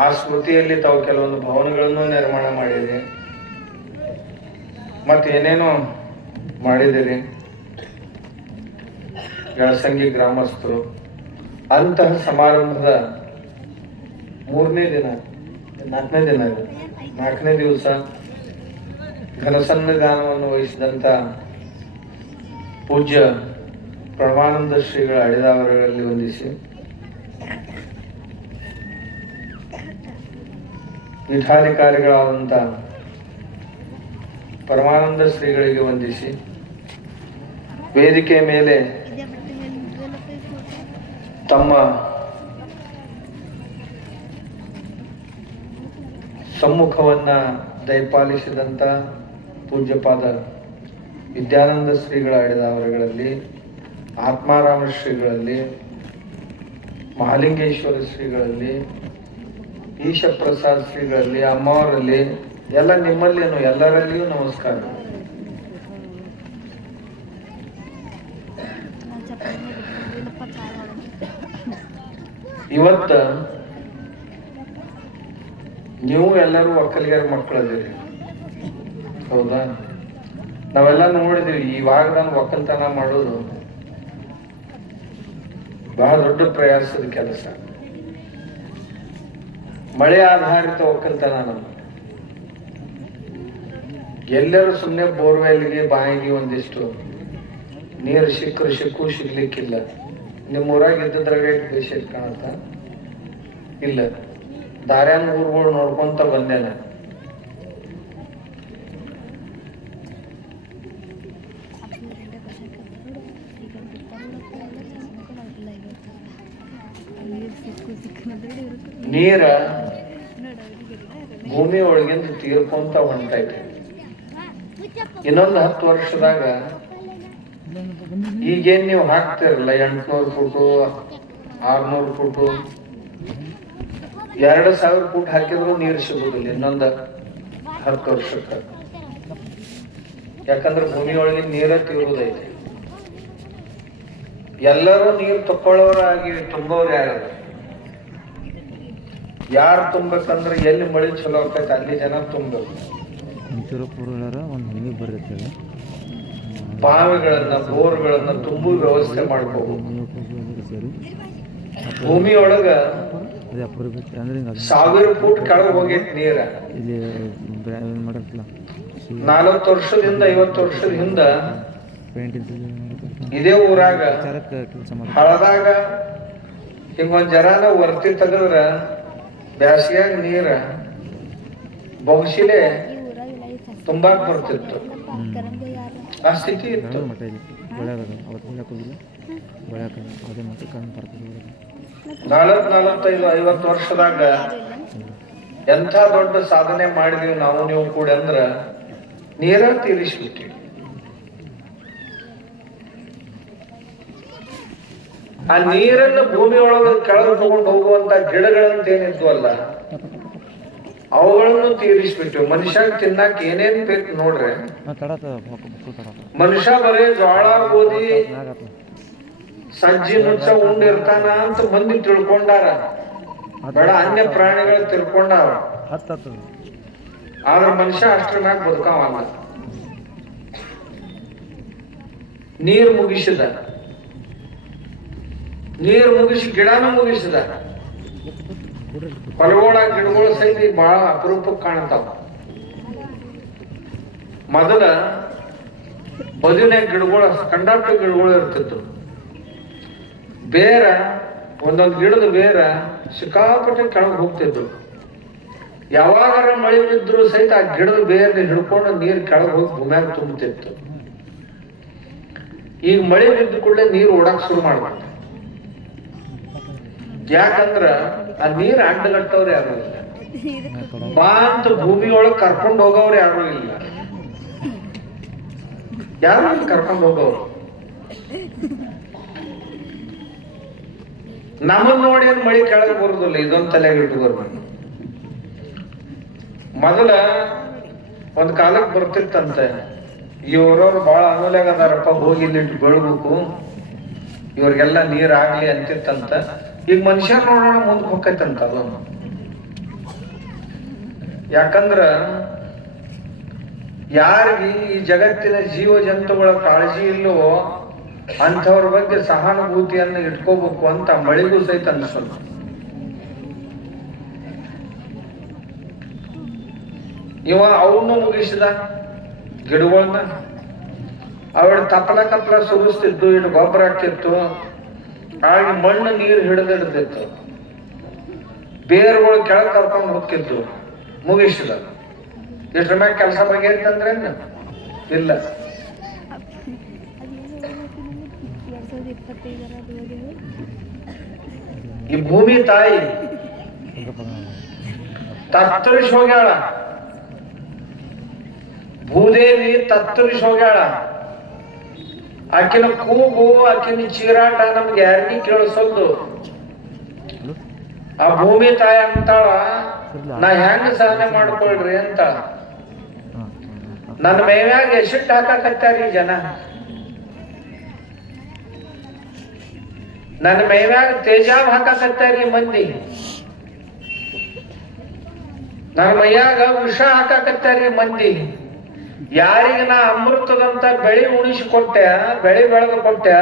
ಆ ಸ್ಮೃತಿಯಲ್ಲಿ ತಾವು ಕೆಲವೊಂದು ಭವನಗಳನ್ನು ನಿರ್ಮಾಣ ಮಾಡಿರಿ, ಮತ್ತೇನೇನೋ ಮಾಡಿದಿರಿ ಯಳಸಂಗಿ ಗ್ರಾಮಸ್ಥರು. ಅಂತಹ ಸಮಾರಂಭದ 3ನೇ ದಿನ 4ನೇ ದಿನ 4ನೇ ದಿವಸ ಘನಸನ್ನಿಧಾನವನ್ನು ವಹಿಸಿದಂತ ಪೂಜ್ಯ ಪರಮಾನಂದ ಶ್ರೀಗಳ ಅಡಿದಾವರಗಳಲ್ಲಿ ವಂದಿಸಿ, ಪೀಠಾಧಿಕಾರಿಗಳಾದಂಥ ಪರಮಾನಂದ ಶ್ರೀಗಳಿಗೆ ವಂದಿಸಿ, ವೇದಿಕೆ ಮೇಲೆ ತಮ್ಮ ಸಮ್ಮುಖವನ್ನ ದಯಪಾಲಿಸಿದಂತ ಪೂಜ್ಯಪಾದ ವಿದ್ಯಾನಂದ ಶ್ರೀಗಳ ಅಡಿದಾವರಗಳಲ್ಲಿ, ಆತ್ಮಾರಾಮ ಶ್ರೀಗಳಲ್ಲಿ, ಮಹಾಲಿಂಗೇಶ್ವರ ಶ್ರೀಗಳಲ್ಲಿ, ಈಶಪ್ರಸಾದ್ ಶ್ರೀಗಳಲ್ಲಿ, ಅಮ್ಮವರಲ್ಲಿ, ಎಲ್ಲ ನಿಮ್ಮಲ್ಲೇನು ಎಲ್ಲರಲ್ಲಿಯೂ ನಮಸ್ಕಾರ. ಇವತ್ತ ನೀವು ಎಲ್ಲರೂ ಒಕ್ಕಲಿಗರ ಮಕ್ಕಳದಿರಿ, ಹೌದಾ? ನಾವೆಲ್ಲ ನೋಡಿದ್ವಿ. ಇವಾಗ ನಾನು ಒಕ್ಕಲ್ತನ ಮಾಡೋದು ಬಹಳ ದೊಡ್ಡ ಪ್ರಯಾಸದ ಕೆಲಸ. ಮಳೆ ಆಧಾರಿತ ಒಕ್ಕಲ್ತನ ನಮ್ಮ. ಎಲ್ಲರೂ ಸುಮ್ಮನೆ ಬೋರ್ವೆಲ್ಗೆ ಬಾಯಿಗೆ ಒಂದಿಷ್ಟು ನೀರು ಸಿಕ್ಕೂ ಸಿಗ್ಲಿಕ್ಕಿಲ್ಲ. ನಿಮ್ಮೂರಾಗ ಇದ್ದದ್ರಾಗ ಬೇಸಿಗೆ ಕಾಣತ್ತ ಇಲ್ಲ. ದಾರ್ಯಾನ ಊರುಗಳು ನೋಡ್ಕೊಂತ ಬಂದೇನ. ನೀರ ಭೂಮಿ ಒಳಗಿಂದ ತೀರ್ಕೊಂತ ಹೊಂಟೈತೆ. ಇನ್ನೊಂದು 10 ವರ್ಷದಾಗ ಈಗೇನ್ ನೀವು ಹಾಕ್ತಿರಲ್ಲ 800 ಫುಟು 600 ಫುಟು 2000 ಫುಟ್ ಹಾಕಿದ್ರು ನೀರು ಸಿಗುದಿಲ್ಲ ಇನ್ನೊಂದು 10 ವರ್ಷಕ್ಕ. ಯಾಕಂದ್ರೆ ಭೂಮಿ ಒಳಗಿನ ನೀರ ತೀರುವುದೈತೆ. ಎಲ್ಲರೂ ನೀರು ತಕ್ಕೊಳ್ಳೋರಾಗಿ ತುಂಬವ್ರು ಯಾರು ತುಂಬಬೇಕಂದ್ರೆ ಎಲ್ಲಿ ಮಳೆ ಚಲೋ ಆಗ್ತೈತೆ ಅಲ್ಲಿ ಜನ ತುಂಬಬೇಕು. ಬಾವಿಗಳನ್ನ ಬೋರ್ಗಳನ್ನ ತುಂಬು ವ್ಯವಸ್ಥೆ ಮಾಡ್ಕೋಬೇಕು. ಭೂಮಿ ಒಳಗ 1000 ಫೂಟ್ ಕೆಳಗೆ ಹೋಗೈತಿ ನೀರ. 40 ವರ್ಷದಿಂದ 50 ವರ್ಷದ ಹಿಂದ ಇದೇ ಊರಾಗ ಹಳದಾಗ ಹಿಂಗೊಂದ್ ಜರಾನ ವರ್ತಿ ತೆಗದ್ರ ಬ್ಯಾಸಿಗ್ಯಾಗ ನೀರ ಬೊಗಸಿಲೆ ತುಂಬಾಕ್ ಬರ್ತಿತ್ತು. ಆ ಸ್ಥಿತಿ ಇತ್ತು. 40-45-50 ವರ್ಷದಾಗ ಎಂಥ ದೊಡ್ಡ ಸಾಧನೆ ಮಾಡಿದೀವಿ ನಾವು ನೀವು ಕೂಡ ಅಂದ್ರ ನೀರ ತೀರಿಸ್ಬಿಟ್ಟಿವಿ. ಆ ನೀರನ್ನು ಭೂಮಿ ಒಳಗ ಕೆಳಗೆ ತಗೊಂಡು ಹೋಗುವಂತ ಗಿಡಗಳಂತ ಏನಿದ್ವಲ್ಲ ಅವುಗಳನ್ನು ತೀರಿಸ್ಬಿಟ್ಟಿವಿ. ಮನುಷ್ಯ ತಿನ್ನಾಕ ಏನೇನ್ ಬೇಕು ನೋಡ್ರಿ. ಮನುಷ್ಯ ಬರೇ ಜೋಳ ಗೋಧಿ ಸಜ್ಜಿ ಮುಚ್ಚ ಉಂಡಿರ್ತಾನ ಅಂತ ಮಂದಿ ತಿಳ್ಕೊಂಡಾರ. ಬೇಡ ಅನ್ಯ ಪ್ರಾಣಿಗಳು ತಿಳ್ಕೊಂಡಾವ. ಆದ್ರ ಮನುಷ್ಯ ಅಷ್ಟ್ರ ಮ್ಯಾಗ ಬದುಕಾವಲ್ಲ. ನೀರು ಮುಗಿಸಿದ, ನೀರು ಮುಗಿಸಿ ಗಿಡನೂ ಮುಗಿಸಿದ. ಹೊಲಗೋಳ ಗಿಡಗಳು ಸಹಿತ ಬಹಳ ಅಪರೂಪಕ್ಕೆ ಕಾಣ್ತಾವ. ಮೊದಲ ಬದುವಿನ ಗಿಡಗಳು ಕಂಡಾಪಟ್ಟಿ ಗಿಡಗಳು ಇರ್ತಿತ್ತು. ಬೇರ ಒಂದೊಂದು ಗಿಡದ ಬೇರ ಸಿಕ್ಕಾಪಟ್ಟೆ ಕೆಳಗೆ ಹೋಗ್ತಿದ್ರು. ಯಾವಾಗಾರ ಮಳೆ ಬಿದ್ರು ಸಹಿತ ಆ ಗಿಡದ ಬೇರೆ ಹಿಡ್ಕೊಂಡು ನೀರು ಕೆಳಗೆ ಹೋಗಿ ಭೂಮ್ಯಾಗ ತುಂಬುತ್ತಿತ್ತು. ಈಗ ಮಳೆ ಬಿದ್ದ ಕೂಡಲೇ ನೀರು ಓಡಾಕ್ ಶುರು ಮಾಡ್ಬೇಕು. ಯಾಕಂದ್ರ ಆ ನೀರ್ ಅಡ್ಡಗಟ್ಟವ್ರು ಯಾರು ಇಲ್ಲ. ಬಾ ಅಂತ ಭೂಮಿ ಒಳಗ್ ಕರ್ಕೊಂಡು ಹೋಗೋರು ಯಾರು ಇಲ್ಲ. ಯಾರು ಕರ್ಕೊಂಡು ಹೋಗೋರು ನಮ್ಮನ್ನ ನೋಡಿ ಏನ್ ಮಳಿ ಕೆಳಗೆ ಬರುದಿಲ್ಲ. ಇದೊಂದು ತಲೆಗೆ ಇಟ್ಕೋರು. ಮೊದಲ ಒಂದ್ ಕಾಲಕ್ಕೆ ಬರ್ತಿತ್ತಂತೆ, ಇವ್ರವ್ರು ಬಹಳ ಅನುಲೆಗದಾರಪ್ಪ, ಹೋಗಿ ಇಲ್ಲಿ ಬೆಳಬೇಕು, ಇವ್ರಿಗೆಲ್ಲ ನೀರ್ ಆಗ್ಲಿ ಅಂತಿತ್ತಂತ. ಈಗ ಮನುಷ್ಯ ನೋಡೋಣ ಮುಂದಕ್ಕೆ ಹೋಗ್ತೈತಂತ ಅದೊಂದು. ಯಾಕಂದ್ರ ಯಾರಿಗೆ ಈ ಜಗತ್ತಿನ ಜೀವ ಜಂತುಗಳ ಕಾಳಜಿ ಇಲ್ಲವೋ ಅಂಥವ್ರ ಬಗ್ಗೆ ಸಹಾನುಭೂತಿಯನ್ನು ಇಟ್ಕೋಬೇಕು ಅಂತ ಮಳಿಗೂ ಸಹಿತ ಅನ್ಸಲ್ಲ. ಇವ ಅವನು ಮುಗಿಸಿದ ಗಿಡಗಳನ್ನ, ಅವಳ ತಪ್ಪಲ ಸುರಿಸ್ತಿದ್ದು, ಇಟ್ಟು ಗೊಬ್ಬರ ಹಾಕಿತ್ತು, ಆಗಿ ಮಣ್ಣು ನೀರು ಹಿಡಿದಿಡ್ತಿತ್ತು, ಬೇರುಗಳು ಕೆಳಗೆ ಕರ್ಕೊಂಡು ಹೋಗ್ತಿದ್ದು, ಮುಗಿಸಿದ. ಇಷ್ಟ್ರ ಮ್ಯಾಗ ಕೆಲಸ ಬಗೆಹರಿತಂದ್ರೆ ಇಲ್ಲ. ಈ ಭೂಮಿ ತಾಯಿ ತತ್ತರಿಸಿ ಹೋಗ್ಯಾಳ, ಭೂದೇವಿ ತತ್ತರಿಸಿ ಹೋಗ್ಯಾಳ. ಆಕಿನ ಕೂಗು, ಆಕಿನ ಚೀರಾಟ ನಮ್ಗೆ ಯಾರಿಗೂ ಕೇಳಿಸೋದು. ಆ ಭೂಮಿ ತಾಯಿ ಅಂತಾಳ, ನಾ ಹೆಂಗ ಸಹನೆ ಮಾಡ್ಕೊಳ್ರಿ ಅಂತ. ನನ್ನ ಮೈಮ್ಯಾಗ ಎಸಿಟ್ ಹಾಕಾಕತ್ತಾರಿ ಜನ, ನನ್ನ ಮೈಮ್ಯಾಗ ತೇಜಾಬ್ ಹಾಕಾಕತ್ತಾರಿ ಮಂದಿ, ನನ್ನ ಮೈಯಾಗ ವಿಷ ಹಾಕಾಕತ್ತಾರಿ ಮಂದಿ. ಯಾರಿಗೆ ನಾ ಅಮೃತದಂತ ಬೆಳೆ ಉಣಿಸಿ ಕೊಟ್ಟೆ, ಬೆಳೆ ಬೆಳೆದು ಕೊಟ್ಟೆ,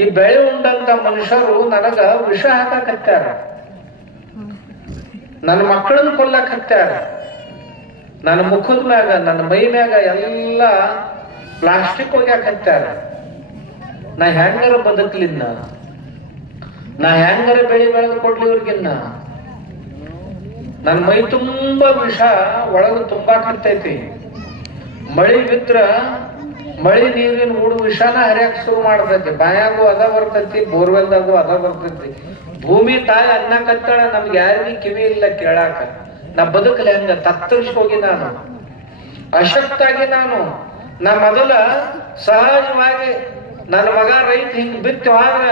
ಈ ಬೆಳೆ ಉಂಡಂತ ಮನುಷ್ಯರು ನನಗ ವಿಷ ಹಾಕಾಕತ್ತಾರ, ನನ್ನ ಮಕ್ಕಳನ್ನ ಕೊಲ್ಲಕತ್ತಾರ. ನನ್ನ ಮುಖದ ಮ್ಯಾಗ, ನನ್ನ ಮೈ ಮ್ಯಾಗ ಎಲ್ಲ ಪ್ಲಾಸ್ಟಿಕ್ ಹೋಗ್ಯಾಕತ್ತಾರ. ನಾ ಹೆಂಗಾರ ಬದುಕ್ಲಿನ್ನ, ನಾ ಹೆಂಗಾರ ಬೆಳೆ ಬೆಳೆದು ಕೊಡ್ಲಿ ಇವ್ರಿಗಿನ್ನ. ನನ್ನ ಮೈ ತುಂಬಾ ವಿಷ ಒಳಗೆ ತುಂಬಾಕತ್ತೈತಿ. ಮಳಿ ಬಿದ್ರ ಮಳಿ ನೀರಿನ ಊಡು ವಿಷಾನ ಹರಿಯಾಕ ಶುರು ಮಾಡ್ತೈತಿ. ಬಾಯಾಗೂ ಅದ ಬರ್ತೈತಿ, ಬೋರ್ವೆಲ್ದಾಗೂ ಅದ ಬರ್ತೈತಿ. ಭೂಮಿ ತಾಯಿ ಅನ್ನಕತ್ತಾಳ, ನಮ್ಗೆ ಯಾರಿಗೂ ಕಿವಿ ಇಲ್ಲ ಕೇಳಾಕ. ನಾ ಬದುಕಲಿ ಹಂಗ ತತ್ತರಿಸಿ ಹೋಗಿ ನಾನು, ಅಶಕ್ತಾಗಿ ನಾನು. ನಾ ಮೊದಲ ಸಹಜವಾಗಿ ನನ್ನ ಮಗ ರೈತ ಹಿಂಗ್ ಬಿತ್ತವಾದ್ರ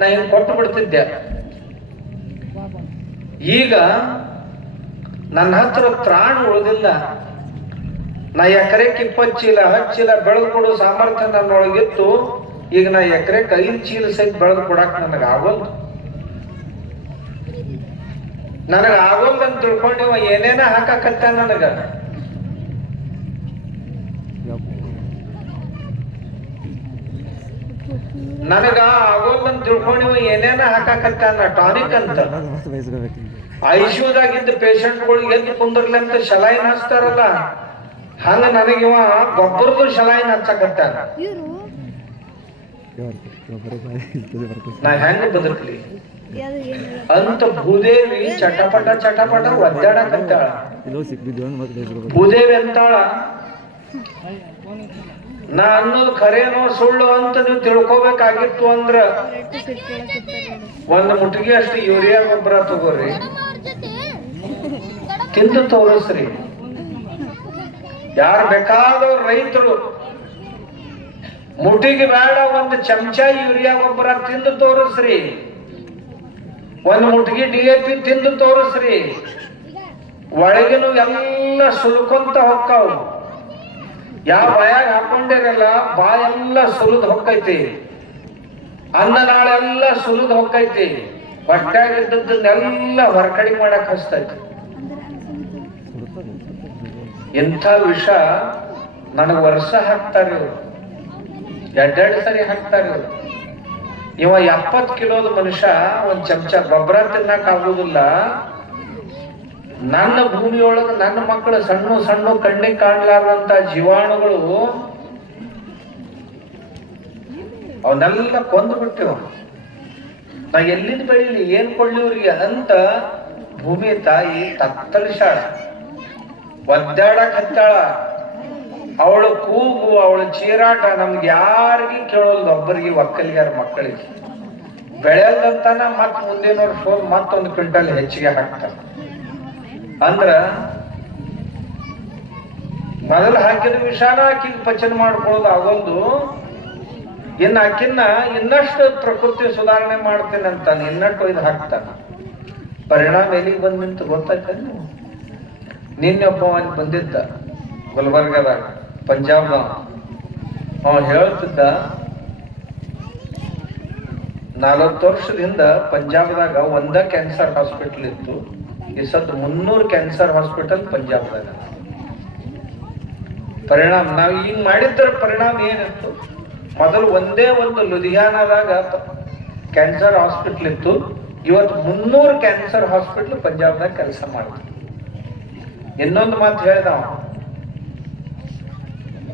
ನಾ ಹಿಂಗ್ ಕೊಟ್ಟು ಬಿಡ್ತಿದ್ದೆ. ಈಗ ನನ್ನ ಹತ್ರ ತ್ರಾಣ ಉಳಿದಿಲ್ಲ. ನಾ ಎಕರೆಕ್ 20 ಚೀಲ 10 ಚೀಲ ಬೆಳೆದು ಕೊಡೋ ಸಾಮರ್ಥ್ಯ ನನ್ನೊಳಗಿತ್ತು. ಈಗ ನಾ ಎಕರೆಕ್ 5 ಚೀಲ ಸಹಿತ ಬೆಳೆದು ಕೊಡಾಕ್ ನನಗಾಗೋಲ್ದು. ನನಗಾಗೋಲ್ದು ಅಂತ ತಿಳ್ಕೊಂಡು ಇವ ಏನೇನ ಹಾಕಾಕತ್ತ ನನಗ. ನನಗ ಆಗೋಲ್ದು ಅಂತ ತಿಳ್ಕೊಂಡು ಇವ ಏನೇನ ಹಾಕಾಕತ್ತ ಟಾನಿಕ್ ಅಂತ. ಐಸಿಯುದಾಗಿದ್ದ ಪೇಷಂಟ್ಗಳು ಎದ್ದು ಕುಂದ್ರಲಿ ಅಂತ ಶಲಾಯಿನ್ ಹಚ್ತಾರಲ್ಲ, ಹಂಗ ನನಗಿವ ಗೊಬ್ಬರದು ಶಲಾಯಿನ್ ಹಚ್ಚಕತ್ತಾನ. ನಾ ಹೆಂಗ ಬದುಕಲಿ ಅಂತ ಭೂದೇವಿ ಚಟಪಟ ಒದ್ದಾಡಕತ್ತಾಳ. ಭೂದೇವಿ ಅಂತಾಳ, ನಾ ಅನ್ನೋದು ಖರೇನೋ ಸುಳ್ಳು ಅಂತ ನೀವು ತಿಳ್ಕೊಬೇಕಾಗಿತ್ತು ಅಂದ್ರ ಒಂದು ಮುಟ್ಟಿಗೆ ಅಷ್ಟು ಯೂರಿಯಾ ಗೊಬ್ಬರ ತಗೋರಿ, ತಿಂದು ತೋರಿಸ್ರಿ. ಯಾರು ಬೇಕಾದವ್ರು ರೈತರು ಮುಟ್ಟಿಗೆ ಬೇಡ, ಒಂದು ಚಮಚ ಯೂರಿಯಾ ಗೊಬ್ಬರ ತಿಂದು ತೋರಿಸ್ರಿ, ಒಂದು ಮುಟ್ಟಿಗೆ DAP ತಿಂದು ತೋರಿಸ್ರಿ. ಒಳಗಿನ ಎಲ್ಲ ಸುಲ್ಕೊಂತ ಹೊಕ್ಕಾವು. ಯಾವ ಬಾಯಾಗ ಹಾಕೊಂಡಿರಲ್ಲ, ಬಾಯೆಲ್ಲ ಸುಲಿದ್ ಹೊಕ್ಕೈತಿ, ಅನ್ನ ನಾಳೆಲ್ಲ ಸುಲಿದ್ ಹೊಕ್ಕೈತಿ, ಹೊಟ್ಟಾಗಿದ್ದನ್ನೆಲ್ಲ ಹೊರಕಡಿ ಮಾಡಕ್ ಹಚ್ತೈತಿ. ಇಂಥ ವಿಷ ನನಗೆ ವರ್ಷ ಹಾಕ್ತಾರೆ ಇವರು, 2 ಸರಿ ಹಾಕ್ತಾರೆ ಇವರು. ಇವ 70 ಕಿಲೋದ ಮನುಷ್ಯ ಒಂದ್ ಚಮಚ ಗೊಬ್ಬರ ತಿನ್ನಕ್ ಆಗುದಿಲ್ಲ. ನನ್ನ ಭೂಮಿಯೊಳಗ ನನ್ನ ಮಕ್ಕಳು ಸಣ್ಣ ಕಣ್ಣಿಗೆ ಕಾಣ್ಲಾರ್ದಂತ ಜೀವಾಣುಗಳು ಅವನ್ನೆಲ್ಲ ಕೊಂದು ಬಿಟ್ಟಿವ. ನಾ ಎಲ್ಲಿಂದ ಬೆಳೀಲಿ, ಏನ್ ಕೊಡ್ಲಿ ಇವ್ರಿಗೆ ಅಂತ ಭೂಮಿ ತಾಯಿ ತತ್ತರಿಸಾಳ, ಒದ್ದಾಡಕ್ ಹತ್ತಾಳ. ಅವಳ ಕೂಗು, ಅವಳ ಚೀರಾಟ ನಮ್ಗೆ ಯಾರಿಗೂ ಕೇಳೋಲ್ದು, ಒಬ್ಬರಿಗೆ ಒಕ್ಕಲಿಗಾರ ಮಕ್ಕಳಿಗೆ. ಬೆಳೆಯಲ್ದಂತಾನ ಮತ್ ಮುಂದಿನ ವರ್ಷ ಹೋಗಿ ಮತ್ತೊಂದು ಕ್ವಿಂಟಲ್ ಹೆಚ್ಚಿಗೆ ಹಾಕ್ತಾರ. ಅಂದ್ರ ಮೊದಲು ಹಾಕಿದ ವಿಷಾನ ಆಕಿಗೆ ಪಚನ ಮಾಡ್ಕೊಳ್ಳೋದು ಆಗೋದು. ಇನ್ನು ಆಕಿನ್ನ ಇನ್ನಷ್ಟು ಪ್ರಕೃತಿ ಸುಧಾರಣೆ ಮಾಡ್ತೇನೆ ಅಂತಾನೆ, ಇನ್ನಷ್ಟು ಇದು ಹಾಕ್ತಾನ. ಪರಿಣಾಮ ಎಲ್ಲಿಗೆ ಬಂದ್ ನಿಂತು ಗೊತ್ತಾಯ್ತ ನೀವು? ನಿನ್ನೊಬ್ಬ ಅಲ್ಲಿ ಬಂದಿದ್ದ ಗುಲ್ಬರ್ಗದಾಗ, ಪಂಜಾಬ್ನ. ಅವ ಹೇಳ್ತಿದ್ದ, 40 ವರ್ಷದಿಂದ ಪಂಜಾಬ್ದಾಗ ಒಂದ ಕ್ಯಾನ್ಸರ್ ಹಾಸ್ಪಿಟಲ್ ಇತ್ತು. ಈ ಸದ್ 300 ಕ್ಯಾನ್ಸರ್ ಹಾಸ್ಪಿಟಲ್ ಪಂಜಾಬ್ದಾಗ. ಪರಿಣಾಮ ನಾವು ಹಿಂಗ್ ಮಾಡಿದ್ರ ಪರಿಣಾಮ ಏನಿತ್ತು? ಮೊದಲು ಒಂದೇ ಒಂದು ಲುಧಿಯಾನದಾಗ ಕ್ಯಾನ್ಸರ್ ಹಾಸ್ಪಿಟಲ್ ಇತ್ತು. ಇವತ್ತು 300 ಕ್ಯಾನ್ಸರ್ ಹಾಸ್ಪಿಟಲ್ ಪಂಜಾಬ್ದಾಗ ಕೆಲಸ ಮಾಡ್ತಾರೆ. ಇನ್ನೊಂದು ಮಾತು ಹೇಳ್ದ,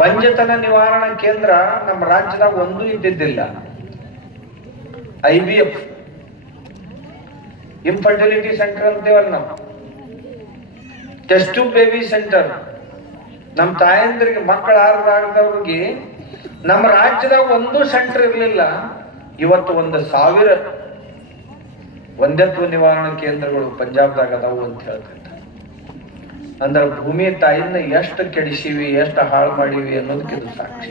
ಬಂಜತನ ನಿವಾರಣಾ ಕೇಂದ್ರ ನಮ್ಮ ರಾಜ್ಯದಾಗ ಒಂದು ಇದ್ದಿದ್ದಿಲ್ಲ. IVF ಇನ್ಫರ್ಟಿಲಿಟಿ ಸೆಂಟರ್ ಅಂತೇವಲ್ಲ ನಾವು, ಟೆಸ್ಟ್ ಟ್ಯೂಬ್ ಬೇಬಿ ಸೆಂಟರ್. ನಮ್ಮ ತಾಯಂದ್ರಿಗೆ ಮಕ್ಕಳ ಆಗದವ್ರಿಗೆ ನಮ್ಮ ರಾಜ್ಯದಾಗ ಒಂದು ಸೆಂಟರ್ ಇರಲಿಲ್ಲ. ಇವತ್ತು 1,000 ಒಂದತ್ವ ನಿವಾರಣಾ ಕೇಂದ್ರಗಳು ಪಂಜಾಬ್ದಾಗ ಅದಾವು ಅಂತ ಹೇಳ್ತಾರೆ. ಅಂದ್ರೆ ಭೂಮಿ ತಾಯಿನ ಎಷ್ಟು ಕೆಡಿಸಿವಿ, ಎಷ್ಟು ಹಾಳು ಮಾಡಿವಿ ಅನ್ನೋದಕ್ಕೆ ಇದು ಸಾಕ್ಷಿ.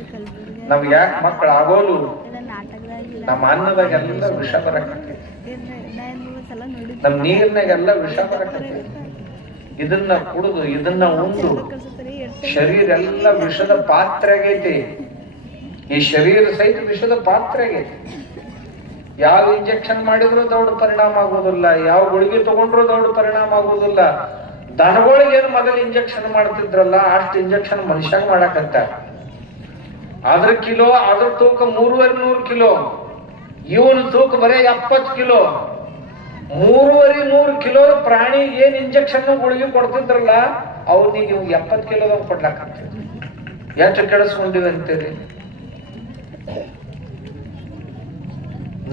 ನಮ್ಗೆ ಯಾಕೆ ಮಕ್ಕಳು ಆಗೋಲು? ನಮ್ಮ ಅನ್ನದಾಗ ಎಲ್ಲ ವಿಷ ಬರಕತ್ತೈತಿ, ನಮ್ಮ ನೀರಿನಾಗೆಲ್ಲ ವಿಷ ಬರಕತ್ತೈತಿ. ಇದನ್ನ ಕುಡಿದು ಇದನ್ನ ಉಂಡು ಶರೀರ ಎಲ್ಲ ವಿಷದ ಪಾತ್ರ ಆಗೈತಿ. ಈ ಶರೀರ ಸಹಿತ ವಿಷದ ಪಾತ್ರ ಆಗೈತಿ. ಯಾವ ಇಂಜೆಕ್ಷನ್ ಮಾಡಿದ್ರು ದೊಡ್ಡ ಪರಿಣಾಮ ಆಗೋದಿಲ್ಲ, ಯಾವ ಗುಳಿಗೆ ತಗೊಂಡ್ರು ದೊಡ್ಡ ಪರಿಣಾಮ ಆಗೋದಿಲ್ಲ. ದನಗಳಿಗೆ ಏನು ಮೊದಲು ಇಂಜೆಕ್ಷನ್ ಮಾಡ್ತಿದ್ರಲ್ಲ, ಅಷ್ಟು ಇಂಜೆಕ್ಷನ್ ಮನುಷ್ಯಾಗ ಮಾಡಕತ್ತ. ಅದ್ರ ಕಿಲೋ, ಅದ್ರ ತೂಕ 3,500 ಕಿಲೋ, ಇವನು ತೂಕ ಬರೇ 70 ಕಿಲೋ. 3,500 ಕಿಲೋ ಪ್ರಾಣಿ ಏನ್ ಇಂಜೆಕ್ಷನ್ ಗುಳಿಗೆ ಕೊಡ್ತಿದ್ರಲ್ಲ, ಅವ್ನಿಗೆ ಇವ್ 70 ಕಿಲೋದಾಗ ಕೊಡ್ಲಾಕತ್ತಿದ್ರು. ಎಷ್ಟು ಕೆಡಿಸ್ಕೊಂಡಿವಿ ಅಂತೀರಿ?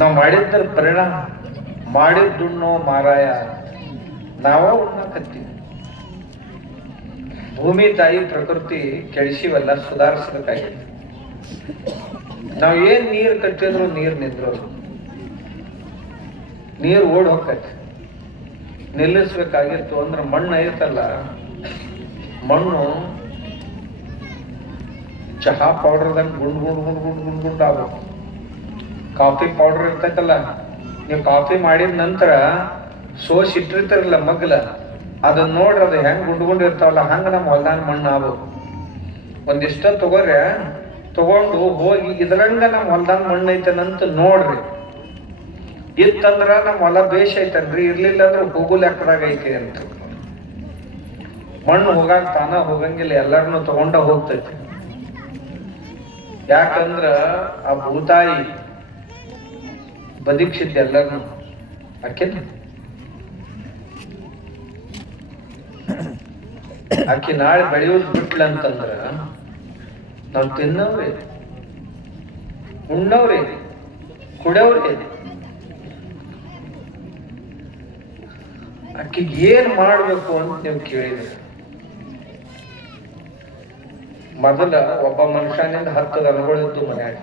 ನಾವು ಮಾಡಿದ್ರ ಪರಿಣಾಮ, ಮಾಡಿದ್ದುಣ್ಣೋ ಮಾರಾಯ ನಾವ ಉಣ್ಣಾಕತ್ತೀವಿ. ಭೂಮಿ ತಾಯಿ ಪ್ರಕೃತಿ ಕೆಡಿಸಿವೆಲ್ಲ ಸುಧಾರಿಸಬೇಕಾಗಿದೆ. ನಾವ್ ಏನ್ ನೀರ್ ಕಟ್ಟಿದ್ರು ನೀರ್ ನಿಂದ್ರೋದು, ನೀರ್ ಓಡ್ ಹೋಗತ್ತೆ. ನಿಲ್ಲಿಸ್ಬೇಕಾಗಿತ್ತು ಅಂದ್ರೆ ಮಣ್ಣು ಐತಲ್ಲ, ಮಣ್ಣು ಚಹಾ ಪೌಡರ್ದಾಗ ಗುಂಡ್ ಗುಂಡ್ ಗುಂಡ್ ಗುಂಡ್ ಗುಂಡ್ ಗುಂಡ್ ಆಗ್ಬೇಕು. ಕಾಫಿ ಪೌಡರ್ ಇರ್ತೈತಲ್ಲ, ನೀವು ಕಾಫಿ ಮಾಡಿದ ನಂತರ ಸೋಸಿ ಇಟ್ಟಿರ್ತಾರಲ್ಲ ಮಗ್ಲ, ಅದನ್ನ ನೋಡ್ರಿ, ಅದು ಹೆಂಗ್ ಗುಂಡ್ಗುಂಡ್ ಇರ್ತಾವಲ್ಲ ಹಂಗ ನಮ್ಮ ಹೊಲ್ದಾನ ಮಣ್ಣು ಆಗ್ಬೇಕು. ಒಂದಿಷ್ಟ ತಗೊಂಡು ಹೋಗಿ ಇದ್ರಂಗ ನಮ್ಮ ಹೊಲ್ದಾನ ಮಣ್ಣು ಐತನಂತ ನೋಡ್ರಿ. ಇತ್ತಂದ್ರ ನಮ್ಮ ಹೊಲ ಬೇಷ್ ಐತನ್ರಿ, ಇರ್ಲಿಲ್ಲ ಅಂದ್ರೆ ಹೋಗು ಲೆಕ್ಕದಾಗ ಐತಿ ಅಂತ. ಮಣ್ಣು ಹೋಗಾಕ ತಾನ ಹೋಗಂಗಿಲ್ಲ, ಎಲ್ಲಾರನು ತಗೊಂಡ ಹೋಗ್ತೈತಿ. ಯಾಕಂದ್ರ ಆ ಭೂತಾಯಿ ಬದಿಕ್ಷಿತ್ ಎಲ್ಲರನ್ನು ಆಕಿ ನಾಳೆ ಬೆಳೆಯೋದು ಬಿಟ್ಲ ಅಂತಂದ್ರ ನಾವು ತಿನ್ನವ್ರಿ, ಉಣ್ಣವ್ರಿ, ಕುಡವ್ರಿ. ಆಕಿಗೆ ಏನ್ ಮಾಡ್ಬೇಕು ಅಂತ ನೀವು ಕೇಳಿದ್ರಿ. ಮೊದಲ ಒಬ್ಬ ಮನುಷ್ಯನಿಂದ 10 ದನಗಳಿದ್ದು ಮನ್ಯಾಗ.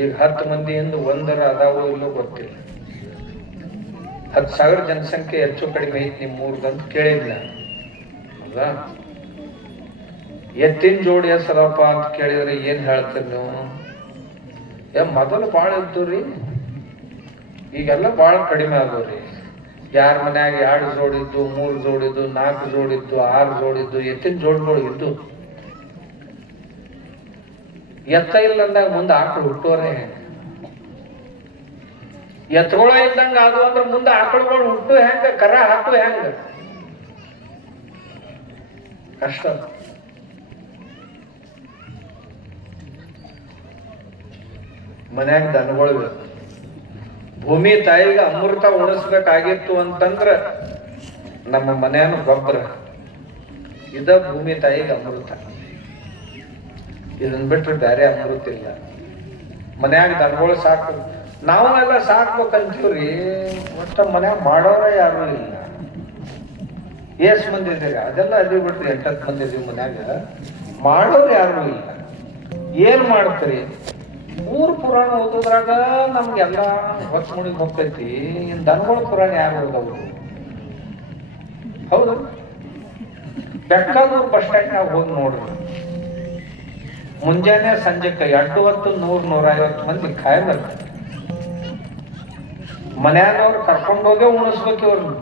ಈಗ 10 ಮಂದಿಯಿಂದ 1 ಅದಾವೋ ಇಲ್ಲೋ ಗೊತ್ತಿಲ್ಲ. 10,000 ಜನಸಂಖ್ಯೆ ಹೆಚ್ಚು ಕಡಿಮೆ ಐತಿ ನಿಮ್ಮೂರ್ದಂತ ಕೇಳಿದ್ನ. ಹೌದಾ? ಎತ್ತಿನ ಜೋಡಿ ಹೆಸರಪ್ಪ ಅಂತ ಕೇಳಿದ್ರೆ ಏನ್ ಹೇಳ್ತೀರಿ ನೀವು? ಮೊದಲು ಬಾಳ ಇದ್ದು, ಈಗೆಲ್ಲ ಬಾಳ ಕಡಿಮೆ ಆಗೋರಿ. ಯಾರ ಮನ್ಯಾಗ 2 ಜೋಡಿದ್ದು, 3 ಜೋಡಿದ್ದು, 4 ಜೋಡಿದ್ದು, 6 ಜೋಡಿದ್ದು ಎತ್ತಿನ ಜೋಡಿಗಳು ಇದ್ದು. ಎತ್ತ ಇಲ್ಲ ಅಂದಾಗ ಮುಂದೆ ಆಕಳು ಹುಟ್ಟೋರೆ. ಎತ್ತುಗಳ ಇದ್ದಂಗ ಅದು ಅಂದ್ರೆ ಮುಂದೆ ಆಕಳುಗಳು ಹುಟ್ಟು ಹೆಂಗ, ಕರ ಹಾಕು ಹೆಂಗ? ಕಷ್ಟ. ಮನ್ಯಾಗ ದನಗಳು ಬೇಕು. ಭೂಮಿ ತಾಯಿಗೆ ಅಮೃತ ಉಣಿಸ್ಬೇಕಾಗಿತ್ತು ಅಂತಂದ್ರ ನಮ್ಮ ಮನೆಯನ್ನ ಗೊಬ್ಬರ, ಇದ ಭೂಮಿ ತಾಯಿಗೆ ಅಮೃತ. ಇದನ್ ಬಿಟ್ರೆ ಬೇರೆ ಅಮೃತ ಇಲ್ಲ. ಮನ್ಯಾಗ ದನಗಳು ಸಾಕು, ನಾವೆಲ್ಲ ಸಾಕ್ಬೇಕಂತೀವ್ರಿ. ಒಟ್ಟ ಮನ್ಯಾಗ ಮಾಡೋರ ಯಾರು ಇಲ್ಲ. ಎಷ್ಟ್ ಮಂದಿ ಇದ್ದೀರಿ? ಅದೆಲ್ಲ ಅದೇ ಬಿಟ್ರಿ 8-10 ಮಂದಿ ಇದೀವಿ ಮನ್ಯಾಗ, ಮಾಡೋರು ಯಾರು ಇಲ್ಲ. ಏನ್ ಮಾಡ್ತೀರಿ? 3 ಪುರಾಣ ಓದೋದ್ರಾಗ ನಮ್ಗೆಲ್ಲ ಹೊತ್ತು ಮುಡಿಗೆ ಹೋಗ್ತೈತಿ. ಇನ್ ದನಗಳ ಪುರಾಣ ಯಾರು ಓದವು? ಹೌದು, ಬೆಕ್ಕಾದೂರು ಬಸ್ ಸ್ಟ್ಯಾಂಡ್ನಾಗ ಹೋಗಿ ನೋಡ್ರಿ. ಮುಂಜಾನೆ ಸಂಜೆಕ್ಕೆ 2 ಹೊತ್ತು 100-150 ಮಂದಿ ಕಾಯಿ ಬರ್ತಾರೆ. ಮನ್ಯಾನವ್ರು ಕರ್ಕೊಂಡೋಗೇ ಉಣಿಸ್ಬೇಕು ಇವ್ರನ್ನ.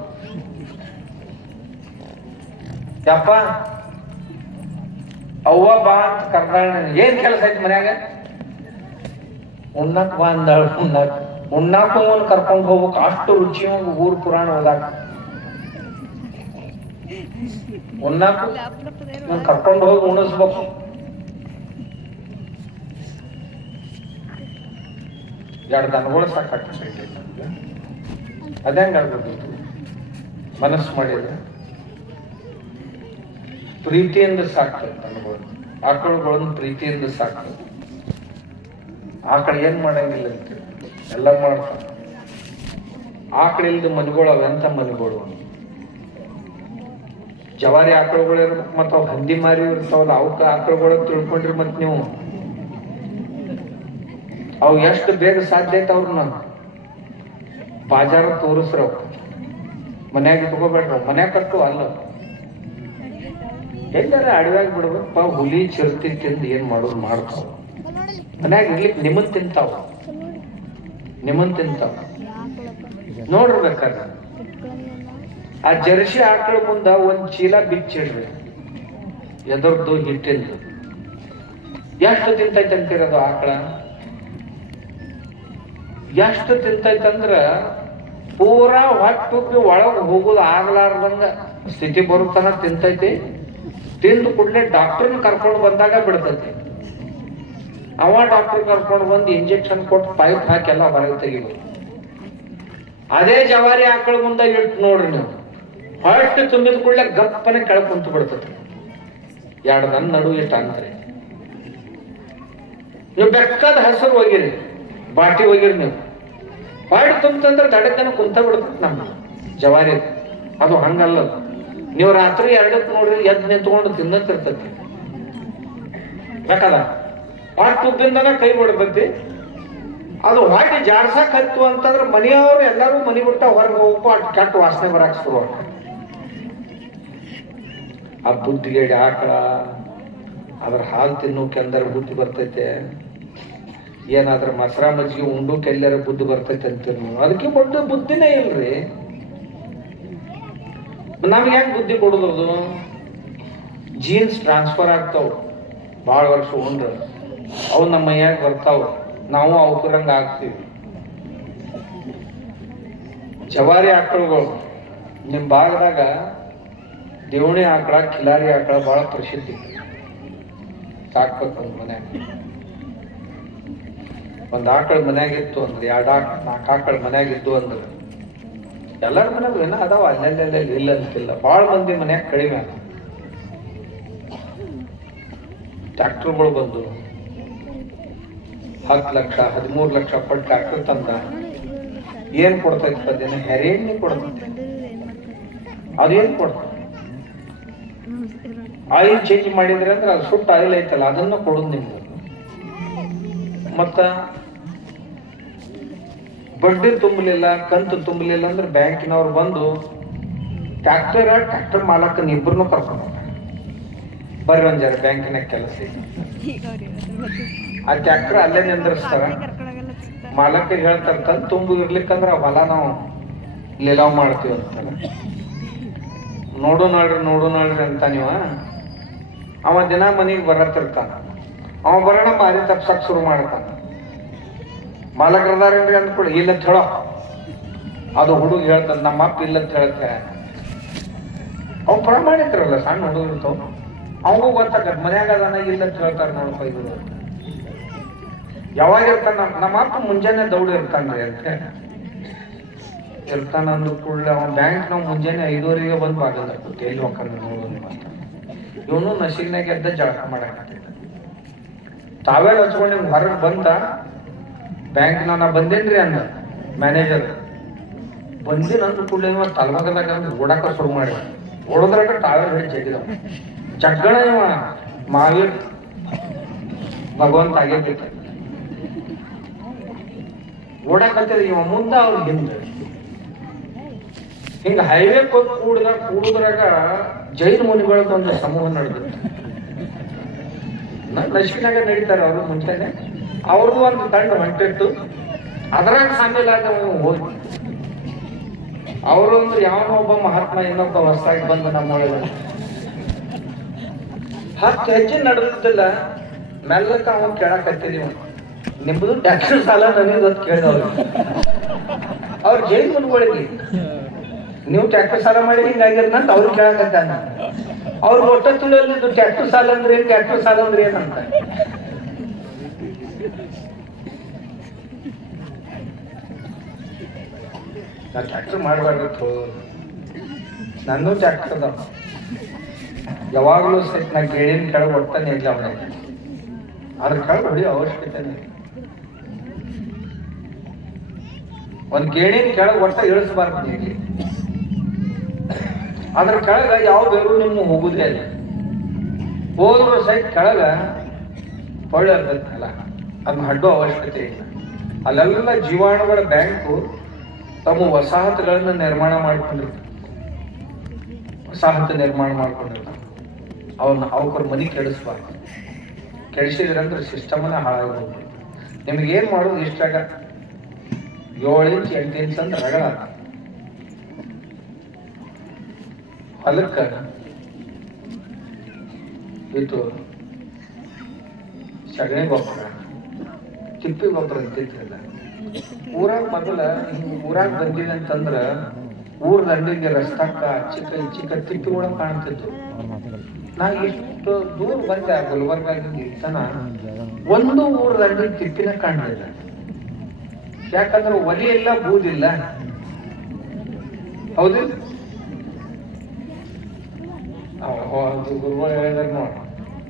ಯಪ್ಪ ಅವ್ವ ಬಾ ಅಂತ ಕರ್ದಾಳ. ಏನ್ ಕೆಲಸ ಐತಿ ಮನ್ಯಾಗ? ಉಣ್ಣಕ್ ಬಾ ಅಂದಾಳ. ಉಣ್ಣಕ್ ಉಣ್ಣಾಕು ಅವನ್ ಕರ್ಕೊಂಡು ಹೋಗ್ಬೇಕು, ಅಷ್ಟು ರುಚಿ ಊರ್ ಪುರಾಣ ಹೋದಾಗ ಉಣ್ಣಾಕು ಕರ್ಕೊಂಡು ಹೋಗಿ ಉಣಿಸ್ಬೇಕು. ಎರಡು ದನಗಳು ಸಾಕಾಗ್ತೈತಿ. ಅದಂಗ ಆಗ್ಬಿಟ್ಟು ಮನಸ್ಸು ಮಾಡಿದ್ರೆ ಪ್ರೀತಿಯಿಂದ ಸಾಕ್ತದೆ. ದನಗಳು ಆಕಳುಗಳನ್ನು ಪ್ರೀತಿಯಿಂದ ಸಾಕ್ತದೆ. ಆಕಳ ಏನ್ ಮಾಡಂಗಿಲ್ಲ ಅಂತ ಎಲ್ಲ ಮಾಡ್ತಾನೆ. ಆಕಳಿಲ್ದ ಮನೆಗಳು ಅವೆಂತ ಮನೆಗಳು. ಜವಾರಿ ಆಕಳುಗಳು ಇರ್ಬೇಕು, ಮತ್ತ ಅವ್ ಹಂದಿ ಮಾರಿ ಇರ್ತಾವಲ್ಲ ಅವಕ್ಕ ಆಕಳುಗಳು ತಿಳ್ಕೊಂಡ್ರಿ. ಮತ್ ನೀವು ಅವು ಎಷ್ಟು ಬೇಗ ಸಾಧ್ಯ ಐತೆ ಅವ್ರನ್ನ ಬಾಜಾರ ತೋರಿಸ್ರ. ಮನ್ಯಾಗ ಇಟ್ಕೋಬೇಡ್ರ, ಮನ್ಯಾಗ ಕಟ್ಟು ಅಲ್ಲ, ಎಲ್ಲಾರ ಅಡವ್ಯಾಗ ಬಿಡ್ಬೇಕಪ್ಪ. ಹುಲಿ ಚಿರತಿ ತಿಂದು ಏನ್ ಮಾಡೋದು ಮಾಡ್ತಾವ. ಮನ್ಯಾಗ ಇರ್ಲಿಕ್ಕೆ ನಿಮ್ಮನ್ ತಿಂತಾವ, ನಿಮ್ಮನ್ ತಿಂತಾವ ನೋಡ್ಬೇಕಾದ್ರೆ. ಆ ಜರ್ಸಿ ಆಕಳ ಮುಂದ ಒಂದ್ ಚೀಲ ಬಿಚ್ಚಿಡ್ರಿ, ಎದರ್ದು ಹಿಟ್ಟಿಂದು. ಎಷ್ಟು ತಿಂತೈತೆ ಅಂತಿರೋದು ಆಕಳ? ಎಷ್ಟು ತಿಂತೈತಂದ್ರ ಪೂರಾ ಹೊಟ್ಟುಪ್ಪಿ ಒಳಗ್ ಹೋಗುದು ಆಗ್ಲಾರ್ದಂಗ ಸ್ಥಿತಿ ಬರುತ್ತಾನ ತಿಂತೈತಿ. ತಿಂದು ಕೂಡಲೇ ಡಾಕ್ಟರ್ನ ಕರ್ಕೊಂಡು ಬಂದಾಗ ಬಿಡ್ತೈತಿ. ಅವ ಡಾಕ್ಟರ್ ಕರ್ಕೊಂಡು ಬಂದು ಇಂಜೆಕ್ಷನ್ ಕೊಟ್ಟು ಪೈಪ್ ಹಾಕಿ ಎಲ್ಲ ಹೊರಗೆ ತೆಗಿಬೇಕು. ಅದೇ ಜವಾರಿ ಆಕಳ ಮುಂದೆ ಇಟ್ಟು ನೋಡ್ರಿ ನೀವು, ಹೊಟ್ಟು ತುಂಬಿದ ಕೂಡಲೇ ಗಪ್ಪನೆ ಕೆಳಗೆ ಕುಂತು ಬಿಡ್ತೈತಿ. ಎರಡು ನನ್ನ ನಡು ಇಷ್ಟು ಅಂತಾರೆ. ನೀವು ಬೆಕ್ಕದ ಹಸಿರು ಹೋಗಿರಿ, ಬಾಟಿ ಹೋಗಿರಿ, ನೀವು ಹೊಟ್ಟು ತುಂಬಂದ್ರೆ ದಡಕ್ಕನ ಕುಂತ ಬಿಡ್ತೈತಿ ನಮ್ಮ ಜವಾರಿ. ಅದು ಹಂಗಲ್ಲ. ನೀವು ರಾತ್ರಿ 2ಕ್ಕೆ ನೋಡ್ರಿ ಎದ್ದು ನಿಂತ್ಕೊಂಡು ತಿನ್ನತ್ತಿರ್ತೈತಿ. ಯಾಕದ ಹೊಟ್ಟು ತುಬ್ಬಿಂದನ ಕೈ ಬಿಡ್ತೈತಿ. ಅದು ಹೊಟ್ಟೆ ಜಾಡ್ಸಕ್ ಹತ್ತು ಅಂತಂದ್ರೆ ಮನೆಯವರು ಎಲ್ಲರೂ ಮನೆ ಬಿಟ್ಟ ಹೊರಗೆ ಹೋಗ್ಬೇಕು. ಅಷ್ಟು ಕೆಟ್ಟ ವಾಸನೆ ಬರಾಕ್ ಶುರು. ಆ ಬುದ್ಧಿಗೇಡಿ ಆಕಳ ಅದ್ರ ಹಾಲು ತಿನ್ನೋಕೆ ಅಂದರೆ ಬುದ್ಧಿ ಬರ್ತೈತೆ. ಏನಾದ್ರ ಮೊಸರಾ ಮಜ್ಜಿಗೆ ಉಂಡೋಕೆ ಎಲ್ಲಾರ ಬುದ್ಧಿ ಬರ್ತೈತೆ ಅಂತೀರಿ ನೀವು. ಅದಕ್ಕೆ ಬುದ್ಧಿನೇ ಇಲ್ರಿ. ನಮ್ಗೆ ಹೆಂಗ್ ಬುದ್ಧಿ ಕೊಡುದು? ಜೀನ್ಸ್ ಟ್ರಾನ್ಸ್ಫರ್ ಆಗ್ತಾವ, ಭಾಳ ವರ್ಷ ಉಂಡ್ರ ಅವು ನಮ್ಮ ಮೈಯಾಗ ಬರ್ತಾವ, ನಾವು ಅವಕರಂಗ ಆಗ್ತೀವಿ. ಜವಾರಿ ಆಕಳುಗಳು ನಿಮ್ ಭಾಗದಾಗ ದೇವಣಿ ಆಕಳ, ಕಿಲಾರಿ ಆಕಳ ಬಹಳ ಪ್ರಸಿದ್ಧಿ. ಸಾಕ್ಬೇಕು ಮನ್ಯಾಗ. ಒಂದ್ ಆಕಳ ಮನ್ಯಾಗಿತ್ತು ಅಂದ್ರೆ 2 ಆಕಳ 4 ಆಕಳ ಮನ್ಯಾಗಿದ್ದು ಅಂದ್ರೆ ಎಲ್ಲರ ಮನ್ಯಾಗ ಏನ ಅದಾವ, ಅಲ್ಲೆಲ್ಲ ಇಲ್ಲ ಅಂತಿಲ್ಲ. ಬಾಳ ಮಂದಿ ಮನ್ಯಾಗ ಕಡಿಮೆ. ಟ್ರ್ಯಾಕ್ಟರ್ಗಳು ಬಂದು 10 ಲಕ್ಷ 13 ಲಕ್ಷ ಪಟ್ಟು ಟ್ರ್ಯಾಕ್ಟರ್ ತಂದ. ಏನ್ ಕೊಡ್ತೈತಿ? ಅದೇನ ಹೆರೆಣ್ಣಿ ಕೊಡ್ತೈತಿ. ಅದೇನ್ ಕೊಡ್ತೈತಿ? ಆಯಿಲ್ ಚೇಂಜ್ ಮಾಡಿದ್ರೆ ಅಂದ್ರೆ ಅದು ಸುಟ್ಟ ಆಯಿಲ್ ಐತಲ್ಲ ಅದನ್ನ ಕೊಡುದು ನಿಮ್ಗೆ. ಮತ್ತ ಬಡ್ಡಿ ತುಂಬಲಿಲ್ಲ, ಕಂತು ತುಂಬಲಿಲ್ಲ ಅಂದ್ರೆ ಬ್ಯಾಂಕಿನವ್ರು ಬಂದು ಟ್ರ್ಯಾಕ್ಟರ್ ಮಾಲಕನ ಇಬ್ಬರನ್ನು ಕರ್ಕೊಂಡು ಬರ್ರಿ ಒಂದ್ ಜರ ಬ್ಯಾಂಕಿನ ಕೆಲಸ. ಆ ಟ್ರ್ಯಾಕ್ಟರ್ ಅಲ್ಲೇ ನಿಂದ್ರಿಸ್ತಾರ. ಮಾಲಕಿಗೆ ಹೇಳ್ತಾರ ಕಂತು ತುಂಬು ಇರ್ಲಿಕ್ಕಂದ್ರ ಹೊಲ ನಾವು ಲಿಲಾವ್ ಮಾಡ್ತೀವಿ ಅಂತಾರ. ನೋಡು ನೋಡ್ರಿ ಅಂತ ನೀವ. ಅವ ದಿನ ಮನೆಗೆ ಬರತ್ತಿರ್ತಾನ. ಅವ ಬರೋಣ ಮಾರಿ ತಪ್ಸಕ್ ಶುರು ಮಾಡ್ತಾನ. ಮಾಲಕರದಾರೇನ್ರಿ ಅಂದ್ಕೊಡಿ, ಇಲ್ಲಂತ ಹೇಳೋ. ಅದು ಹುಡುಗ ಹೇಳ್ತಾನ ನಮ್ಮ ಅಪ್ಪ ಇಲ್ಲಂತ ಹೇಳ್ತಾರೆ. ಅವ್ ಪ್ರಾಮಾಣಿಕರಲ್ಲ, ಸಣ್ಣ ಹುಡುಗ ಇರ್ತಾವ. ಅವಂಗೂ ಗೊತ್ತಾಗತ್ ಮನ್ಯಾಗ ಅದಾನ ಇಲ್ಲಂತ ಹೇಳ್ತಾರ ನೋಡಪ್ಪ. ಇದು ಯಾವಾಗ ಇರ್ತಾನ? ನಮ್ಮ ಅಪ್ಪ ಮುಂಜಾನೆ ದೌಡ್ ಇರ್ತಾನ್ರಿ ಅಂತ ಇರ್ತಾನ. ಅಂದ ಕೂಡಲೇ ಅವ ಬ್ಯಾಂಕ್ ನಾವು ಮುಂಜಾನೆ 5:30ಗೆ ಬಂದು ಬಾಗಲ್ ಹಾಕುತ್ತೆ. ಎಲ್ಲಿ ಹೋಗ್ತಾನೆ ನೋಡೋದು ಅಂತ. ಇವನು ನಶೀಗ್ನಾಗ ಎದ್ದ ಜಳಕ ಮಾಡಕತ್ತಿದ್ದ. ತಾವೇಲ್ ಹಚ್ಕೊಂಡು ನಿಮ್ಗೆ ಹೊರಗೆ ಬಂದ. ಬ್ಯಾಂಕ್ ನಾ ಬಂದೇನ್ರಿ ಅಂದ ಮ್ಯಾನೇಜರ್. ಬಂದಿನ ಅಂದ ಕೂಡಲೇ ಇವ ತಲೆಮಗದಾಗ ಓಡಾಕ ಶುರು ಮಾಡಿ ಓಡೋದ್ರಾಗ ತಾವೇಲ್ ಹಿಡಿ ಜಗ್ಗಿದ ಜಗ್ಗಣ. ಇವ ಮಾವೀರ್ ಭಗವಂತ ಆಗೇಬಿಟ್ಟ. ಓಡಾಕತ್ತಿದ ಇವ ಮುಂದ ಅವ್ರ ಹಿಂದೆ. ಹಿಂಗ ಹೈವೇ ಕೂಡುದ್ರಾಗ ಜೈನ ಮುನಿಗಳದ್ದು ಒಂದು ಸಮೂಹ ನಡೆದಿತ್ತು. ಲಕ್ಷ್ಮೀನಾಗ ನಡೀತಾರೆ ಅವರು ಮುಂಚೆನೆ. ಅವ್ರದ್ದು ಒಂದು ತಂಡ ಹೊಂಟಿತ್ತು. ಅದ್ರಾಗ ಸಾಮೇಲ್ ಆದ ಹೋಗಿ ಅವರೊಂದು ಯಾವನೋ ಒಬ್ಬ ಮಹಾತ್ಮ ಇನ್ನೊಬ್ಬ ಹೊಸದಾಗಿ ಬಂದು ನಮ್ಮೊಳಗೆ 10 ಹೆಜ್ಜೆ ನಡೆದಿದ್ದಿಲ್ಲ. ಮೆಲ್ಲಕ್ಕ ಅವನ್ ಕೇಳಕತ್ತಿದೀವ, ನಿಮ್ದು ಟ್ಯಾಕ್ಸಿ ಸಾಲ ನನಗೆ ಕೇಳಿದವ್ರು. ಅವ್ರ ಜೈಲ್ ಮನ್ಗಳಿಗೆ ನೀವು ಟ್ಯಾಕ್ಟರ್ ಸಾಲ ಮಾಡಿ ಹಿಂಗಾಗಿರ್ನಂತ ಅವ್ರು ಕೇಳಕತ್ತಾನ. ಅವ್ರು ಒಟ್ಟ ತಿಳಿಯಲ್ಲಿದ್ದು ಟ್ಯಾಕ್ಟರ್ ಸಾಲ ಅಂದ್ರೆ ಏನ್, ಟ್ಯಾಕ್ಟರ್ ಸಾಲ ಅಂದ್ರೆ ಏನಂತ. ನಾ ಟ್ಯಾಕ್ಟರ್ ಮಾಡಬಾರ್ದು, ನನ್ನೂ ಟ್ಯಾಕ್ಟರ್ ಅದಾವ. ಯಾವಾಗಲೂ ಸಹಿತ ನಾ ಗೇಳಿನ ಕೆಳಗೆ ಒಟ್ಟಾನೆ ಇಲ್ಲ ಅವನ, ಅದ್ರ ಕೆಳಗೆ ಹೊಡಿಯೋ ಅವಶ್ಯಕತೆ ಇಲ್ಲ. ಒಂದ್ ಗೇಣಿನ ಕೆಳಗೆ ಒಟ್ಟ ಇಳಿಸಬಾರ್ದು ಇಲ್ಲಿ. ಅದ್ರ ಕೆಳಗ ಯಾವ ಬೇರು ನಿಮ್ಮ ಹೋಗುದೇ ಇಲ್ಲ. ಹೋದ್ರು ಸಹಿತ ಕೆಳಗ ಹೊಳ್ಳೆ ಇರ್ತೈತಲ್ಲ, ಅದನ್ನ ಅಡ್ಡೋ ಅವಶ್ಯಕತೆ ಇಲ್ಲ. ಅಲ್ಲೆಲ್ಲ ಜೀವಾಣುಗಳ ಬ್ಯಾಂಕು ತಮ್ಮ ವಸಾಹತುಗಳನ್ನ ನಿರ್ಮಾಣ ಮಾಡ್ಕೊಂಡಿರ್ತಾರೆ. ವಸಾಹತು ನಿರ್ಮಾಣ ಮಾಡ್ಕೊಂಡಿರ್ತಾರೆ. ಅವಕ್ರ ಮನೆ ಕೆಡಿಸ್ಬಾರ್ದು. ಕೆಡಿಸಿದ್ರಂದ್ರೆ ಸಿಸ್ಟಮನ್ನ ಹಾಳಾಗ್ಬೋದು. ನಿಮ್ಗೇನ್ ಮಾಡೋದು ಇಷ್ಟಾಗ 7 ಇಂಚ್ 8 ಇಂಚ್ ಅಂತ ರಗಡ ಹೊಲಕ್ಕ ಇದು ಸಗಣಿ ಗೊಬ್ಬರ, ತಿಪ್ಪಿ ಗೊಬ್ಬರ ಅಂತಿದ್ರಲ್ಲ. ಊರಾಗ ಮೊದಲ ಊರಾಗ ಬಂದಿದೆ ಅಂತಂದ್ರ ಊರ ದಂಡಿಗೆ ರಸ್ತಾಕ ಚಿಕ್ಕ ಚಿಕ್ಕ ತಿಪ್ಪಿಗಳ ಕಾಣ್ತಿತ್ತು. ನಾ ಇಷ್ಟು ದೂರ ಬಂದೆ ಗುಲ್ಬರ್ಗಾಗಿಂದ ಇರ್ತನ ಒಂದು ಊರ ದಂಡಿ ತಿಪ್ಪಿನ ಕಾಣಲಿಲ್ಲ. ಯಾಕಂದ್ರೆ ಒಲಿ ಎಲ್ಲ ಬೂದಿಲ್ಲ, ಹೌದಿಲ್ಲ? ಗುರುಗಳು ಹೇಳಿದಾರ ನೋಡಿ,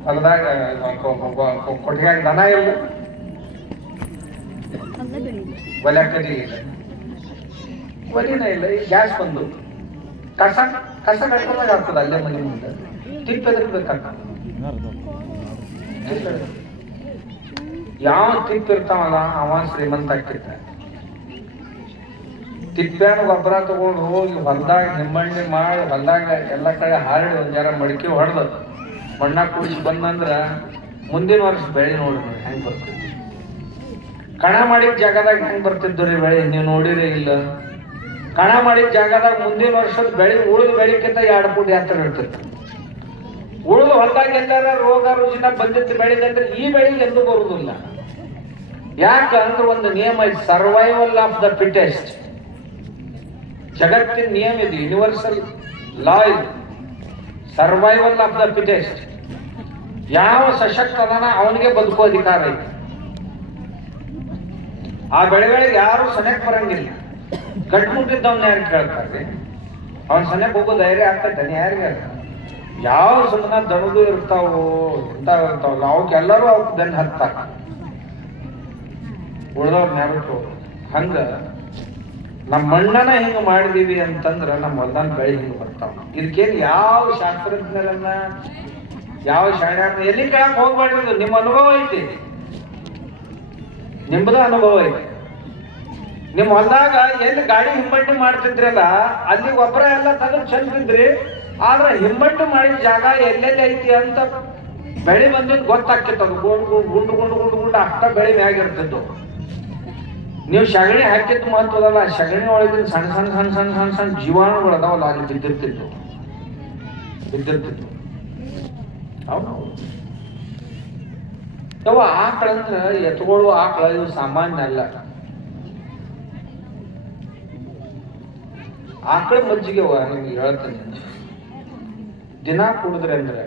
ಹೊಲದಾಗ ಕೊಟ್ಟಿಗೆ ದನ ಇಲ್ಲ, ಒಲೆ ಕಲಿಯಿಲ್ಲ, ಒಲಿನ ಇಲ್ಲ. ಈಗ ಗ್ಯಾಸ್ ಬಂದು ಕಸ ಕಟ್ಕೊಂಡಾಗ ಆಗ್ತದ ಅಲ್ಲೇ ಮನೆ ಮುಂದೆ. ತಿಪ್ಪಿ ಎದರ್ಬೇಕಾಗ್ತದ. ಯಾವ ತಿಪ್ಪಿ ಇರ್ತಾವಲ್ಲ ಅವ ಶ್ರೀಮಂತ ಆಗ್ತಿರ್ತ. ತಿಪ್ಪ್ಯಾನ ಗೊಬ್ಬರ ತಗೊಂಡು ಹೋಗಿ ಹೊಲ್ದಾಗ ನಿಮ್ಮಣ್ಣಿ ಮಾಡಿ ಹೊಲ್ದಾಗ ಎಲ್ಲ ಕಡೆ ಹಾರಡಿ ಒಂದ್ ಜರ ಮಡಿಕೆ ಹೊಡೆದು ಮಣ್ಣಾಗ ಕುಡಿಸಿ ಬಂದಂದ್ರ ಮುಂದಿನ ವರ್ಷ ಬೆಳೆ ನೋಡ್ರಿ ಹೆಂಗ್ ಬರ್ತಿದ್ವಿ. ಕಣ ಮಾಡಿದ ಜಾಗದಾಗ ಹೆಂಗ್ ಬರ್ತಿದ್ದು ಬೆಳೆ ನೀವು ನೋಡಿರಿ ಇಲ್ಲ. ಕಣ ಮಾಡಿದ ಜಾಗದಾಗ ಮುಂದಿನ ವರ್ಷದ ಬೆಳೆ ಉಳಿದ ಬೆಳೆಕ್ಕಿಂತ 2 ಫೂಟ್ ಎತ್ತರ ಇರ್ತಿತ್ತು. ಉಳಿದು ಹೊಲ್ದಾಗ ಎಲ್ಲಾರ ರೋಗ ರುಜಿನ ಬಂದಿತ್ತು ಬೆಳೆದಂದ್ರೆ ಈ ಬೆಳೆಗೆ ಎಂದೂ ಬರುವುದಿಲ್ಲ. ಯಾಕಂದ್ರೆ ಒಂದು ನಿಯಮ ಇದೆ, ಸರ್ವೈವಲ್ ಆಫ್ ದ ಫಿಟೆಸ್ಟ್. ಜಗತ್ತಿನ ನಿಯಮ ಇದೆ, ಯೂನಿವರ್ಸಲ್ ಲಾ ಇದೆ, ಸರ್ವೈವಲ್ ಆಫ್ ದ ಫಿಟೆಸ್ಟ್. ಯಾವ ಸಶಕ್ತ ಅದನ ಅವನಿಗೆ ಬದುಕೋ ಅಧಿಕಾರ ಇದೆ. ಆ ಬೆಳೆಗಳಿಗೆ ಯಾರು ಸನೆಕ್ ಬರಂಗಿಲ್ಲ. ಗಟ್ಮುಟ್ಟಿದ್ದವನ್ನ ಯಾರು ಕೇಳ್ತಾರೆ? ಅವನ ಸನೆಕ್ ಹೋಗೋ ಧೈರ್ಯ ಆಗ್ತೈತೆ ಯಾರಿಗೆ? ಯಾವ ಸುಮ್ಮನ ದಣದು ಇರ್ತಾವೋ ಇರ್ತಾವಲ್ಲ ಅವಕ್ಕೆಲ್ಲರೂ ಅವಕ್ಕೆ ಬೆನ್ನು ಹತ್ತಾರ, ಉಳ್ದವ್ರ ನ್ಯಾರಕ್ಕೆ. ಹಂಗ ನಮ್ಮ ಮಣ್ಣನ ಹಿಂಗ ಮಾಡಿದೀವಿ ಅಂತಂದ್ರ ನಮ್ಮ ಹೊಲ್ದಾನ ಬೆಳೆ ಹಿಂಗ ಬರ್ತಾವ. ಇದಕ್ಕೇನು ಯಾವ ಶಾಸ್ತ್ರಜ್ಞರನ್ನ ಯಾವ ಶಾಣ್ಯಾರನ್ನ ಎಲ್ಲಿ ಕೇಳಕ್ ಹೋಗ್ಬಾರ್ದು. ನಿಮ್ಮ ಅನುಭವ ಐತಿ, ನಿಮ್ದ ಅನುಭವ ಐತಿ. ನಿಮ್ ಹೊಲ್ದಾಗ ಎಲ್ಲಿ ಗಾಡಿ ಹಿಂಬಟ್ಟಿ ಮಾಡ್ತಿದ್ರಲ್ಲ ಅಲ್ಲಿ ಗೊಬ್ಬರ ಎಲ್ಲ ತೆಗೆದು ಚೆಲ್ತಿದ್ರಿ. ಆದ್ರೆ ಹಿಂಬಟ್ಟು ಮಾಡಿದ ಜಾಗ ಎಲ್ಲೆಲ್ಲಿ ಐತಿ ಅಂತ ಬೆಳೆ ಬಂದಿದ್ದು ಗೊತ್ತಾಗ್ತಿತ್ತು. ಅದು ಗುಂಡು ಗುಂಡು ಗುಂಡು ಗುಂಡು ಅಷ್ಟ ಬೆಳೆ ಮ್ಯಾಗಿರ್ತಿದ್ದು. ನೀವು ಸಗಣಿ ಹಾಕಿದ್ದು ಮಹತ್ವದಲ್ಲ, ಸಗಣಿ ಒಳಗಿನ ಸಣ್ಣ ಸಣ್ಣ ಸಣ್ಣ ಸಣ್ಣ ಸಣ್ಣ ಸಣ್ಣ ಜೀವಾಣುಗಳು ಅದಾವಲ್ಲ ಅಲ್ಲಿ ಬಿದ್ದಿರ್ತಿತ್ತು. ಹೌದು. ಆಕಳಂದ್ರ ಎತ್ಕೊಳ್ಳುವ ಆಕಳ ಇದು ಸಾಮಾನ್ಯ ಅಲ್ಲ. ಆಕಳ ಮಜ್ಜಿಗೆ ನಿಮ್ಗೆ ಹೇಳ್ತೇನೆ, ದಿನ ಕುಡಿದ್ರೆ ಅಂದ್ರೆ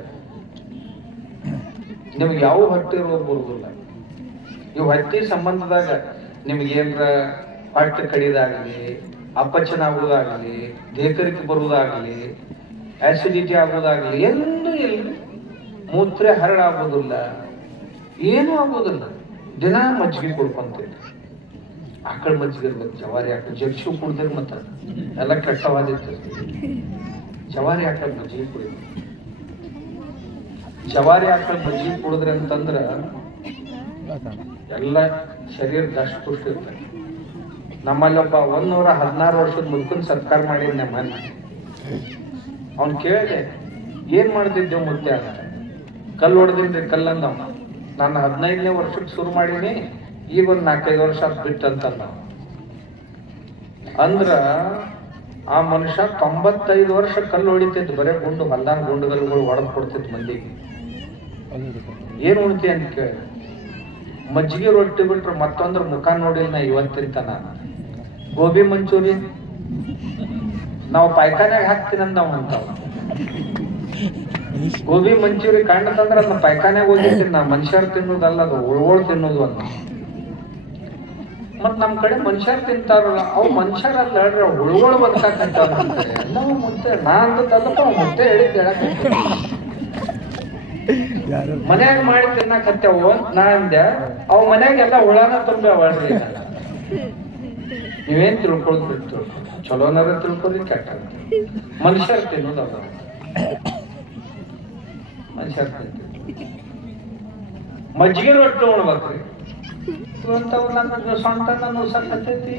ನಿಮ್ಗೆ ಯಾವ ಹೊಟ್ಟೆ ರೋಗ ಬರುದಿಲ್ಲ. ಇವು ಹೊಟ್ಟೆ ಸಂಬಂಧದಾಗ ನಿಮ್ಗೆ ಏನ್ರ ಹೊಟ್ಟೆ ಕಡಿದಾಗಲಿ, ಅಪಚನ ಆಗುವುದಾಗಲಿ, ದೇಹಕರಿಕೆ ಬರುವುದಾಗಲಿ, ಆಸಿಡಿಟಿ ಆಗುವುದಾಗಲಿ ಎಂದೂ ಇಲ್ಲ. ಮೂತ್ರ ಹರಳ ಆಗೋದಿಲ್ಲ, ಏನೂ ಆಗೋದಿಲ್ಲ. ದಿನ ಮಜ್ಜಿಗೆ ಕುಡ್ಕೊಂತೀವಿ. ಆಕಳ ಮಜ್ಜಿಗೆ ಇರ್ಬೇಕು, ಜವಾರಿ ಆಕಳ ಜಗ್ಸು ಕುಡ್ದ್ರೆ ಮತ್ತ ಎಲ್ಲ ಕೆಟ್ಟವಾದಿತ್ತು. ಜವಾರಿ ಆಕಳ ಮಜ್ಜಿಗೆ ಕುಡಿಬೇಕು. ಜವಾರಿ ಆಕಳ ಮಜ್ಜಿಗೆ ಕುಡಿದ್ರೆ ಅಂತಂದ್ರ ಎಲ್ಲ ಶರೀರ ದಷ್ಟಪುಷ್ಟ ಇರ್ತದೆ. ನಮ್ಮಲ್ಲಿ ಒಬ್ಬ 116 ವರ್ಷದ ಮುದುಕನ್ ಸತ್ಕಾರ ಮಾಡಿದ್ ನಮ್ಮನ್ನ. ಅವ್ನ್ ಕೇಳಿದೆ, ಏನ್ ಮಾಡ್ತಿದ್ದೇವ್ ಮುತ್ಯ ಅಂತ. ಕಲ್ಲು ಹೊಡೆದಿನ್ರಿ ಕಲ್ಲಂದ. ನಾನು 15ನೇ ವರ್ಷಕ್ಕೆ ಶುರು ಮಾಡೀನಿ, ಈಗ ಒಂದು 4-5 ವರ್ಷ ಬಿಟ್ಟಂತ. ಅಂದ್ರ ಆ ಮನುಷ್ಯ 95 ವರ್ಷ ಕಲ್ಲು ಹೊಡಿತಿದ್ದು, ಬರೇ ಗುಂಡು ಹೊಲ್ದಾನ ಗುಂಡುಗಲ್ಗಳು ಹೊಡೆದು ಕೊಡ್ತಿತ್ತು ಮಂದಿಗೆ. ಏನ್ ಉಣ್ತಿ ಅಂತ ಕೇಳಿ, ಮಜ್ಜಿಗೆ ರೊಟ್ಟಿ ಬಿಟ್ರೆ ಮತ್ತೊಂದ್ರ ಮುಖ ನೋಡಿಲ್ಲ ನಾ ಇವತ್ತಿಂತ. ನಾನು ಗೋಬಿ ಮಂಚೂರಿ ನಾವು ಪಾಯ್ಖಾನ್ಯಾಗ ಹಾಕ್ತೀನಂದ ಅಂತಾವ. ಗೋಬಿ ಮಂಚೂರಿ ಕಂಡತಂದ್ರ ಅದನ್ನ ಪಾಯ್ಖಾನ್ಯಾಗ ಹೋಗಿರ್ತೀನಿ ನಾ. ಮನುಷ್ಯರು ತಿನ್ನೋದಲ್ಲ ಅದು, ಉಳ್ವೋಳ್ ತಿನ್ನೋದು ಅಂತ. ಮತ್ ನಮ್ ಕಡೆ ಮನುಷ್ಯರು ತಿಂತಾರಲ್ಲ, ಅವು ಮನುಷ್ಯರಲ್ಲ ಹೇಳ್ರಿ, ಉಳ್ವೋಳು ಬದುಕಾಕಂತಾವ. ಎಲ್ಲವೂ ಮುತ್ತೆ ನಾ ಅಂದದ್ದಲ್ಲಪ್ಪ, ಮುತ್ತೆ ಹೇಳಿದ್ ಹೇಳಕ್ ಮನ್ಯಾಗ ಮಾಡಿ ತಿನ್ನಕತ್ತೇವು ನಾ ಅಂದೆ. ಅವ್ ಮನ್ಯಾಗ ಎಲ್ಲ ಹುಳಾನ ತುಂಬ್ಯಾವಳ್ರಿ. ನೀವೇನ್ ತಿಳ್ಕೊಳ್ತಿರ್ತು, ಚಲೋನಾರ ತಿಳ್ಕೊರಿ, ಕೆಟ್ಟ ಮನುಷ್ಯರು ತಿನ್ನೋದಲ್ಲ. ಮನುಷ್ಯರು ತಿಂತೀವಿ. ಮಜ್ಜಿಗೆ ರೊಟ್ಟಿ ಉಣ್ಬೇಕ್ರಿ ಅಂತವ್. ನನ್ನ ಸೊಂಟನ ನುಸಕತ್ತೈತಿ,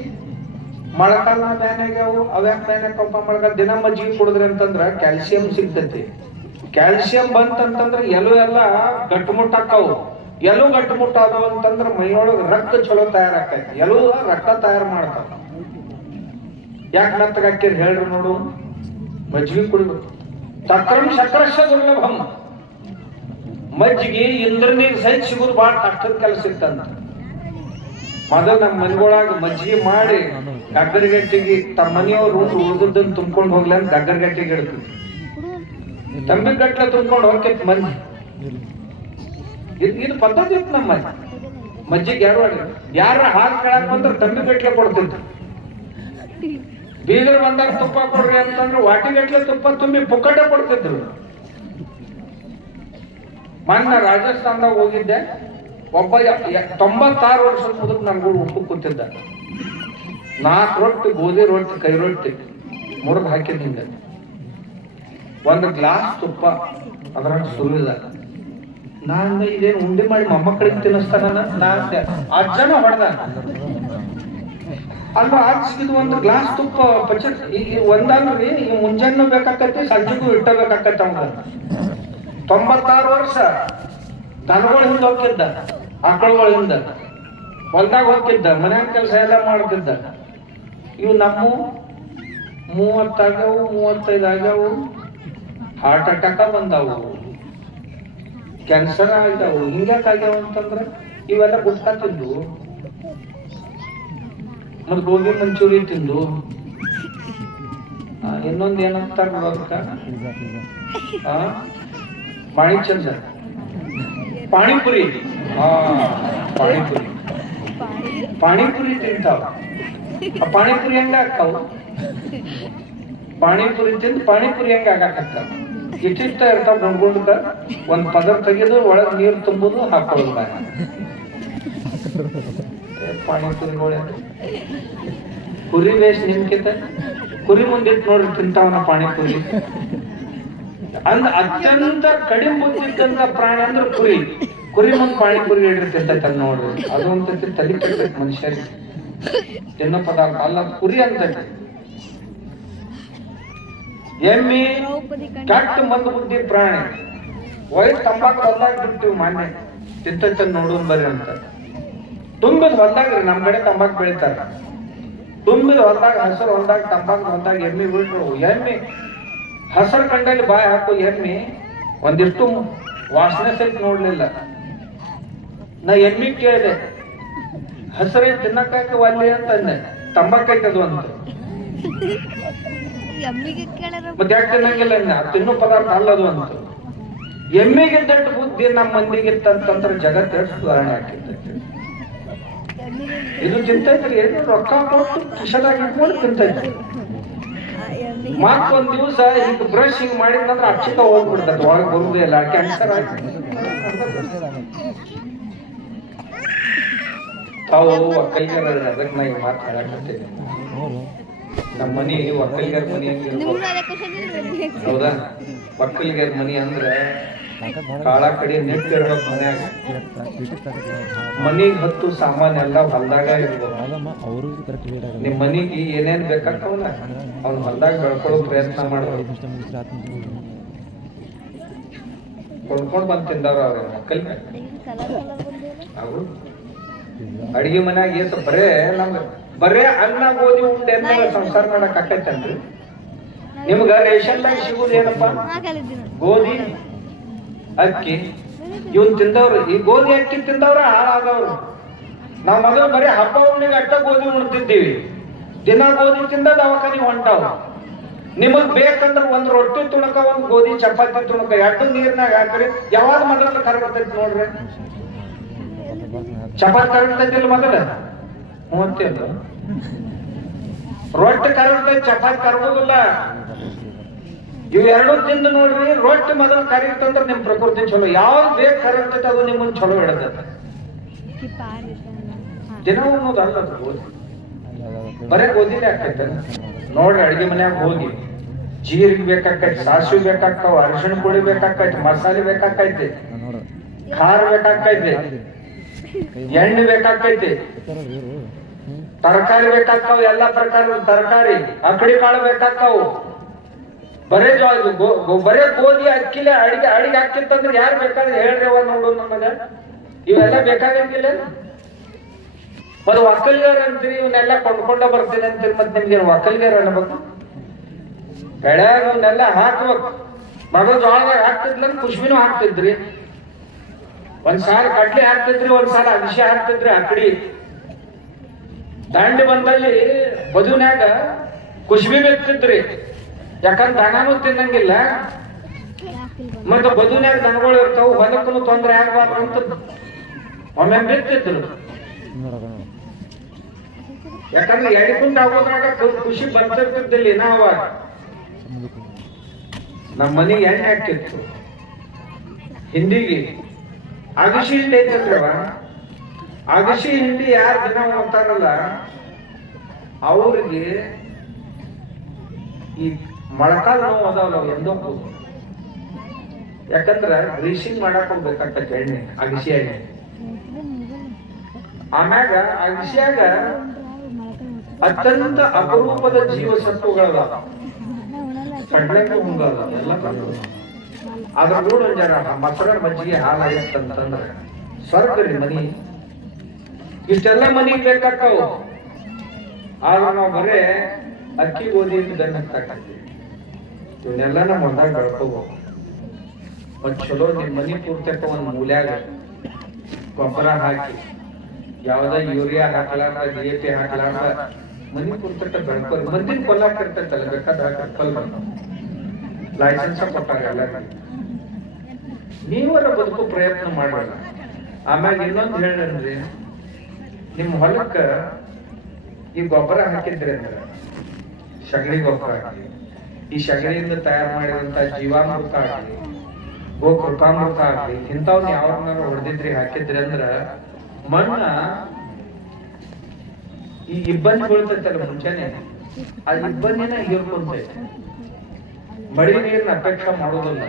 ಮೊಳಕಾಲ ಬ್ಯಾನಾಗ್ಯಾವು. ಅವ್ಯಾಕ ಬ್ಯಾನಾಕಪ್ಪ ಮೊಳಕಾಲ? ದಿನ ಮಜ್ಜಿಗೆ ಕುಡಿದ್ರಿ ಅಂತಂದ್ರ ಕ್ಯಾಲ್ಸಿಯಂ ಸಿಗ್ತೈತಿ. ಕ್ಯಾಲ್ಸಿಯಂ ಬಂತಂತಂದ್ರ ಎಲು ಎಲ್ಲ ಗಟ್ಟುಮುಟ್ಟಾಕವು. ಎಲು ಗಟ್ಟುಮುಟ್ಟಾದವು ಅಂತಂದ್ರ ಮೈಯೊಳಗ ರಕ್ತ ಚಲೋ ತಯಾರಾಕೈತಿ. ಎಲು ರಕ್ತ ತಯಾರು ಮಾಡ್ತಾವ. ಯಾಕೆ ನತ್ತಗಾಕಿರ್ ಹೇಳ್ರಿ ನೋಡು? ಮಜ್ಜಿಗೆ ಕುಡಿಬೇಕು. ತಕ್ರಂ ಸಕ್ರಶ ದುರ್ಲಭಂ. ಮಜ್ಜಿಗೆ ಇಂದ್ರನಿಗೆ ಸಹಿತ ಸಿಗುದು ಬಹಳ ಕಷ್ಟದ ಕೆಲಸ ಇತ್ತಂತ. ಮೊದಲು ನಮ್ಮ ಮನೆಗೊಳಗ ಮಜ್ಜಿಗೆ ಮಾಡಿ ಗಗ್ಗರಗಟ್ಟಿಗೆ ತಮ್ಮ ಮನೆಯವ್ರು ಉಳಿದದ್ದನ್ನು ತುಂಬ್ಕೊಂಡು ಹೋಗ್ಲಿ ಅಂತ ಗಗ್ಗರಗಟ್ಟಿಗೆ ಇಡ್ತೀವಿ. ತಂಬಿ ಗಟ್ಲೆ ತುಂಬ್ಕೊಂಡು ಹೋಗ್ತೈತಿ ಮಂದಿ. ಇದು ಪದ್ಧತಿ ಇತ್ತು ನಮ್ಮ ಮಜ್ಜಿಗೆ. ಯಾರ ಹಾಲು ಕೇಳಕ್ ಬಂದ್ರೆ ತಂಬಿ ಗಟ್ಲೆ ಕೊಡ್ತಿತ್ತು. ಬೀಗರು ಬಂದಾಗ ತುಪ್ಪ ಕೊಡ್ರಿ ಅಂತಂದ್ರೆ ವಾಟಿ ಗಟ್ಲೆ ತುಪ್ಪ ತುಂಬಿ ಪುಕ್ಕಟೆ ಕೊಡ್ತಿದ್ರು. ಮೊನ್ನೆ ರಾಜಸ್ಥಾನದಾಗ ಹೋಗಿದ್ದೆ. ಒಬ್ಬ 96 ವರ್ಷದ ಮುದುಕ್ ನನ್ಗೂ ಉಪ್ಪು ಕೂತಿದ್ದ. 4 ರೊಟ್ಟಿ, ಗೋಧಿ ರೊಟ್ಟಿ, ಕೈ ರೊಟ್ಟಿ ಮುರಿದು ಹಾಕಿದ್ ಹಿಂಗ. 1 ಗ್ಲಾಸ್ ತುಪ್ಪ ಅದ್ರಾಗ ಸುರಿದ. ನಾನು ಇದೇನು ಉಂಡೆ ಮಾಡಿ ಮೊಮ್ಮಕ್ಕಳಿಗೆ ತಿನ್ನಿಸ್ತಾನ. ನಾ ಅಜ್ಜನ ಹೊಡೆದ ಅಲ್ವಾ? ಸಿಗಿದ್ 1 ಗ್ಲಾಸ್ ತುಪ್ಪ ಪಚ ಒಂದಲ್ರಿ. ಈ ಮುಂಜಾನೆ ಬೇಕಾಕತಿ, ಸಂಜೆಗೂ ಇಟ್ಟಬೇಕಾಕತ್ತ. ಅವಂಗ 96 ವರ್ಷ. ದನಗಳ ಹಿಂದ ಹೋಗಿದ್ದ, ಆಕಳುಗಳ ಹಿಂದ ಹೊಲ್ದಾಗ ಹೋಗಿದ್ದ, ಮನ್ಯಾಗ ಕೆಲಸ ಎಲ್ಲ ಮಾಡ್ತಿದ್ದ. ಇವು ನಮ್ಮ 30 ಆಗ್ಯಾವು, 35 ಆಗ್ಯಾವು, ಹಾರ್ಟ್ ಅಟ್ಯಾಕ ಬಂದಾವು, ಕ್ಯಾನ್ಸರ್ ಆಗ್ಯಾವು. ಹಿಂಗ್ಯಾಕಾಗ್ಯಾವ ಅಂತಂದ್ರೆ ಇವೆಲ್ಲ ಗುಟ್ಕಾ ತಿಂದು ಮತ್ ಗೋಬಿ ಮಂಚೂರಿ ತಿಂದು. ಇನ್ನೊಂದು ಏನಂತಾರ ಅದಕ್ಕ, ಮಾಣಿಚಂದ ಪಾಣಿಪುರಿ. ಪಾಣಿಪುರಿ ಪಾಣಿಪುರಿ ತಿಂತಾವ. ಪಾಣಿಪುರಿ ಹೆಂಗ ಹಾಕಾವು? ಪಾಣಿಪುರಿ ತಿಂದು ಪಾಣಿಪುರಿ ಹೆಂಗ ಆಗಾಕತ್ತಾವ? ಇಟ್ಟಿಷ್ಟ ಇರ್ತಾವ ಗುಂಡ್ಗುಂಡ್ಕ. 1 ಪದರ್ ತೆಗೆದು ಒಳಗ್ ನೀರು ತುಂಬುದು, ಹಾಕೊಳ್ಳೋದು ಬಾಯ. ಪಾಣಿಪುರಿಗಳು ಕುರಿ ವೇಸ್ಟ್ ನಿಮ್ಕಿಂತ ಕುರಿ ಮುಂದಿಟ್ಟು ನೋಡ್ರಿ ತಿಂತಾವನ ಪಾಣಿಪುರಿ. ಅಂದ ಅತ್ಯಂತ ಕಡಿಮೆ ಬುದ್ಧಿದ್ದಂತ ಪ್ರಾಣಿ ಅಂದ್ರೆ ಕುರಿ. ಕುರಿ ಮುಂದ್ ಪಾಣಿಪುರಿ ಹಿಡಿತಿರ್ತೈತ ನೋಡ್ರಿ. ಅದು ಅಂತೈತಿ ತಲೆ ಕೆಟ್ಟೈತಿ ಮನುಷ್ಯರಿಗೆ. ತಿನ್ನೋ ಪದಾರ್ಥ ಅಲ್ಲ ಕುರಿ ಅಂತೈತಿ. ಎಮ್ಮಿ ಕೆಟ್ಟ ಮಂದ ಬುದ್ಧಿ ಪ್ರಾಣಿ. ವೈಟ್ ತಂಬಾಕು ಹೊಲ್ದಾಗ ಬಿಡ್ತೀವಿ. ಮಾನ್ಯ ತಿಂತೈತ ನೋಡೋನ್ ಬರ್ರಿ ಅಂತ ತುಂಬಿದ ಹೊಲ್ದಾಗ್ರಿ. ನಮ್ ಕಡೆ ತಂಬಾಕು ಬೆಳಿತಾರ. ತುಂಬಿದ ಹೊಲ್ದಾಗ, ಹಸಿರು ಹೊಲ್ದಾಗ, ತಂಬಾಕು ಹೊಲ್ದಾಗ ಎಮ್ಮಿ ಬಿಟ್ರು. ಎಮ್ಮಿ ಹಸರು ಕಂಡಲ್ಲಿ ಬಾಯಿ ಹಾಕು. ಎಮ್ಮಿ ಒಂದಿಷ್ಟು ವಾಸನೆ ಸಹಿತ ನೋಡ್ಲಿಲ್ಲ. ನಾ ಎಮ್ಮಿ ಕೇಳಿದೆ, ಹಸರೇ ತಿನ್ನಕ್ಕಾಕ ಒಲ್ಲಿ ಅಂತಂದೆ. ತಂಬಾಕೈತದು ಅಂತ. ಮತ್ತೆ ಯಾಕೆ ತಿನ್ನಂಗಿಲ್ಲ? ತಿನ್ನೋ ಪದಾರ್ಥ ಅಲ್ಲದು ಅಂತ. ಎಮ್ಮಿಗೆ ದೊಡ್ಡ ಬುದ್ಧಿ ನಮ್ಮ ಮಂದಿಗಿತ್ತಂತಂದ್ರೆ ಜಗತ್ತು ಎಷ್ಟು ಸುಧಾರಣೆ ಆಗ್ತಿರ್ತೈತಿ. ಇದು ತಿಂತೈತ್ರಿ, ಏನು ರೊಕ್ಕ ಕೊಟ್ಟು ಕಿಶದಾಗ ಇಟ್ಕೊಂಡು ತಿಂತೈತಿ. ಮತ್ತೊಂದ್ ದಿವಸ ಹಿಂಗ್ ಬ್ರಷ್ ಹಿಂಗ್ ಮಾಡಿದ್ನಂದ್ರೆ ಅಕ್ಷಿತ ಹೋಗ್ಬಿಡ್ತೈತಿ, ಒಳಗೆ ಬರುದೇ ಇಲ್ಲ. ಕ್ಯಾನ್ಸರ್ ಆಯ್ತು. ತಾವು ಒಕ್ಕಲಿಗರ, ಅದಕ್ಕೆ ನಾ ಈಗ ಮಾತು ಹೇಳಕತ್ತೇನೆ. ನಮ್ಮ ಮನಿ ಒಕ್ಕಲಿಗರ ಮನಿ ಹೌದಾ? ಒಕ್ಕಲಿಗರ ಮನಿ ಅಂದ್ರೆ ಕಾಳ ಕಡಿ ನೆಟ್ ಇರ್ಬೇಕು ಮನ್ಯಾಗ. ಮನಿಗ್ ಹತ್ತು ಸಾಮಾನ್ಯ ಎಲ್ಲ ಹೊಲ್ದಾಗ ಇರ್ಬೋದು. ನಿಮ್ ಮನಿಗೆ ಏನೇನ್ ಬೇಕಾಗ್ತಾವಲ್ಲ ಅವ್ನ ಹೊಲ್ದಾಗ ಬೆಳ್ಕೊಳ್ಳೋ ಪ್ರಯತ್ನ ಮಾಡ್ಬೋದು. ಕೊಂಡ್ಕೊಂಡ್ ಬಂದ್ ತಿಂದವ್ರ ಅವ್ರ ಒಕ್ಕಲಿಗ. ಅವ್ರು ಅಡಿಗೆ ಮನ್ಯಾಗ ಏಸ ಬರೇ ಅನ್ನ ಗೋಧಿ ಉಂಡೆ ಸಂಸಾರ ಮಾಡಕ್ ಆಕೈತನ್ರಿ? ನಿಮ್ಗ ರೇಷನ್ದಾಗ ಸಿಗುದು ಏನಪ್ಪಾ? ಗೋಧಿ, ಅಕ್ಕಿ. ಇವನ್ ತಿಂದವ್ರು, ಈ ಗೋಧಿ ಅಕ್ಕಿ ತಿಂದವ್ರ ಹಾಳಾದವ್ರು. ನಾವ್ ಮೊದಲು ಬರೀ ಹಬ್ಬ ಹುಣ್ಣಿಗೆ ಅಟ್ಟ ಗೋಧಿ ಉಣ್ತಿದ್ದೀವಿ. ದಿನ ಗೋಧಿ ತಿಂದ ದವಾಖಾನಿ ಹೊಂಟಾವ. ನಿಮಗ್ ಬೇಕಂದ್ರ ಒಂದ್ ರೊಟ್ಟಿ ತುಣಕ, ಒಂದ್ ಗೋಧಿ ಚಪಾತಿ ತುಣಕ ಎರಡು ನೀರ್ನಾಗ ಹಾಕ್ರಿ, ಯಾವಾಗ ಮೊದಲ ಕರಗತೈತಿ ನೋಡ್ರಿ. ಚಪಾತಿ ಕರಗತೈತಿಲ್ಲ ಮೊದಲ? ಮೂವತ್ತೇಳು. ರೊಟ್ಟಿ ಕರಗತೈತಿ, ಚಪಾತಿ ಕರಗೋದಿಲ್ಲ. ಇವೆರಡು ತಿಂದು ನೋಡ್ರಿ. ರೊಟ್ಟಿ ಮೊದಲು ಕರಗಿತಂದ್ರ ನಿಮ್ ಪ್ರಕೃತಿ ಚಲೋ. ಯಾವ್ದು ಬೇಕು ಕರಗತೈತಿ ಅದು ನಿಮ್ಮನ್ನ ಚಲೋ ಹಿಡತೈತಿ. ದಿನ ಅನ್ನೋದಲ್ಲ ಅದು ಗೋಧಿ, ಬರೇ ಗೋಧಿನೇ ಹಾಕೈತೆ ನೋಡ್ರಿ. ಅಡಿಗೆ ಮನ್ಯಾಗ ಹೋಗಿ ಜೀರಿಗೆ ಬೇಕಾಕೈತಿ, ಸಾಸಿವೆ ಬೇಕಾಗ್ತಾವ, ಅರಿಶಿಣ ಪುಡಿ ಬೇಕಾಕೈತಿ, ಮಸಾಲೆ ಬೇಕಾಕೈತಿ, ಖಾರ ಬೇಕಾಕೈತಿ, ಎಣ್ಣೆ ಬೇಕಾಕೈತಿ, ತರಕಾರಿ ಬೇಕಾಗ್ತಾವ, ಎಲ್ಲಾ ಪ್ರಕಾರದ ತರಕಾರಿ, ಅಕ್ಕಡಿ ಕಾಳು ಬೇಕಾಗ್ತಾವು. ಬರೇ ಬರೇ ಗೋಧಿ ಅಕ್ಕಿಲೆ ಅಡಿಗೆ ಹಾಕಿತ್ತಂದ್ರೆ ಯಾರು ಬೇಕಾದ್ರೆ ಹೇಳ್ರಿ ಅವ ನೋಡು ನಮಗ. ಇವೆಲ್ಲ ಬೇಕಾಗಂಗಿಲ್ಲ. ಮತ್ತೆ ಒಕ್ಕಲ್ಗಾರ ಅಂತೀರಿ, ಇವನ್ನೆಲ್ಲ ಕೊಂಡ್ಕೊಂಡ ಬರ್ತೀನಿ ಅಂತೀರಿ. ಮತ್ತೆ ನಿಮ್ಗೆ ಒಕ್ಕಲ್ಗಾರ ಅನ್ಬೇಕು? ಬೆಳ್ಯಾಗ ಇವನ್ನೆಲ್ಲ ಹಾಕ್ಬೇಕು. ಮೊದಲು ಜೋಳದಾಗ ಹಾಕ್ತಿದ್ಲ, ಕುಶ್ಬಿನೂ ಹಾಕ್ತಿದ್ರಿ, ಒಂದ್ಸಾಲ ಕಡ್ಲಿ ಹಾಕ್ತಿದ್ರಿ, ಒಂದ್ಸಾಲ ಅಗಶಿ ಹಾಕ್ತಿದ್ರಿ. ಅಕ್ಕಡಿ ದಾಂಡಿ ಬಂದಲ್ಲಿ ಬದುನ್ಯಾಗ ಕುಶ್ಬಿ ಬೆತ್ತಿದ್ರಿ, ಯಾಕಂದ್ರೆ ದನನೂ ತಿನ್ನಂಗಿಲ್ಲ. ಮತ್ತೆ ಬದುನ್ಯಾಗ ದನಗಳು ಇರ್ತಾವ, ಹೊಲಕ್ಕೂ ತೊಂದ್ರೆ ಆಗ್ಬಾರ್ದು ಅಂತ ಒಮ್ಮೆ ಬಿತ್ತಿದ್ರು. ಯಾಕಂದ್ರೆ ಎಡಿಕುಂಟ ಆಗೋದ್ರಾಗ ಖುಷಿ ಬರ್ತಿರ್ತಿದ್ದಿಲ್ಲ. ನಾವ ನಮ್ಮ ಮನೆಗೆ ಎಣ್ಣೆ ಹಾಕಿತ್ತು ಹಿಂದಿಗೆ. ಅಗಶಿ ಹಿಂಡಿ ಐತಲ್ರವ, ಅಗಶಿ ಹಿಂಡಿ ಯಾರು ದಿನ ಹೋಗ್ತಾರಲ್ಲ ಅವ್ರಿಗೆ ಈ ಮೊಳಕಾಲ ನೋವು ಅದಾವಲ್ಲ ಎಂದೋ ಹೋಗುದು. ಯಾಕಂದ್ರ ಗ್ರೀಸಿಂಗ್ ಮಾಡಕ್ ಹೋಗ್ಬೇಕಾಗ್ತೈತೆ ಎಣ್ಣೆ, ಅಗಶಿ ಎಣ್ಣೆ. ಆಮ್ಯಾಗ ಅಗಶಿಯಾಗ ಅತ್ಯಂತ ಅಪರೂಪದ ಜೀವಸತ್ವಗಳದ, ಕಡ್ಲೆಕಾಯಿ ಹುಂಗದ ಎಲ್ಲ ಅದ್ರ ಕೂಡ ಜರ ಮೊಸರ ಮಜ್ಜಿಗೆ ಹಾಲಾಗತ್ತಂತಂದ್ರ ಸ್ವರ್ಗ ರೀ ಮನಿ. ಇಷ್ಟೆಲ್ಲ ಮನಿಗ್ ಬೇಕಾಗ್ತಾವು. ಆದ್ರೆ ನಾವು ಬರೇ ಅಕ್ಕಿ ಗೋಧಿ ಬೆನ್ನ ಹಾಕ್ತಾಕ್ತೀವಿ. ಇವನ್ನೆಲ್ಲ ನಮ್ಮ ಹೊಲ್ದಾಗ ಬೆಳ್ಕೋಬಹುದು. ಒಂದ್ ಚಲೋ ನಿಮ್ ಮನಿ ಪೂರ್ತಕ್ಕ ಒಂದ್ ಮೂಲ್ಯಾಗ ಗೊಬ್ಬರ ಹಾಕಿ, ಯಾವ್ದ ಯೂರಿಯಾ ಹಾಕಲಾರ್ದ, DAP ಹಾಕಲಾರ್ದ ಮನಿ ಪೂರ್ತಕ್ಕ ಬೆಳ್ಕೋರಿ. ಮಂದಿನ ಕೊಲ್ಲಾಕ ಇರ್ತೈತಲ್ಲ, ಬೇಕಾದ ಕಲ್ ಬರ್ತಾವ. ಲೈಸೆನ್ಸ್ ಕೊಟ್ಟಾಗ ಎಲ್ಲ ನೀವರ ಬದುಕು ಪ್ರಯತ್ನ ಮಾಡಲ್ಲ. ಆಮ್ಯಾಗ ಇನ್ನೊಂದು ಹೇಳನ್ರಿ, ನಿಮ್ ಹೊಲಕ್ಕ ಈ ಗೊಬ್ಬರ ಹಾಕಿದ್ರಿ ಅಂದ್ರೆ ಸಗಣಿ ಗೊಬ್ಬರ ಹಾಕಿ, ಈ ಸಗಣಿಯಿಂದ ತಯಾರು ಮಾಡಿದಂತ ಜೀವಾಮೃತ ಆಗಲಿ, ಗೋಕೃಪಾಮೃತ ಆಗಲಿ, ಇಂಥವ್ನ ಯಾವನ್ನಾರ ಹೊಡೆದಿದ್ರಿ ಹಾಕಿದ್ರಿ ಅಂದ್ರ ಮಣ್ಣ ಈ ಇಬ್ಬನಿ ಬೀಳ್ತೈತಲ್ಲ ಮುಂಚೆನೆ, ಆ ಇಬ್ಬನಿನ ಹೀರ್ಕೊಂತೈತೆ. ಮಳಿ ನೀರಿನ ಅಪೇಕ್ಷೆ ಮಾಡೋದಿಲ್ಲ,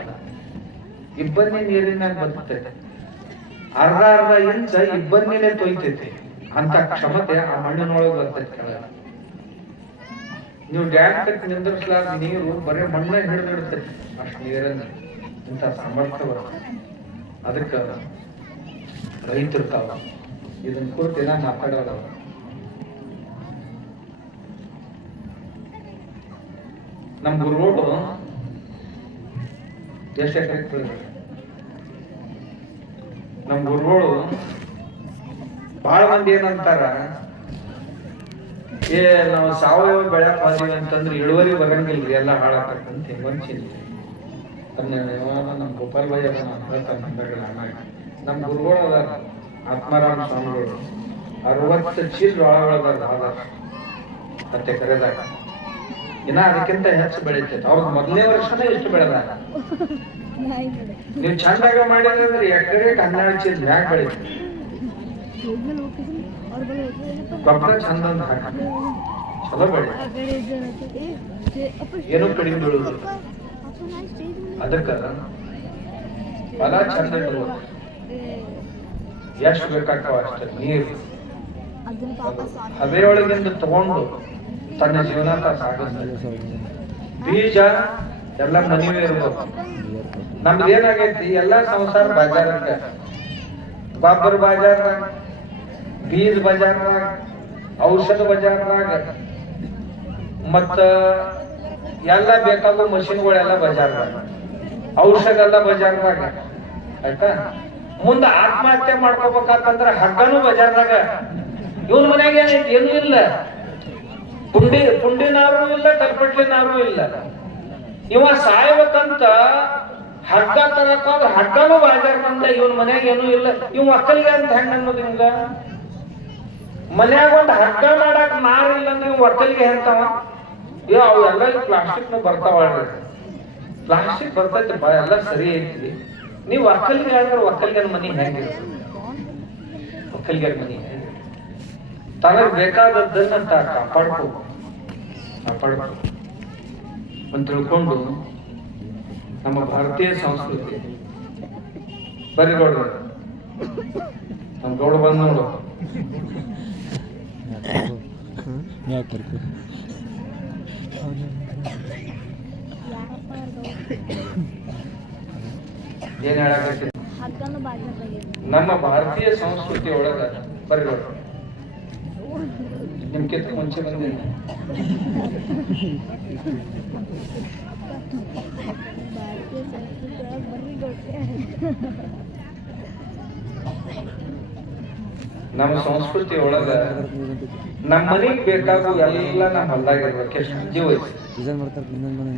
ಇಬ್ಬನಿ ನೀರಿನಾಗ ಬರ್ತೈತೆ. ಅರ್ಧ ಇಂಚ ಇಬ್ಬನಿಲೆ ತೊಯ್ತೈತಿ. ಅಂತ ಕ್ಷಮತೆ ಆ ಮಣ್ಣಿನೊಳಗೆ ಬರ್ತೈತಿ ಕೆಳಗ. ನೀವು ಡ್ಯಾಮ್ ಕಟ್ಟಿ ನಿಂದ್ರಿಸಲಾರ ನೀರು ಬರೀ ಮಣ್ಣ ಹಿಡಿದಿಡ್ತೈತಿ, ಅಷ್ಟು ನೀರನ್ನ ಇಂಥ ಸಾಮರ್ಥ್ಯ ಬರ್ತದೆ. ಅದಕ್ಕ ರೈತರ್ತಾವ ಇದನ್ನ ಕುರಿತು ನಾ ಮಾತಾಡೋದ. ನಮ್ ಗುರುಗಳು ಎಷ್ಟು ಎಕರೆ ನಮ್ ಗುರುಗಳು ಬಹಳ ಮಂದಿ ಏನಂತಾರ, ನಾವು ಸಾವಯವ ಬೆಳೆಕ್ ಹೋದಿವಿ ಅಂತಂದ್ರೆ ಇಳುವರಿ ಬರಂಗಿಲ್ರಿ, ಎಲ್ಲ ಹಾಳಾಕಂತ ಹಿಂಗೊಂದ್ ಚಿಂತೆ. ನಮ್ ಗೋಪಾಲ್ ಭಾಯಿ ನಮ್ ಗುರುಗಳು ಅದಾರ, ಆತ್ಮಾರಾಮ್ ಸ್ವಾಮಿಗಳು 60 ಚೀಲ ಒಳಗದಾರ ಆಧಾರ 10 ಎಕರೆದಾಗ. ಇನ್ನ ಅದಕ್ಕಿಂತ ಹೆಚ್ಚು ಬೆಳಿತೈತೆ. ಅವ್ರದ್ದು ಮೊದಲನೇ ವರ್ಷನೇ ಎಷ್ಟು ಬೆಳೆದ. ನೀವು ಚಂದಾಗ ಮಾಡಿದ್ರೆ ಎಕರೆಗೆ 12 ಚೀಲ ಮ್ಯಾಗ ಬೆಳಿತೀವಿ. ಗೊಬ್ಬರ ಚಂದ ಹಾಕಿ ಚಲೋ ಬೆಳಿ, ಏನೂ ಕಡಿಮೆ ಬೀಳುದು. ಅದಕ್ಕ ಫಲ ಚಂದ ಇಡ್ಬೋದು. ಎಷ್ಟು ಬೇಕಾಗ್ತಾವ ಅಷ್ಟೇ ನೀರು ಹವೆಯೊಳಗಿಂದ ತಗೊಂಡು ತನ್ನ ಜೀವನ ಸಾಗಿಸ್ತಾರೆ. ಬೀಜ ಎಲ್ಲ ಮನೆಯೇ ಇರ್ಬೇಕು. ನಮ್ದು ಏನಾಗೈತಿ, ಎಲ್ಲಾ ಸಂಸಾರ ಬಾಜಾರಕ್ಕ, ಗೊಬ್ಬರ ಬಾಜಾರ್ನಾಗ, ಬೀಜ ಬಜಾರ್ನಾಗ, ಔಷಧ ಬಜಾರ್ನಾಗ, ಮತ್ತ ಎಲ್ಲ ಬೇಕಾಗೋ ಮಷಿನ್ಗಳೆಲ್ಲ ಬಜಾರ್ನಾಗ, ಔಷಧ ಎಲ್ಲ ಬಜಾರ್ನಾಗ. ಆಯ್ತಾ? ಮುಂದ ಆತ್ಮಹತ್ಯೆ ಮಾಡ್ಕೋಬೇಕಂತಂದ್ರ ಹಗ್ಗನೂ ಬಜಾರ್ನಾಗ. ಇವನ್ ಮನ್ಯಾಗ ಏನೈತಿ? ಏನೂ ಇಲ್ಲ. ಪುಂಡಿನಾರು ಇಲ್ಲ, ಕಲ್ಪಟ್ಲಿನಾರು ಇಲ್ಲ. ಇವ ಸಾಯ್ಬೇಕಂತ ಹಗ್ಗ ತರಕ ಹಗ್ಗನೂ ಬಾಜಾರ್ ಬಂದ. ಇವನ್ ಮನ್ಯಾಗ ಏನೂ ಇಲ್ಲ, ಇವ್ ಒಕ್ಕಲಿಗೆ ಅಂತ ಹೆಂಗ ಅನ್ನೋದು ಹಿಂಗ? ಮನ್ಯಾಗ ಒಂದ್ ಹಗ್ಗ ಮಾಡಾಕ ನಾರ್ ಇಲ್ಲ ಅಂದ್ರೆ ಇವ್ ಒಕ್ಕಲಿಗೆ ಅಂತವ. ಅವೆಲ್ಲ ಪ್ಲಾಸ್ಟಿಕ್ ಬರ್ತಾವಳ್ರಿ, ಪ್ಲಾಸ್ಟಿಕ್ ಬರ್ತೈತಿ ಎಲ್ಲ ಸರಿ ಐತಿ. ನೀವ್ ಒಕ್ಕಲಿಗೆ ಆದ್ರೆ ಒಕ್ಕಲಿಗರ ಮನಿ ಹೆಂಗಿರ್ತದೆ? ಒಕ್ಕಲಿಗರ ಮನಿ ತನಗ್ ಬೇಕಾದದ್ದನ್ನ ಕಾಪಾಡ್ಕೋ ಅಂತ ತಿಳ್ಕೊಂಡು ನಮ್ಮ ಭಾರತೀಯ ಸಂಸ್ಕೃತಿ. ಬರೀ ಗೌಡ್ರ, ನಮ್ ಗೌಡ ಬಂದ್ ನೋಡು. ಏನ್ ಹೇಳಕತ್ತಿ? ನಮ್ಮ ಭಾರತೀಯ ಸಂಸ್ಕೃತಿ ಒಳಗ ಬರೀ ಗೌಡ್ರ, ನಿಮ್ಗಿಂತ ಮುಂಚೆ ಬಂದಿಲ್ಲ. ನಮ್ಮ ಸಂಸ್ಕೃತಿ ಒಳಗ ನಮ್ಮ ಮನೆಗೆ ಬೇಕಾಗುವ ಎಲ್ಲ ನಮ್ಮ ಹೊಲ್ದಾಗಿರ್ಬೇಕು. ಎಷ್ಟು ಅಜ್ಜಿ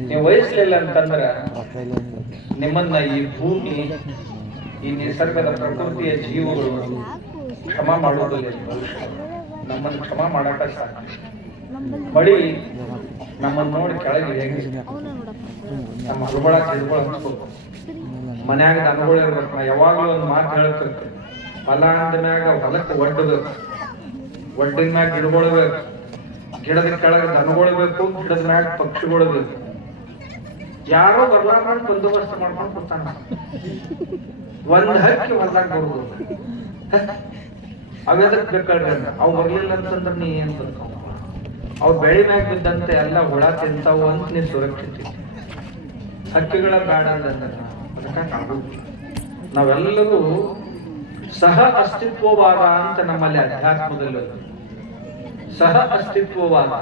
ನೀವು ವಹಿಸ್ಲಿಲ್ಲ ಅಂತಂದ್ರ ನಿಮ್ಮನ್ನ ಈ ಭೂಮಿ, ಈ ನಿಸರ್ಗದ ಪ್ರಕೃತಿಯ ಜೀವಗಳು ಕ್ಷಮ ಮಾಡೋದಿಲ್ಲ. ನಮ್ಮನ್ನು ಕ್ಷಮ ಮಾಡಾಕ ಸಾಕು. ಮಳಿ ನಮ್ಮನ್ನ ನೋಡಿ ಕೆಳಗೆ ಹೆಂಗೆ ನಮ್ಮ ಹುಡುಬಳ ಚಿಡುಗಳು ಹಂಚ್ಬೇಕು. ಮನ್ಯಾಗ ದನಗಳು ಇರ್ಬೇಕು. ನಾ ಯಾವಾಗ್ಲೂ ಒಂದು ಮಾತು ಹೇಳ್ತಿರ್ತೀನಿ, ಹೊಲ ಅಂದ ಮ್ಯಾಗ ಹೊಲಕ್ಕೆ ಒಡ್ಡಬೇಕು, ಒಡ್ಡಿನ ಮ್ಯಾಗ ಗಿಡಗಳು ಬೇಕು, ಗಿಡದ ಕೆಳಗೆ ದನಗಳು ಬೇಕು, ಗಿಡದ ಮ್ಯಾಗ ಪಕ್ಷಿಗಳು ಬೇಕು. ಯಾರೋ ಬರ್ಲಾರ್ದ ಬಂದೋಬಸ್ತ್ ಮಾಡ್ಕೊಂಡು ಕೂತಾನ. ಒಂದ್ ಹಕ್ಕಿ ಹೊಲ್ದಾಗ ಬರ್ಬೋದು, ಅವೆದಕ್ ಬೇಕಾಡ್ರಿ ಅಂತ. ಅವ್ ಬರ್ಲಿಲ್ಲ ಅಂತಂದ್ರೆ ನೀ ಏನ್ ಬರ್ತಾವ? ಅವ್ ಬೆಳಿ ಮ್ಯಾಗ ಬಿದ್ದಂತೆ ಎಲ್ಲ ಹುಳ ತಿಂತಾವು ಅಂತ ನೀ ಸುರಕ್ಷಿತ. ಹಕ್ಕಿಗಳ ಬೇಡ ಅಂದ್ರೆ ಅದಕ್ಕಾಗುದು. ನಾವೆಲ್ಲರೂ ಸಹ ಅಸ್ತಿತ್ವವಾದ ಅಂತ ನಮ್ಮಲ್ಲಿ ಅಧ್ಯಾತ್ಮದಲ್ಲಿ ಸಹ ಅಸ್ತಿತ್ವವಾದ.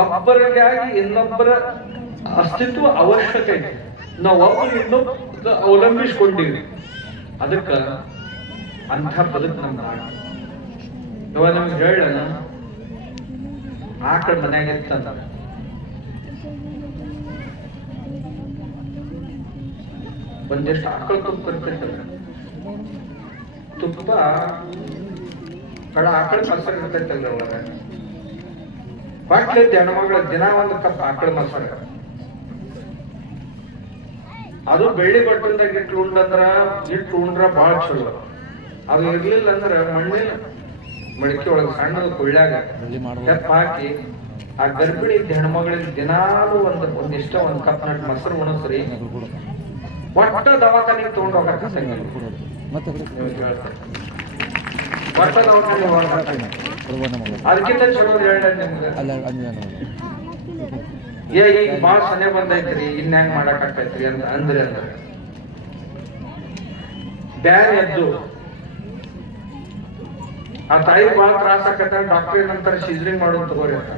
ಒಬ್ಬರಿಗಾಗಿ ಇನ್ನೊಬ್ಬರ ಅಸ್ತಿತ್ವ ಅವಶ್ಯಕ ಇದೆ. ನಾವು ಒಬ್ಬರು ಇನ್ನೊಬ್ಬ ಅವಲಂಬಿಸ್ಕೊಂಡಿವಿ. ಅದಕ್ಕ ಅಂಥ ಬದುಕು ನಮ್ಮ ಇವಾಗ ನಮ್ಗೆ ಹೇಳೋಣ. ಆಕಳ ಮನ್ಯಾಗ ಇರ್ತಂದ, ಒಂದಿಷ್ಟು ಆಕಳ ತುಪ್ಪ ಇರ್ತೈತಲ್ಲ, ತುಪ್ಪ ಕಡ ಆಕಳ ಮೊಸರು ಇರ್ತೈತಲ್ಲ ಒಳಗ. ಬಾಟ್ಲಿ ಹೆಣ್ಮಗಳ ದಿನ ಒಂದು ಕಪ್ ಆಕಳ ಮೊಸರು, ಅದು ಬೆಳ್ಳಿ ಬಟ್ಟಲ್ದಾಗ ಇಟ್ಟು ಉಂಡ್ರ ಬಾಳ ಚಲೋ. ಅದು ಇರ್ಲಿಲ್ಲ ಅಂದ್ರೆ ಮಣ್ಣಿನ ಮಡಿಕೆ ಒಳಗೆ ಸಣ್ಣದ ಕೊಳ್ಳ್ಯಾಗ ಹೆಪ್ಪ ಹಾಕಿ ಆ ಗರ್ಭಿಣಿ ಹೆಣ್ಮಗಳಿಗೆ ದಿನಾಲು ಒಂದಿಷ್ಟ ಒಂದ್ ಕಪ್ ನಟ್ ಮೊಸರು ಉಣಸ್ರಿ, ಒಟ್ಟ ದವಾಖಾನಿಗೆ ತಗೊಂಡು ಹೋಗಕ್ಕೆ ಒಟ್ಟ ದವಾಖಾನೆ. ಅದಕ್ಕಿಂತ ಚಲೋ ಹೇಳ ನಿಮ್ಗೆ ಈಗ ಬಾಳ ಸನೆ ಬಂದೈತ್ರಿ, ಇನ್ ಹೆಂಗ್ ಮಾಡಕ್ ಆಗ್ತೈತ್ರಿ ಅಂದ್ರೆ ಬ್ಯಾರೆ ಎದ್ದು ಆ ತಾಯಿ ಬಹಳ ತ್ರಾಸ ಆಕತ್ತ. ಡಾಕ್ಟರ್ ಏನಂತಾರೆ, ಸಿಜರಿಂಗ್ ಮಾಡೋದು ತಗೋರಿ ಅಂತ.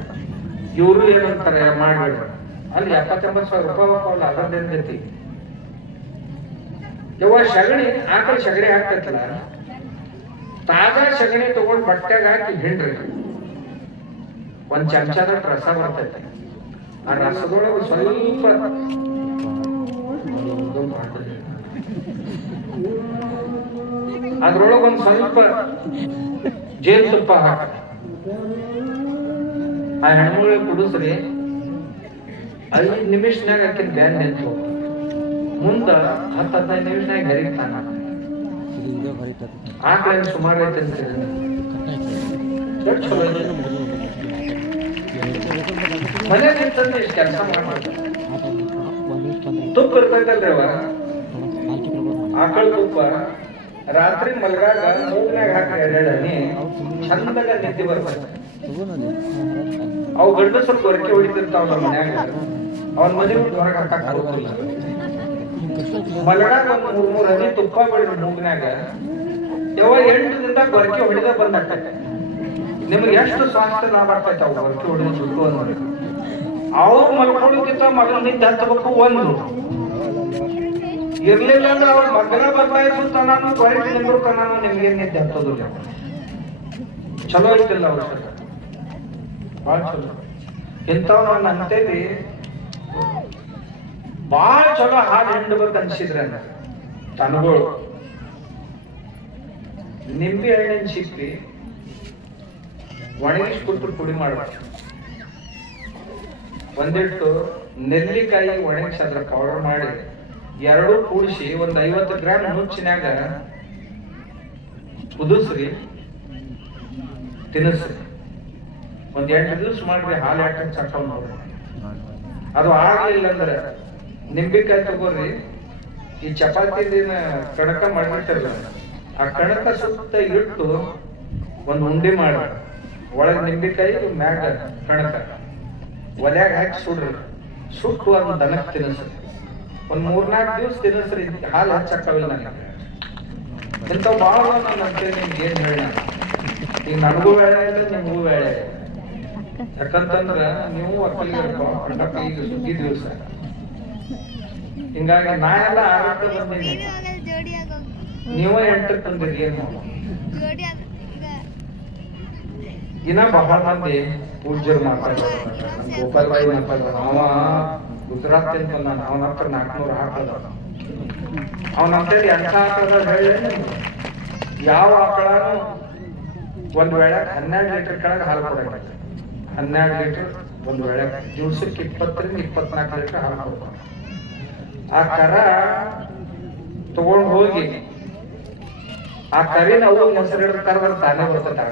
ಇವ್ರು ಏನಂತಾರೆ, ಮಾಡ್ಬೇಡ್ರಿ. ಅಲ್ಲಿ 70-80,000 ಅದರದೇನೈತಿ. ಯಾವಾಗ ಸಗಣಿ ಆಕಳ ಸಗಣಿ ಹಾಕ್ತೈತಲ್ಲ, ತಾಜಾ ಸಗಣಿ ತಗೊಂಡ್ ಬಟ್ಟೆಗೆ ಹಾಕಿ ಹಿಂಡ್ರಿ, ಒಂದ್ ಚಮಚದ ರಸ ಬರ್ತೈತಿ. ಆ ರಸದೊಳಗೆ ಸ್ವಲ್ಪ ಅದ್ರೊಳಗೆ ಒಂದ್ ಸ್ವಲ್ಪ ಜೇನು ತುಪ್ಪ ಹಾಕ, ಆ ಹೆಣ್ಮಗಳಿಗೆ ಕುಡಿಸ್ರಿ. 5 ನಿಮಿಷನಾಗ ಆಕಿನ ಬ್ಯಾನ್ ನಿಂತು ಮುಂದ 10-15 ನಿಮಿಷನಾಗ ಹರಿತಾನ. ಆಕಳ ಸುಮಾರು ಐತೆ ಅಂತೀರಿ, ಚಲೋ ಮನ್ಯಾಗ ಇರ್ತಂದ್ರೆ ಇಷ್ಟು ಕೆಲಸ ಮಾಡ್ಬೇಕು. ತುಪ್ಪ ಇರ್ತೈತಲ್ರಿ ಅವ ಆಕಳ ತುಪ್ಪ, ರಾತ್ರಿ ಮಲಗಾಗ ಮೂಗ್ನಾಗ ಹಾಕಿ 2 ಹನಿ ಚಂದಾಗ ನಿದ್ದೆ ಬರ್ತೈತೆ. ಅವು ಗಂಡು ಸ್ವಲ್ಪ ಹೊರಕೆ ಹೊಡಿತಿರ್ತಾವ ನಮ್ಮ ಮನ್ಯಾಗ, ಅವನ್ ಮನೆ ಬಿಟ್ಟು ಹೊರಗೆ ಹಾಕಕ್ ಆಗೋದಿಲ್ಲ. ಮಲಗಾಗ ಒಂದ್ 3 ಹನಿ ತುಪ್ಪ ಬಿಡ್ರಿ ಮೂಗ್ನಾಗ, ಯಾವಾಗ 8 ದಿನದಾಗ ಹೊರಕೆ ಹೊಡಿದ ಬಂದಾಗ್ತೈತೆ. ನಿಮ್ಗೆ ಎಷ್ಟು ಸ್ವಾಸ್ಥ್ಯ ಲಾಭ ಆಗ್ತೈತೆ ಅವು ಹೊರಕೆ ಹೊಡಿದ ಸುಟ್ಟು ಅಂದ್ರೆ. ಅವ್ರು ಮಲ್ಕೊಳ್ಳೋಕ್ಕಿಂತ ಮಗನ ನಿದ್ದೆ ಹತ್ತಬೇಕು. ಒಂದು ಇರ್ಲಿಲ್ಲ ಅಂದ್ರೆ ಅವ್ರ ಮಗನ ಬದಲಾಯಿಸುತ್ತಾನ ಹೊರಗೆ ನಿಂದಿರ್ತಾನ, ನಿಮ್ಗೆ ನಿದ್ದೆ ಹತ್ತೋದಿಲ್ಲ. ಚಲೋ ಐತಿಲ್ಲ ಅವಶ್ಯಕ. ಭಾಳ ಚಲೋ. ಇಂಥವ್ ನನ್ನ ಅಂತೇಳಿ ಭಾಳ ಚಲೋ ಹಾಡು ಹಿಂಡ್ಬೇಕು ಅನ್ಸಿದ್ರೆ ತನಗಳು ನಿಂಬೆ ಹಣ್ಣಿನ ಸಿಪ್ಪಿ ಒಣಗಿಸ್ಬಿಟ್ಟು ಪುಡಿ ಮಾಡ್ಬೇಕು. ಒಂದಿಟ್ಟು ನೆಲ್ಲಿಕಾಯಿ ಒಣಗಿಸಿ ಅದ್ರ ಪೌಡರ್ ಮಾಡಿ ಎರಡೂ ಕೂಡಿಸಿ ಒಂದ್ 50 ಗ್ರಾಮ್ ನುಚ್ಚಿನಾಗ ಕುದಿಸ್ರಿ, ತಿನ್ನಿಸ್ರಿ. ಒಂದ್ 8 ದಿವಸ ಮಾಡ್ರಿ, ಹಾಲು ಹಾಕಿ ಚಕ್ಕೊಂಡ್ ನೋಡ್ರಿ. ಅದು ಆಗ್ಲಿಲ್ಲ ಅಂದ್ರೆ ನಿಂಬೆಕಾಯಿ ತಗೋರಿ, ಈ ಚಪಾತಿನ ಕಣಕ ಮಾಡಿರ್ತಾರಲ್ಲ ಆ ಕಣಕ ಸುತ್ತ ಇಟ್ಟು ಒಂದ್ ಉಂಡೆ ಮಾಡಿ ಒಳಗ್ ನಿಂಬೆಕಾಯಿ ಮ್ಯಾಗ ಕಣಕ ಒಲ್ಯಾಗ ಹಾಕಿ ಸುಡ್ರಿ. ಸುಟ್ಟು ಅದನ್ನ ದನಕ್ಕೆ ತಿನ್ನಿಸ್ರಿ. ಒಂದ್ 3-4 ದಿವಸ ತಿನ್ನಿಸ್ರಿ. ಹಾಲು ಹಚ್ಚಾಕವಿಲ್ಲ ನನಗೆ. ಇಂಥವ್ ಭಾಳ ನಾನು ಅಂತೇಳಿ ನಿಮ್ಗೆ ಏನ್ ಹೇಳ, ಈಗ ನನಗೂ ಬೇಳೆ ಇಲ್ಲ, ನಿಮಗೂ ಬೇಳೆ ಇಲ್ಲ. ಯಾಕಂತಂದ್ರ ನೀವು ಒಕ್ಕಲಿಗೆ ಈಗ ಸುಗ್ಗಿ ದಿವಸ, ಹಿಂಗಾಗಿ ನಾ ಎಲ್ಲ 6ಕ್ಕೆ ಬಂದೀನಿ, ನೀವ 8ಕ್ಕೆ ಬಂದಿರಿ. ಏನು ಇನ್ನ ಬಹಳ ಮಂದಿ ಪೂಜ್ಯರು ಮಾತಾಡೋದು, ಗೋಪಾಲ್ ಬಾಯಿ ಮಾತಾಡೋದು. ಅವ ಗುಜರಾತ್ ಬಂದ, ಅವನ ಹತ್ರ 400 ಹಾಕದ. ಅವನಂತೇಳಿ ಎಂಥ ಹಾಕದ ಹೇಳಿ, ಯಾವ ಆಕಳನು ಒಂದ್ ವೇಳೆ 12 ಲೀಟರ್ ಕೆಳಗೆ ಹಾಲು ಕೊಡಬೇಕು. 12 ಲೀಟರ್ ಒಂದ್ ವೇಳೆ, ದಿವ್ಸಕ್ಕೆ 20ರಿಂದ 24 ಲೀಟರ್ ಹಾಲು ಕೊಡ್ತಾರೆ. ಆ ಕರ ತಗೊಂಡು ಹೋಗಿ ಆ ಕರಿನ ಅವು ಹೆಸರಿಡ ಕರೆದ್ರೆ ತಾನೇ ಬರ್ತದೆ.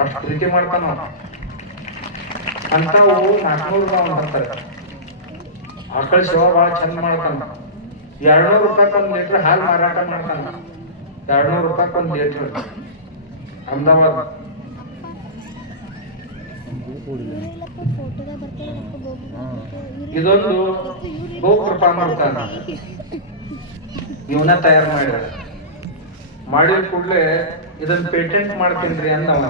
ಅಷ್ಟು ಪ್ರೀತಿ ಮಾಡ್ತಾನ. ಅಂತವು 400 ರೂಪಾಯಿ ಬರ್ತಾರೆ. ಆಕಳ ಸೇವಾ ಭಾಳ ಚಂದ ಮಾಡ್ತಾನ. 200 ರೂಪಾಯಿ ಒಂದ್ ಲೀಟರ್ ಹಾಲು ಮಾರಾಟ ಮಾಡ್ತಾನ. 200 ರೂಪಾಯಿ ಒಂದ್ ಲೀಟರ್. ಅಹಮದಾಬಾದ್ ಇದೊಂದು ಗೋಕೃಪಾ ಮಾಡ್ತಾನ. ಇವನ ತಯಾರು ಮಾಡಿದ ಕೂಡಲೇ ಇದನ್ನ ಪೇಟೆಂಟ್ ಮಾಡ್ತೀನ್ರಿ ಅಂದವ.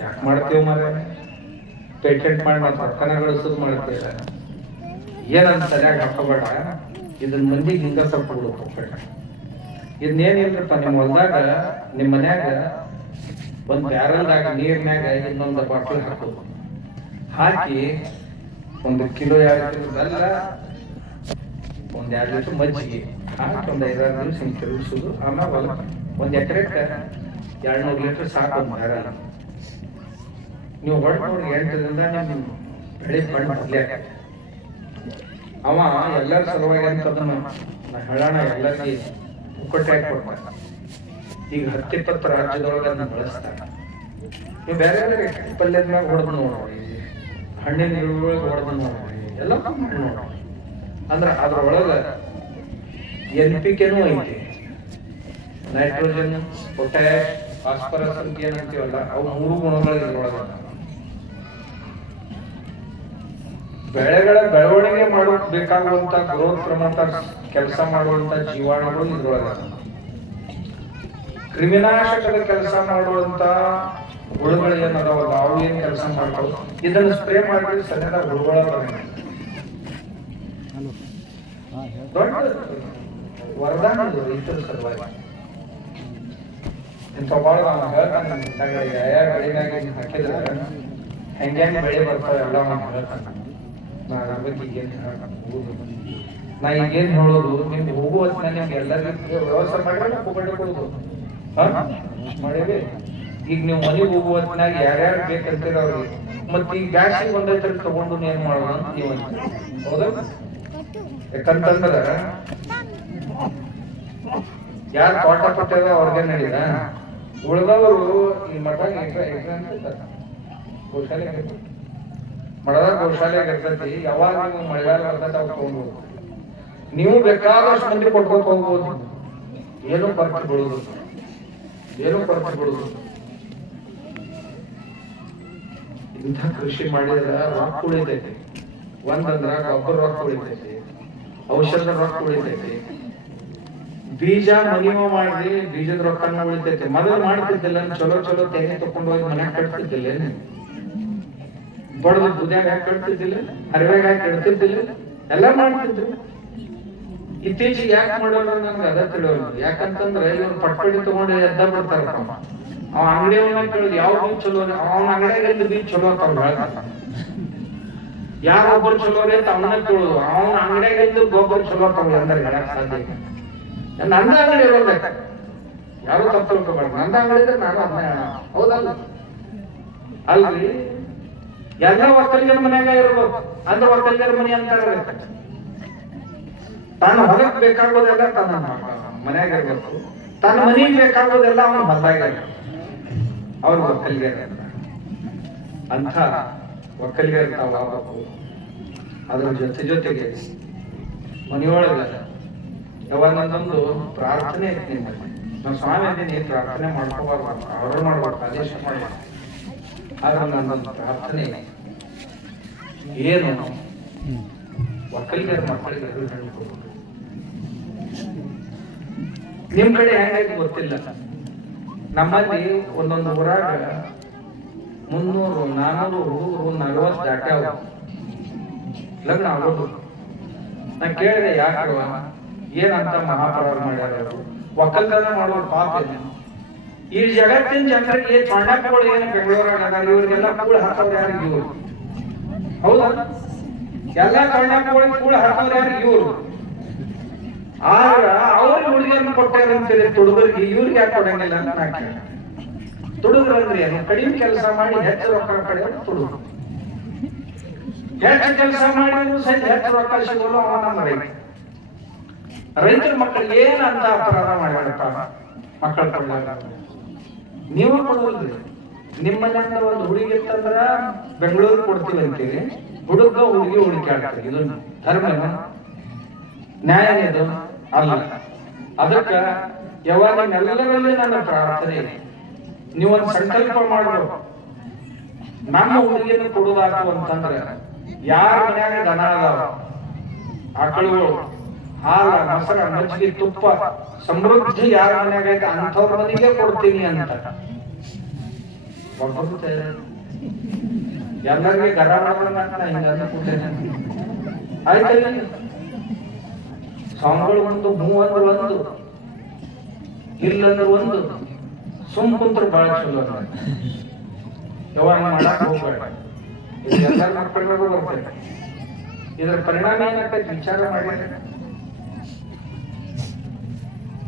ಯಾಕೆ ಮಾಡ್ತೀವಿ ಮರ, ಪೇಟೆಂಟ್ ಮಾಡಿ ನಾವು ರೊಕ್ಕನ ಗಳಿಸೋದು ಮಾಡ್ತೀವಿ. ಏನಂತ ಸರಿಯಾಗಿ ಹಾಕೋಬೇಡ, ಇದನ್ನ ಮಂದಿಗೆ ಹಿಂಗ ಸ್ವಲ್ಪ ಬಿಡ್ಬೇಕು. ಇದನ್ನೇನಿಲ್ರಪ್ಪ, ನಿಮ್ಮ ಹೊಲದಾಗ ನಿಮ್ಮ ಮನ್ಯಾಗ ಒಂದ್ ಬ್ಯಾರಲ್ದಾಗ ನೀರ್ನ್ಯಾಗ ಇನ್ನೊಂದು ಬಾಟಲ್ ಹಾಕೋದು, ಹಾಕಿ 1 ಕಿಲೋ 2 ಕಿಲೋ ಬೆಲ್ಲ, 1-2 ಲೀಟರ್ ಮಜ್ಜಿಗೆ ಹಾಕಿ 5-6 ದಿವಸ ಹಿಂಗೆ ತಿರುಗಿಸೋದು. ಆಮೇಲೆ 1 ಎಕರೆಕ್ಕೆ 200 ಲೀಟರ್ ಸಾಕು ಒಂದು ಬ್ಯಾರಲ್. ನೀವು ಹೊರಟು ನೋಡಿ 8ರಿಂದ ನಿಮ್ಮ ಬೆಳೆ ಬಣ್ಣ ಬದಲೇ. ಅವ ಎಲ್ಲರ ಸಲುವಾಗಿ ಅಂತ ಅದನ್ನ ಹೇಳೋಣ, ಎಲ್ಲರಿಗೆ ಪುಕ್ಕಟ್ಟೆ ಹಾಕಿ ಕೊಡ್ತಾರೆ. ಈಗ 10-20 ರಾಜ್ಯದೊಳಗೆ ಅದನ್ನ ಬಳಸ್ತಾರೆ. ನೀವು ಬೇರೆ ಬೇರೆ ಪಲ್ಯದ ಮ್ಯಾಗ ಹೊಡೆದು ನೋಡ್ರಿ, ಹಣ್ಣಿನ ಗಿಡಗಳಿಗೆ ಹೊಡೆದು ನೋಡ್ರಿ, ಎಲ್ಲ ಮಾಡಿ ನೋಡ್ರಿ. ಅಂದ್ರೆ ಅದ್ರೊಳಗ NPKನೂ ಐತಿ, ನೈಟ್ರೋಜನ್, ಪೊಟ್ಯಾಶ್, ಫಾಸ್ಫರಸ್ ಅಂತ ಏನಂತೀವಲ್ಲ, ಅವು 3 ಗುಣಗಳು ಇದ್ರೊಳಗ. ಬೆಳೆಗಳ ಬೆಳವಣಿಗೆ ಮಾಡೋಕ್ ಬೇಕಾಗುವಂತ ಗ್ರೋತ್ ಪ್ರಮೋಟ ಕೆಲಸ ಮಾಡುವಂತ ಜೀವಾಣುಗಳು ಇದ್ರೊಳಗ. ಕ್ರಿಮಿನಾಶಕದ ಕೆಲಸ ಮಾಡುವಂತ ಹುಳುಗಳು ಏನದಾವಲ್ಲ ಅವು ಏನ್ ಕೆಲಸ ಮಾಡ್ತಾವ, ಇದನ್ನ ಸ್ಪ್ರೇ ಮಾಡಿದ್ರೆ ಸರಿಯಾದ ಹುಳುಗಳ ದೊಡ್ಡ ವರದಾನ ರೈತರ ಸಲುವಾಗಿ. ಇಂಥ ಭಾಳ ನಾನು ಹೇಳ್ತಾನೆ, ಯಾವ ಬೆಳೆನಾಗ ಹಾಕಿದ್ರೆ ಹೆಂಗೇನು ಬೆಳೆ ಬರ್ತಾವೆ ಎಲ್ಲ ನಾನು ಹೇಳ್ತಾನೆ. ನಾ ಅದ್ರ ಬಗ್ಗೆ ನಾ ಈಗೇನ್ ಹೇಳೋದು, ನಿಮ್ಗೆ ಹೋಗುವ ನಿಮ್ಗೆ ಎಲ್ಲರಿಗೂ ವ್ಯವಸ್ಥೆ ಮಾಡಿದ್ರೆ ಕೊಡೋದು ಮಾಡೇವಿ. ಈಗ ನೀವು ಮನೆಗೆ ಹೋಗುವ ಹೊತ್ತಿನಾಗ ಯಾರ್ಯಾರು ಬೇಕಂತೀರ ಅವ್ರಿಗೆ, ಮತ್ತೆ ಈಗ ಬ್ಯಾಸಿಗೆ ಒಂದೈತರ ತಗೊಂಡು ಏನ್ ಮಾಡೋದು ಅಂತ ನೀವು ಹೌದಾ? ಯಾಕಂತಂದ್ರ ಯಾರು ತೋಟ ಪಟ್ಟದ ಅವ್ರಿಗೆ ನಡೀದ, ಉಳ್ದವರು ಈ ಮಠ ಗೋಶಾಲೆ ಮಠದಾಗ ಗೋಶಾಲೆಗೆ ಇರ್ತೈತಿ. ಯಾವಾಗ ನೀವು ಮಳೆಗಾಲ ಬರ್ತೈತೆ ಅವ್ರು ತಗೊಂಡು ನೀವು ಬೇಕಾದಷ್ಟು ಮಂದಿ ಕೊಟ್ಕೊಂಡು ಹೋಗ್ಬೋದು. ಏನು ಖರ್ಚು ಬಿಡುದು, ಏನು ಖರ್ಚು ಬಿಡುದು. ಇಂಥ ಕೃಷಿ ಮಾಡಿದ್ರ ರೊಕ್ಕ ಉಳಿತೈತಿ. ಒಂದಂದ್ರ ಗೊಬ್ಬರ ರೊಕ್ಕ ಉಳಿತೈತಿ, ಔಷಧ ರೊಕ್ಕ ಉಳಿತೈತಿ, ಬೀಜ ಮನಿಮ ಮಾಡಿ ಬೀಜದ ರೊಕ್ಕನ ಉಳಿತೈತಿ. ಮೊದಲು ಮಾಡ್ತಿದ್ದಿಲ್ಲ, ಚಲೋ ಚಲೋ ತೆನೆ ತಕೊಂಡು ಹೋಗಿ ಮನ್ಯಾಗ ಕಟ್ತಿದ್ದಿಲ್ಲ, ಬಡದ ಬುದ್ಯಾಗ ಹಾಕಿ ಕಟ್ತಿದ್ದಿಲ್ಲ, ಅರಿವೆಗ ಹಾಕಿ ಇಡ್ತಿದ್ದಿಲ್ಲ, ಎಲ್ಲ ಮಾಡ್ತಿದ್ರು. ಇತ್ತೀಚೆಗೆ ಯಾಕೆ ಮಾಡೋಣ ನನ್ಗೆ ಅದ ತಿಳಿಯೋಲ್ಲ. ಯಾಕಂತಂದ್ರೆ ಇವ್ರು ಪಟ್ಪಡಿ ತಗೊಂಡು ಎದ್ದ ಬಿಡ್ತಾರಪ್ಪ. ಅವ ಅಂಗಡಿಯವನ್ನ ಕೇಳಿದ್ ಯಾವ ಬೀಜ ಚಲೋ ಅವನ ಅಂಗಡಿಯಾಗ ಬೀಜ ಚಲೋ ಅಂತ ಹೇಳ್ತಾನ. ಯಾವ ಗೊಬ್ಬರ ಚಲೋ ರೀ ಅಂತ ಅವನ್ನ ಕೇಳುದು, ಅವನ ಅಂಗಡಿಯಾಗ ಗೊಬ್ಬರ ಚಲೋ ತಗೊಳ್ಳಿ ಅಂದ್ರೆ ಹೇಳಕ್ ಸಾಧ್ಯ ಇಲ್ಲ. ನಂದ ಅಂಗಡಿ ಇರೋದ ಯಾರು ತಪ್ಪು ತಿಳ್ಕೊಬಾರ್ದು. ನಂದ ಅಂಗಡಿ ಇದ್ರೆ ನಾನು ಅದನ್ನ ಹೌದಲ್ಲ ಅಲ್ರಿ. ಎಲ್ಲ ಒಕ್ಕಲಿಗರ ಮನ್ಯಾಗ ಇರ್ಬೇಕು ಅಂದ್ರೆ ಒಕ್ಕಲಿಗರ ಮನೆ ಅಂತಾರೆ. ತಾನು ಹೊರಗ್ ಬೇಕಾಗೋದೆಲ್ಲ ತನ್ನ ಮನ್ಯಾಗ ಇರ್ಬೇಕು, ತನ್ನ ಮನೆಗೆ ಬೇಕಾಗೋದೆಲ್ಲ ಅವನು ಹೊರದಾಗ ಅವ್ರು ಒಕ್ಕಲಿಗರ ಅಂತ ಒಕ್ಕಲಿಗರ ತಾವಾಗಬೇಕು. ಅದ್ರ ಜೊತೆಗೆ ಮನೆಯೊಳಗ ಯಾವಾಗಂದು ಪ್ರಾರ್ಥನೆ ಐತಿ. ನಾವು ಸ್ವಾಮಿ ಅದೀನಿ ಪ್ರಾರ್ಥನೆ ಮಾಡ್ಕೋಬಾರ್ದು, ಅವರು ಮಾಡ್ಬಾರ್ದು, ಆದೇಶ ಮಾಡ್ಬಾರ್ದು. ಆದ್ರೆ ನನ್ನೊಂದು ಪ್ರಾರ್ಥನೆ ಏನು, ಒಕ್ಕಲಿಗರ ಮಕ್ಕಳಿಗೆ ಹೇಳ್ಕೊಡ್ಬೇಕು. ನಿಮ್ ಕಡೆ ಹೆಂಗಾಯ್ತು ಗೊತ್ತಿಲ್ಲ, ನಮ್ಮಲ್ಲಿ ಒಂದೊಂದು ಊರಾಗ 300 400 ಹುಡುಗರು 40 ದಾಟ್ಯಾವ ಲಗ್ನ ಆಗೋದು. ನಾ ಕೇಳಿದೆ ಯಾಕೆ ಏನಂತ ಮಹಾಪರಾಧ ಮಾಡ್ಯಾರ, ಒಕ್ಕಲ್ತನ ಮಾಡೋರು ಪಾಪ ಏನು. ಈ ಜಗತ್ತಿನ ಜನರಿಗೆ ಚೊಣ್ಣಗಳು ಏನು ಬೆಂಗಳೂರಾಗ ಅದಾರ, ಇವ್ರಿಗೆಲ್ಲ ಕೂಳ ಹಾಕೋರು ಯಾರು ಇವ್ರು, ಹೌದಾ? ಎಲ್ಲ ಚೊಣ್ಣಗಳಿಗೆ ಕೂಳ ಹಾಕೋರು ಯಾರು ಇವ್ರು. ಆಗ ಅವ್ರಿಗೆ ಹುಡುಗಿಯನ್ನು ಕೊಟ್ಟಾರ ಅಂತೇಳಿ ತುಡುಗರಿಗೆ, ಇವ್ರಿಗೆ ಯಾಕೆ ಕೊಡಂಗಿಲ್ಲ ಅಂತ ನಾ ಕೇಳ. ತುಡುಗರಂದ್ರೆ ಏನು, ಕಡಿಮೆ ಕೆಲಸ ಮಾಡಿ ಹೆಚ್ಚು ರೊಕ್ಕ ಪಡೆಯೋದು ತುಡುಗರು. ಹೆಚ್ಚು ಕೆಲಸ ಮಾಡಿದ್ರು ಸಹಿತ ಹೆಚ್ಚು ರೊಕ್ಕ ಸಿಗೋದು ಅವ ನಮ್ಮ ರೈತ. ರೈತರ ಮಕ್ಕಳಿಗೆ ಏನಂತ ಅಪರಾಧ ಮಾಡ್ಯಾರಪ್ಪ ಮಕ್ಕಳ ಕೊಡಲಾರ. ನೀವು ಕೊಡೋಲ್ರಿ. ನಿಮ್ಮನೆಯಿಂದ ಒಂದು ಹುಡುಗಿ ಇತ್ತಂದ್ರ ಬೆಂಗಳೂರು ಕೊಡ್ತೀವಿ ಅಂತೀವಿ, ಹುಡುಗ ಹುಡುಗಿ ಹುಡುಕಾಡ್ತೀವಿ. ಇದು ಧರ್ಮನ ನ್ಯಾಯ ಇದು ಅಲ್ಲ. ಅದಕ್ಕ ಯಾವಾಗ ನಿಮ್ಮೆಲ್ಲರಲ್ಲಿ ನನ್ನ ಪ್ರಾರ್ಥನೆ, ನೀವೊಂದು ಸಂಕಲ್ಪ ಮಾಡಬೇಕು. ನಮ್ಮ ಹುಡುಗಿಯನ್ನು ಕೊಡುವಾಕು ಅಂತಂದ್ರೆ ಯಾರ ಮನ್ಯಾಗ ದನ ಅದಾವ, ಆಕಳುಗಳು, ಹಾಲ, ಮೊಸರ, ಮಜ್ಜಿಗೆ, ತುಪ್ಪ ಸಮೃದ್ಧಿ ಯಾರ ಮನ್ಯಾಗ ಐತೆ ಅಂಥವ್ರ ಮನೆಗೆ ಕೊಡ್ತೀನಿ ಅಂತ. ಎಲ್ಲರಿಗೆ ಗರ ಮಾಡೋಣ ಹಿಂಗ ಕೊಟ್ಟೇನೆ ಆಯ್ತಲ್ಲ. ಸ್ವಾಮಿಗಳು ಒಂದು ಹೂ ಅಂದ್ರೆ ಒಂದು, ಇಲ್ಲಂದ್ರೆ ಒಂದು, ಸುಮ್ ಕುಂತ್ರ ಬಹಳ ಚಲೋ. ಯಾವಾಗ ಮಾಡಕ್ ಹೋಗ್ಬೇಡ. ಇದು ಎಲ್ಲರ ಮಕ್ಕಳಿಗೂ ಬರ್ತೈತೆ. ಇದರ ಪರಿಣಾಮ ಏನಾಗ್ತೈತೆ ವಿಚಾರ ಮಾಡಿ.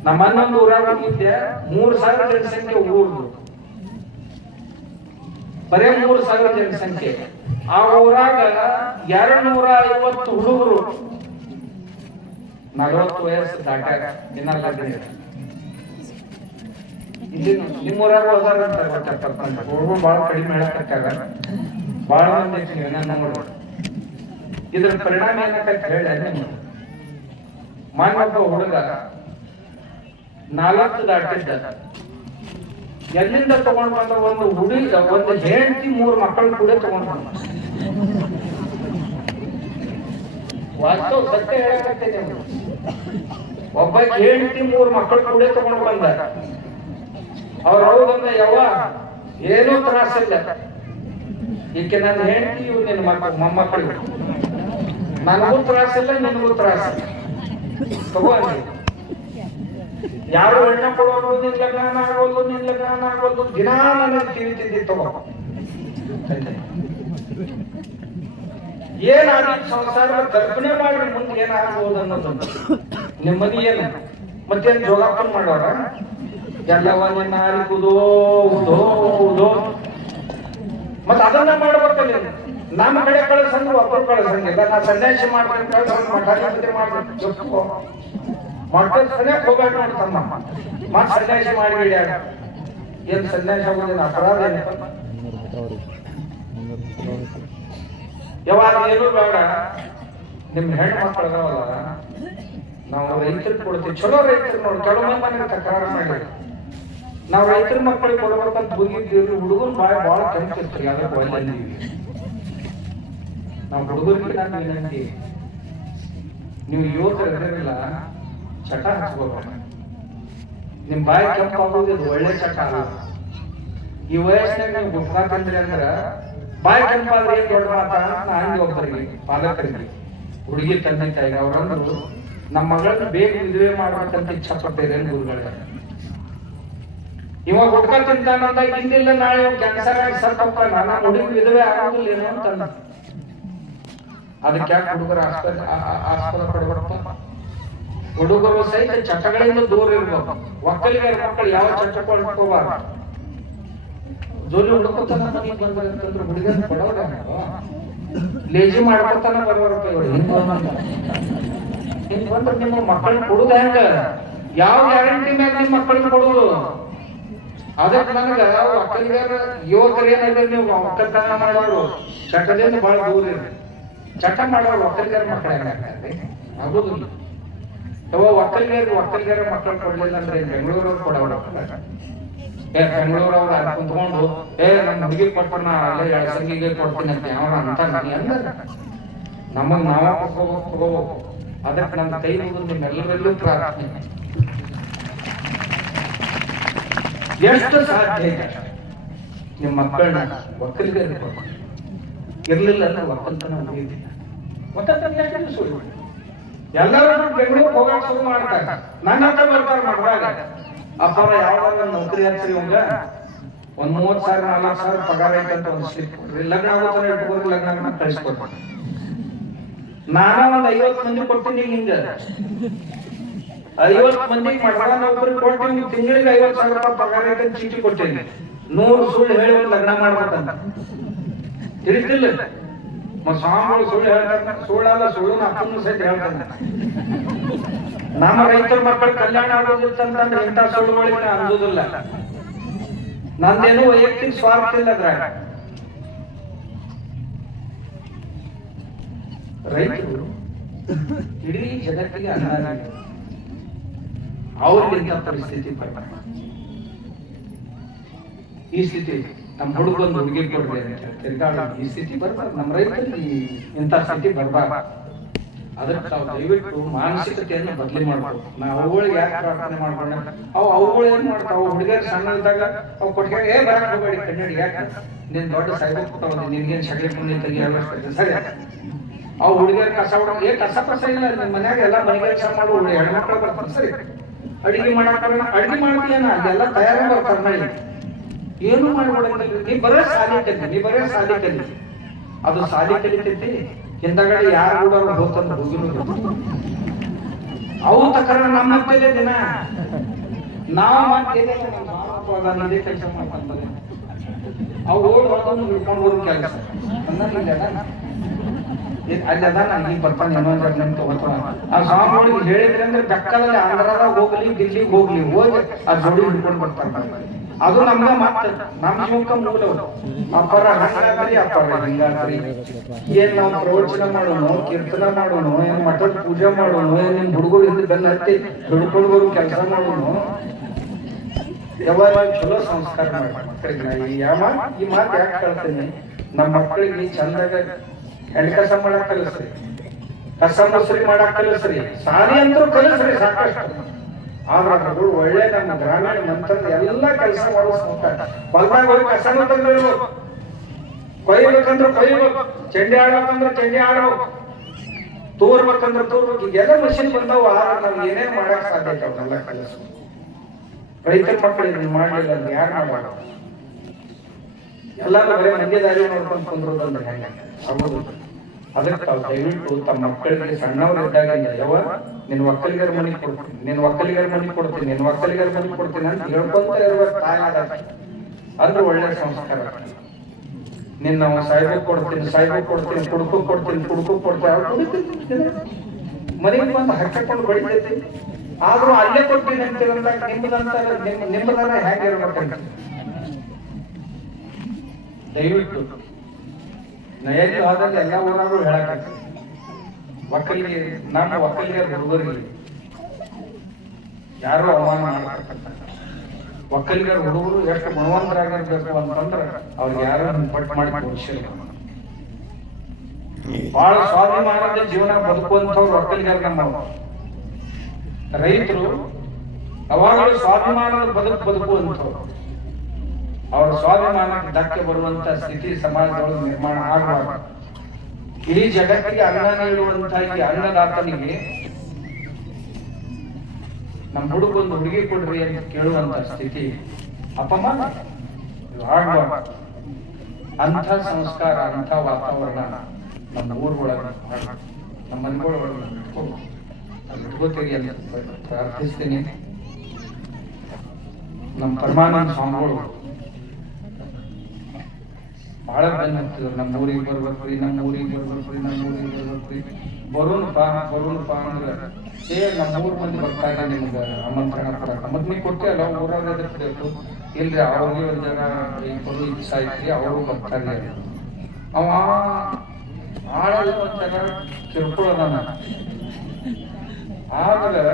ನಮ್ಮನ್ನೊಂದು ಊರಾಗ ಹೋಗಿದ್ದೆ, 3000 ಜನಸಂಖ್ಯೆ ಊರ್ದು, ಬರೇ 3000 ಜನಸಂಖ್ಯೆ. ಆ ಊರಾಗ 250 ಹುಡುಗರು 40 ವಯಸ್ಸು ದಾಟ್ಯಾಗ ಇನ್ನ ಲಗ್ನ. ನಿಮ್ಮೂರಾಗ ಹೋದಾರಂತ ಹುಡುಗರು ಬಹಳ ಕಡಿಮೆ ಹೇಳಕ್ಕಾಗ ಬಹಳ ಮಂದಿ ನೋಡ್ರಿ. ಇದ್ರ ಪರಿಣಾಮ ಏನಕ್ಕಂತ ಹೇಳಿ, ಮಾನೊಬ್ಬ ಹುಡುಗ 40 ದಾಟಿದ್ದ, ಎಲ್ಲಿಂದ ತಗೊಂಡ್ ಬಂದ ಒಂದು ಹುಡುಗ, ಒಂದು ಹೆಂಡತಿ 3 ಮಕ್ಕಳು ಕೂಡ ತಗೊಂಡ್ ಬಂದ. ವಾಸ್ತವ ಸತ್ಯ ಹೇಳಕತ್ತೇನೆ. ಒಬ್ಬ ಹೆಂಡತಿ 3 ಮಕ್ಕಳು ಕೂಡ ತಗೊಂಡ್ ಬಂದ. ಅವ್ರ ಹೌದಂದ ಯವ್ವ ಏನೂ ತ್ರಾಸಿಲ್ಲ, ಈಕೆ ನನ್ನ ಹೆಂಡತಿ, ಇವ್ ನಿನ್ನ ಮೊಮ್ಮಕ್ಕಳು, ನನಗೂ ತ್ರಾಸಿಲ್ಲ ನಿನಗೂ ತ್ರಾಸಿಲ್ಲ, ತಗೋ. ಯಾರು ಹೆಣ್ಣ ಕೊಡೋದು, ನಿನ್ ಲಗ್ನ ಆಗೋದು, ನಿನ್ ಲಗ್ನ ಆಗೋದು, ದಿನಾ ನನಗೆ ತಿಳಿತಿದ್ದಿ ತಗೋ. ಏನಾಗಿ ಸಂಸಾರ ಕಲ್ಪನೆ ಮಾಡ್ರಿ ಮುಂದೆ ಏನಾಗ್ಬೋದು ಅನ್ನೋದು. ನಿಮ್ಮ ಮನಿ ಏನು ಮತ್ತೇನ್ ಜೋಗಾಪನ್ ಮಾಡೋರ, ಎಲ್ಲವ ನಿನ್ನ ಹಾರಿಕುದೋ ಉದೋ ಮತ್ತ ಅದನ್ನ ಮಾಡ್ಬೇಕಲ್ಲ. ನಮ್ಮ ಕಡೆ ಕಳಿಸಂದ್ರೆ ಒಬ್ಬರು ಕಳಿಸಂಗಿಲ್ಲ. ನಾ ಸನ್ಯಾಸಿ ಮಾಡ್ಬೇಕು, ಮಠಾಧಿಪತಿ ಮಾಡ್ಬೇಕು, ಮಠದ ಸನ್ಯಾಸ ಹೋಗ್ಬೇಕು ನೋಡ್ತಮ್ಮ. ಮತ್ ಸನ್ಯಾಸಿ ಮಾಡಿ ಏನ್ ಸನ್ಯಾಸಿ ಆಗೋದೇನು ಅಪರಾಧ ಏನ? ಯಾವಾಗ ಏನು ಬೇಡ. ನಿಮ್ ಹೆಣ್ಣು ಮಕ್ಕಳು ಅದಾವಲ್ಲ, ನಾವು ರೈತರಿಗೆ ಕೊಡ್ತೀವಿ. ಚಲೋ ರೈತರು ನೋಡಿ, ಕೆಲವು ಮಂದಿ ತಕರಾರು ಮಾಡಿ ನಾವು ರೈತರ ಮಕ್ಕಳಿಗೆ ಕೊಡ್ಬೇಕಂತ ಹೋಗಿದ್ದೀವಿ. ಹುಡುಗರು ಬಹಳ ಕೆಂಪಿರ್ತೀವಿ, ಅದಕ್ಕೆ ಒಳ್ಳೆಂದೀವಿ ನಾವು ಹುಡುಗರಿಗೆ. ಏನಂತೀವಿ, ನೀವು ಯುವಕರಿಲ್ಲ ಚಟ ಹಚ್ಕೋಬೇಡ. ನಿಮ್ ಬಾಯಿ ಕೆಂಪಾಗೋದು ಇದು ಒಳ್ಳೆ ಚಟ ಅಲ್ಲ. ಈ ವಯಸ್ಸಿನಾಗ ನೀವು ಗುಟ್ಕಾ ತಿಂದ್ರಿ ಅಂದ್ರ ಬಾಯಿ ಕೆಂಪಾದ್ರೆ ಏನ್ ದೊಡ್ಡ ಮಾತ ಹಂಗೆ ಒಬ್ಬರಿಗೆ ಪಾಲಕರಿಗೆ ಹುಡುಗಿ ತಂದೆ ತಾಯಿಗೆ ಅವ್ರಂದ್ರು ನಮ್ಮ ಮಗಳನ್ನ ಬೇಗ ಮದುವೆ ಮಾಡ್ಬೇಕಂತ ಇಚ್ಛಪಟ್ಟಿದೆ ಗುರುಗಳ. ಇವಾಗ ಗುಟ್ಕಾ ತಿಂತಾನಂದ ಇಂದಿಲ್ಲ ನಾಳೆ ಕ್ಯಾನ್ಸರ್ ಆಗಿ ಸತ್ತ ಹೋಗ್ತಾನ, ನನ್ನ ಹುಡುಗಿ ವಿಧವೆ ಆಗೋದಿಲ್ಲ ಏನು ಅಂತಂದ. ಅದಕ್ಕೆ ಯಾಕೆ ಹುಡುಗರ ಆಸ್ಪದ ಪಡ್ಬರ್ತ? ಹುಡುಗರು ಸಹಿತ ಚಟಗಳಿಂದ ದೂರ ಇರ್ಬೇಕು. ಒಕ್ಕಲಿಗರ ಮಕ್ಕಳು ಯಾವ ಚಟಕ್ಕೆ ಹೊಡ್ಕೋಬಾರ್ದು. ಜೋಲಿ ಹುಡುಕೋತಾನ ಮನೆಗೆ ಬಂದ್ರೆ ಅಂತಂದ್ರೆ ಹುಡುಗನ ಕೊಡೋದ ಲೇಜಿ ಮಾಡ್ಕೊತಾನ ಬರೋರಪ್ಪ ಇವರು. ಹಿಂಗ್ ಬಂದ್ರೆ ನಿಮ್ಮ ಮಕ್ಕಳನ್ನ ಕೊಡುದ ಹೆಂಗ? ಯಾವ ಗ್ಯಾರಂಟಿ ಮ್ಯಾಗ ನಿಮ್ಮ ಮಕ್ಕಳನ್ನ ಕೊಡುದು? ಅದಕ್ಕೆ ನನಗ ಒಕ್ಕಲಿಗರ ಯುವಕರು ಏನಾದ್ರೆ ನೀವು ಒಕ್ಕಲ್ತನ ಮಾಡೋರು ಚಟದಿಂದ ಬಹಳ ದೂರ ಇರ್ರಿ. ಚಟ ಮಾಡೋರು ಒಕ್ಕಲಿಗರ ಮಕ್ಕಳ ಹೆಂಗಾಗ್ತದೆ? ಆಗೋದಿಲ್ಲ. ಒಕ್ಕಲಿಗರ ಮಕ್ಕಳು ಕೊಡ್ಲಿಲ್ಲ ಅಂದ್ರೆ ಬೆಂಗಳೂರವ್ರು ಕೊಡೋರು. ಬೆಂಗಳೂರವ್ರು ಅಲ್ಲಿ ಕುಂತ್ಕೊಂಡು ನನ್ನ ಹುಡುಗಿ ಕೊಟ್ಟ ನಾ ಅಲ್ಲೇ ಎಳಸಂಗಿಗೆ ಕೊಡ್ತೀನಿ ಅಂತ ಯಾವ ಅಂತ ನಮಗ್ ನಾವ ತಗೋಬೇಕು. ಅದಕ್ಕೆ ನನ್ನ ಕೈ ಮುಗಿದು ನಿಮ್ಮೆಲ್ಲರಲ್ಲೂ ಪ್ರಾರ್ಥನೆ, ಎಷ್ಟು ಸಾಧ್ಯ ಇದೆ ನಿಮ್ಮ ಮಕ್ಕಳನ್ನ ಒಕ್ಕಲಿಗರಿಗೆ ಕೊಡ್ಬೇಕು. ಇರ್ಲಿಲ್ಲ ಅಂದ್ರೆ ಒಕ್ಕಲ್ತನ ಮುಗಿದಿಲ್ಲ. ಒಕ್ಕಲ್ತನ ಸುಳ್ಳು. ಎಲ್ಲರೂ ಬೆಂಗಳೂರಿಗೆ ಹೋಗಕ್ ಶುರು ಮಾಡ್ತಾರೆ. ನನ್ನ ಹತ್ರ ಬರ್ತಾರೆ ಮಗದಾಗ, ಅಪ್ಪರ ಯಾವ್ದಾರ ನೌಕರಿ ಹಚ್ಚಿರಿ ಅವಂಗ ಒಂದ್ 30,000 40,000 ಪಗಾರ ಐತಂತ ಒಂದ್ ಸ್ಲಿಪ್ ಕೊಡ್ರಿ, ಲಗ್ನ ಆಗೋತರ ಇಟ್ಕೋರಿ, ಲಗ್ನ ಕಳಿಸ್ಕೊಡ್ರಿ. ನಾನ ಒಂದ್ 50 ಮಂದಿ ಕೊಡ್ತೀನಿ. ಹಿಂಗ 50 ಮಂದಿಗೆ ಮಠದ ನೌಕರಿ ಕೊಡ್ತೀನಿ, ತಿಂಗಳಿಗೆ 50,000 ರೂಪಾಯಿ ಪಗಾರ ಐತಂತ ಚೀಟಿ ಕೊಟ್ಟೇನಿ. 100 ಸುಳ್ಳು ಹೇಳಿ ಒಂದು ಲಗ್ನ ಮಾಡ್ಬೇಕಂತ ತಿಳಿತಿಲ್ಲ. ಸ್ವಾಮಿಗಳು ಸುಳ್ಳು ಹೇಳ್ತಾರ, ಸುಳ್ಳಲ್ಲ, ಸುಳ್ಳು ಅಪ್ಪನ ಸಹಿತ ಹೇಳ್ತಾನೆ. ನಮ್ಮ ರೈತರ ಮಕ್ಕಳ ಕಲ್ಯಾಣ ಆಗೋದಿತ್ತಂತಂದ್ರೆ ಇಂಥ ಸುಳ್ಳುಗಳಿಗೆ ಅಂದುದಿಲ್ಲ. ನಂದೇನು ವೈಯಕ್ತಿಕ ಸ್ವಾರ್ಥ ಇಲ್ಲ ಅದ್ರಾಗ. ರೈತರು ಇಡೀ ಜಗತ್ತಿಗೆ ಅನ್ನ, ಅವ್ರಿಗಿಂತ ಪರಿಸ್ಥಿತಿ ಬರ್ತಾರೆ. ಈ ಸ್ಥಿತಿ ನಮ್ಮ ಹುಡುಗಂದು ಹುಡುಗಿ ಕೊಡ್ರಿ ಅಂತ ತಿರ್ಗಾಡ ಈ ಸ್ಥಿತಿ ಬರ್ಬಾರ್ದು. ನಮ್ಮ ರೈತರಿಗೆ ಇಂಥ ಸ್ಥಿತಿ ಬರ್ಬಾರ್ದು. ಅದಕ್ಕೆ ತಾವು ದಯವಿಟ್ಟು ಮಾನಸಿಕತೆಯನ್ನು ಬದಲಿ ಮಾಡ್ಬೋದು. ನಾವು ಅವುಗಳಿಗೆ ಯಾಕೆ ಪ್ರಾರ್ಥನೆ ಮಾಡ್ಕೊಂಡ ಅವುಗಳು ಏನ್ ಮಾಡ್ತಾವ? ಹುಡುಗಿಯರು ಸಣ್ಣ ಇದ್ದಾಗ ಅವು ಕೊಟ್ಟಿಗೆ ಬರಕ್ ಹೋಗಬೇಡಿ ಕನ್ನಡಿ, ಯಾಕೆ ನೀನ್ ದೊಡ್ಡ ಸಾಯ್ಬೇಕು ನಿನ್ಗೇನ್ ಸಗಳಿ ಪುಣ್ಯ ತೆಗಿಯೋಷ್ಟು ಸರಿ. ಅವು ಹುಡುಗಿಯರು ಕಸ ಹೊಡ ಕಸ ಇಲ್ಲ. ನಿಮ್ಮ ಮನ್ಯಾಗ ಎಲ್ಲ ಮನೆ ಕೆಲಸ ಮಾಡು, ಹೆಣ್ಮಕ್ಳು ಬರ್ತಾರೆ ಸರಿ. ಅಡಿಗೆ ಮಾಡಕ್ ಅಡಿಗೆ ಮಾಡ್ತೀಯನ ಅದೆಲ್ಲ ತಯಾರಿ ಬರ್ತಾರೆ ಮನೆ. ಏನು ಮಾಡ್ಕೊಡಂಗಿಲ್ಲ. ನೀ ಬರೇ ಸಾಲಿ ಕಲಿ. ಅದು ಸಾಲಿ ಕಲಿತೈತಿ. ಹಿಂದಗಡೆ ಯಾರು ಕೂಡ ಹೋಗ್ತಂತ ಹೋಗಿರೋದು ಅವು ತಕರ ನಮ್ಮ ಮೇಲೆ ದಿನ ನಾವು ಮಾಡ್ತೇವೆ ಕೆಲಸ ಮಾಡ್ಕೊಂತಾರೆ. ಅವು ಓಡೋದನ್ನು ಹಿಡ್ಕೊಂಡು ಹೋದ ಕೆಲಸ ಅಲ್ಲಿ ಅದ ನಾನು ಈಗ ಬರ್ತಾನೆ ಇನ್ನೊಂದು ತಗೋತಾನ. ಆ ಸ್ವಾಮಿಗಳಿಗೆ ಹೇಳಿದ್ರೆ ಅಂದ್ರೆ ಬೆಕ್ಕದಲ್ಲಿ ಆಂಧ್ರದಾಗ ಹೋಗ್ಲಿ, ದಿಲ್ಲಿಗೆ ಹೋಗ್ಲಿ, ಹೋಗಿ ಆ ಜೋಡಿ ಹಿಡ್ಕೊಂಡು ಬರ್ತಾರೆ. ಅದು ನಮ್ಗ ಮತ್ತ ನಮ್ಮ ಜೀವಕ್ಕ ಮೂಲ. ಅಪ್ಪರ ಹಂಗಾದ್ರಿ, ಅಪ್ಪರ ಹಿಂಗಾದ್ರಿ. ಏನ್ ನಾವು ಪ್ರವಚನ ಮಾಡೋಣ, ಕೀರ್ತನ ಮಾಡೋಣ, ಏನ್ ಮಠದ ಪೂಜೆ ಮಾಡೋಣ, ಏನ್ ಹುಡುಗರು ಇದ್ದು ಬೆನ್ನ ಹತ್ತಿ ಹಿಡ್ಕೊಂಡು ಬರೋ ಕೆಲಸ ಮಾಡೋಣ. ಯಾವಾಗ ಚಲೋ ಸಂಸ್ಕಾರ ಮಾಡಿ ಮಕ್ಕಳಿಗೆ. ಈ ಮಾತು ಯಾಕೆ ಹೇಳ್ತೇನೆ? ನಮ್ಮ ಮಕ್ಕಳಿಗೆ ಚಂದಾಗ ಹೆಣ್ಕಸ ಮಾಡಕ್ ಕಲಿಸ್ರಿ, ಕಸ ಮೊಸರಿ ಮಾಡಕ್ ಕಲಿಸ್ರಿ, ಸಾಲಿ ಅಂತೂ ಕಲಿಸ್ರಿ ಸಾಕಷ್ಟು. ಆದ್ರ ಮಗಳು ಒಳ್ಳೆ ನಮ್ಮ ಗ್ರಾಮೀಣ ಮಂತ್ರ ಎಲ್ಲಾ ಕೆಲಸ ಮಾಡಿಸ್ತಾರೆ. ಹೊಲ್ದಾಗ ಹೋಗಿ ಕಸನ ತಂದಿರ್ಬೇಕು, ಕೊಯ್ಬೇಕಂದ್ರೆ ಕೊಯ್ಬೇಕು, ಚಂಡಿ ಆಡ್ಬೇಕಂದ್ರೆ ಚಂಡಿ ಆಡ್ಬೇಕು, ತೂರ್ಬೇಕಂದ್ರೆ ತೂರ್ಬೇಕು. ಈಗೆಲ್ಲ ಮಷಿನ್ ಬಂದವು. ಆದ್ರೆ ನಾವು ಏನೇ ಮಾಡಕ್ ಸಾಧ್ಯ ಅವ್ರನ್ನೆಲ್ಲ ಕಲಿಸ್ಬೇಕು. ರೈತರ ಮಕ್ಕಳಿಗೆ ಮಾಡ್ಲಿಲ್ಲ ಅಂದ್ರೆ ಯಾರು ಮಾಡೋದು? ಎಲ್ಲಾರು ಬರೀ ಮಂಡ್ಯ ದಾರಿ ನೋಡ್ಕೊಂಡು ಕುಂದ್ರೋದಂದ್ರೆ ಹೆಂಗ ಆಗೋದು? ಅದಕ್ಕೆ ತಾವು ದಯವಿಟ್ಟು ತಮ್ಮ ಮಕ್ಕಳಿಗೆ ಸಣ್ಣವ್ರು ಇದ್ದಾಗ ಯಾವ ನಿನ್ ಒಕ್ಕಲಿಗರ ಮನೆಗೆ ಕೊಡ್ತೀನಿ, ನಿನ್ ಒಕ್ಕಲಿಗರ ಮನೆಗೆ ಕೊಡ್ತೀನಿ, ನಿನ್ ಒಕ್ಕಲಿಗರ ಮನೆಗೆ ಕೊಡ್ತೀನಿ ಅಂತ ಹೇಳ್ಕೊಂತ ಇರ್ಬೇಕು. ತಾಯಿ ಅಂದ್ರೆ ಒಳ್ಳೆ ಸಂಸ್ಕಾರ. ನಿನ್ನ ಸಾಯ್ಬೇಕು ಕೊಡ್ತೀನಿ, ಕುಡ್ಕು ಕೊಡ್ತೀನಿ ಮನೆಗೆ ಬಂದು ಹಚ್ಚಿಕೊಂಡು ಬಡಿತೈತಿ. ಆದ್ರೂ ಅಲ್ಲೇ ಕೊಡ್ತೀನಿ ಅಂತ ನಿಮ್ಮದನ್ನ ಹೇಗೆ ಇರ್ಬೇಕಂತ ದಯವಿಟ್ಟು ನಯಕ್ಕೆ ಹೋದಲ್ಲಿ ಎಲ್ಲ ಊರಾಗೂ ಹೇಳಕ್ ಒಕ್ಕಲಿಗೆ ನಮ್ಮ ಒಕ್ಕಲಿಗರ ಹುಡುಗರಿಗೆ ಯಾರು ಅವಮಾನ ಮಾಡತಕ್ಕಂಥ ಒಕ್ಕಲಿಗರ ಹುಡುಗರು ಎಷ್ಟು ಗುಣವಂತರಾಗಿರ್ಬೇಕು ಅಂತಂದ್ರೆ ಅವ್ರಿಗೆ ಯಾರು ಪಟ್ಟು ಮಾಡಿ ತೋರಿಸಿಲ್ಲ. ಬಹಳ ಸ್ವಾಭಿಮಾನದ ಜೀವನ ಬದುಕುವಂಥವ್ರು ಒಕ್ಕಲಿಗರ ನಮ್ಮ ರೈತರು. ಅವಾಗಲೂ ಸ್ವಾಭಿಮಾನದ ಬದುಕುವಂಥವ್ರು. ಅವರ ಸ್ವಾಭಿಮಾನಕ್ಕೆ ಧಕ್ಕೆ ಬರುವಂತ ಸ್ಥಿತಿ ಸಮಾಜದೊಳಗೆ ನಿರ್ಮಾಣ ಆಗಬಾರದು. ಇಡೀ ಜಗತ್ತಿಗೆ ಅನ್ನ ನೀಡುವಂತ ಈ ಅನ್ನದಾತನಿಗೆ ನಮ್ಮ ಹುಡುಗೊಂದು ಹುಡುಗಿ ಕೊಡ್ರಿ ಅಂತ ಕೇಳುವಂತ ಸ್ಥಿತಿ ಅಪಮಾನ ಆಗಬಾರ್ದು. ಅಂಥ ಸಂಸ್ಕಾರ, ಅಂಥ ವಾತಾವರಣ ನಮ್ಮ ಊರೊಳಗೆ, ನಮ್ಮ ಮನೆಗಳೊಳಗೆ ಇಟ್ಕೋತೀರಿ ಅಂತ ಪ್ರಾರ್ಥಿಸ್ತೀನಿ. ನಮ್ಮ ಪರಮಾನಂದ ಸ್ವಾಮಿಗಳು ಬಹಳ ಬೆನ್ನ ಹತ್ತಿದ್ರು, ನಮ್ಮ ಊರಿಗೆ ಬರ್ಬೇಕ್ರಿ, ನಮ್ಮ ಊರಿಗೆ ಬರ್ಬೇಕ್ರಿ, ನಮ್ಮ ಊರಿಗೆ ಬರ್ಬೇಕ್ರಿ, ಬರೋಣಪ್ಪ ಅಂದ್ರೆ ನಮ್ಮ ಊರ್ ಮಂದಿ ಬರ್ತಾರೆ ನಿಮ್ಗೆ ಆಮಂತ್ರಣ ಕೊಡಕ. ಮತ್ ನೀವು ಕೊಟ್ಟೆ ಅಲ್ಲ ಊರವ್ರ ಎದಕ್ಬೇಕು ಇಲ್ರಿ, ಅವ್ರಿಗೆ ಒಂದ್ ಜನ ಇಬ್ಬರು ಇಚ್ಛಾ ಐತ್ರಿ, ಅವರು ಬರ್ತಾರೆ. ಅವ ಆಳಲ್ಲ ಒಂಥರ ಕಿರ್ಕೊಳ್ಳೋದಾನ. ಆಮೇಲೆ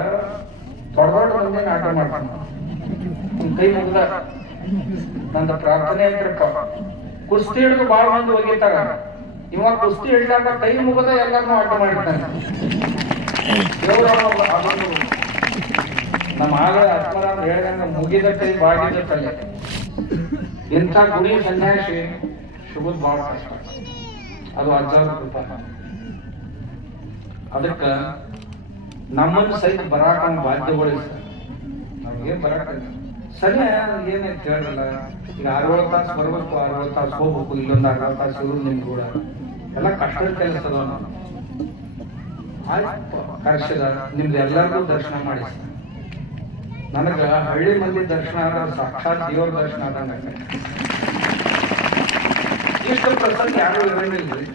ದೊಡ್ಡ ದೊಡ್ಡ ಮಂದಿ ನಾಟ ಮಾಡ್ತಾನ. ಕೈ ಮುಗ್ದ ನಂದು ಪ್ರಾರ್ಥನೆ ಐತ್ರಪ್ಪ. ಕುಸ್ತಿ ಹಿಡಿದು ಬಾಳ ಮಂದಿ ಒಗಿತಾರ, ಇವಾಗ ಕುಸ್ತಿ ಹಿಡಿದಾಗ ಕೈ ಮುಗದ ಎಲ್ಲಾರನ್ನೂ ಆಟ ಮಾಡಿರ್ತಾನೆ. ಅದೊಂದು ನಮ್ಮ ಆಗ ಆತ್ಮರಾಮ್ ಹೇಳಿದಂಗ ಮುಗಿದ ಕೈ ಬಾಗಿದ ತಲೆ. ಇಂಥ ಗುಡಿ ಸನ್ಯಾಸಿ ಸಿಗೋದು ಬಹಳ ಕಷ್ಟ. ಅದು 1000 ರೂಪಾಯಿ. ಅದಕ್ಕ ನಮ್ಮನ್ನು ಸಹಿತ ಬರಾಕ ಬಾಧ್ಯಗೊಳಿಸ. ನಾವೇನ್ ಬರಾಕ ಸರಿ ಏನಂತ ಹೇಳಲ್ಲ. ಈಗ 6 ತಾಸು ಬರ್ಬೇಕು, 6 ತಾಸು ಹೋಗ್ಬೇಕು, ಇಲ್ಲೊಂದು 6 ತಾಸು ಇವ್ರು ನಿಮ್ ಕೂಡ ಎಲ್ಲ ಕಷ್ಟದ ಕೆಲಸ ಅದ. ಆಯ್ತು ಕರ್ಷದ ನಿಮ್ದು ಎಲ್ಲರಿಗೂ ದರ್ಶನ ಮಾಡಿಸ. ನನಗ ಹಳ್ಳಿ ಮಂದಿ ದರ್ಶನ ಆದ ಸಾಕ್ಷಾತ್ ದೇವ್ರ ದರ್ಶನ ಆದಂಗ. ಇಷ್ಟು ಪ್ರಸಂಗ ಯಾರು ಇರಂಗಿಲ್ರಿ.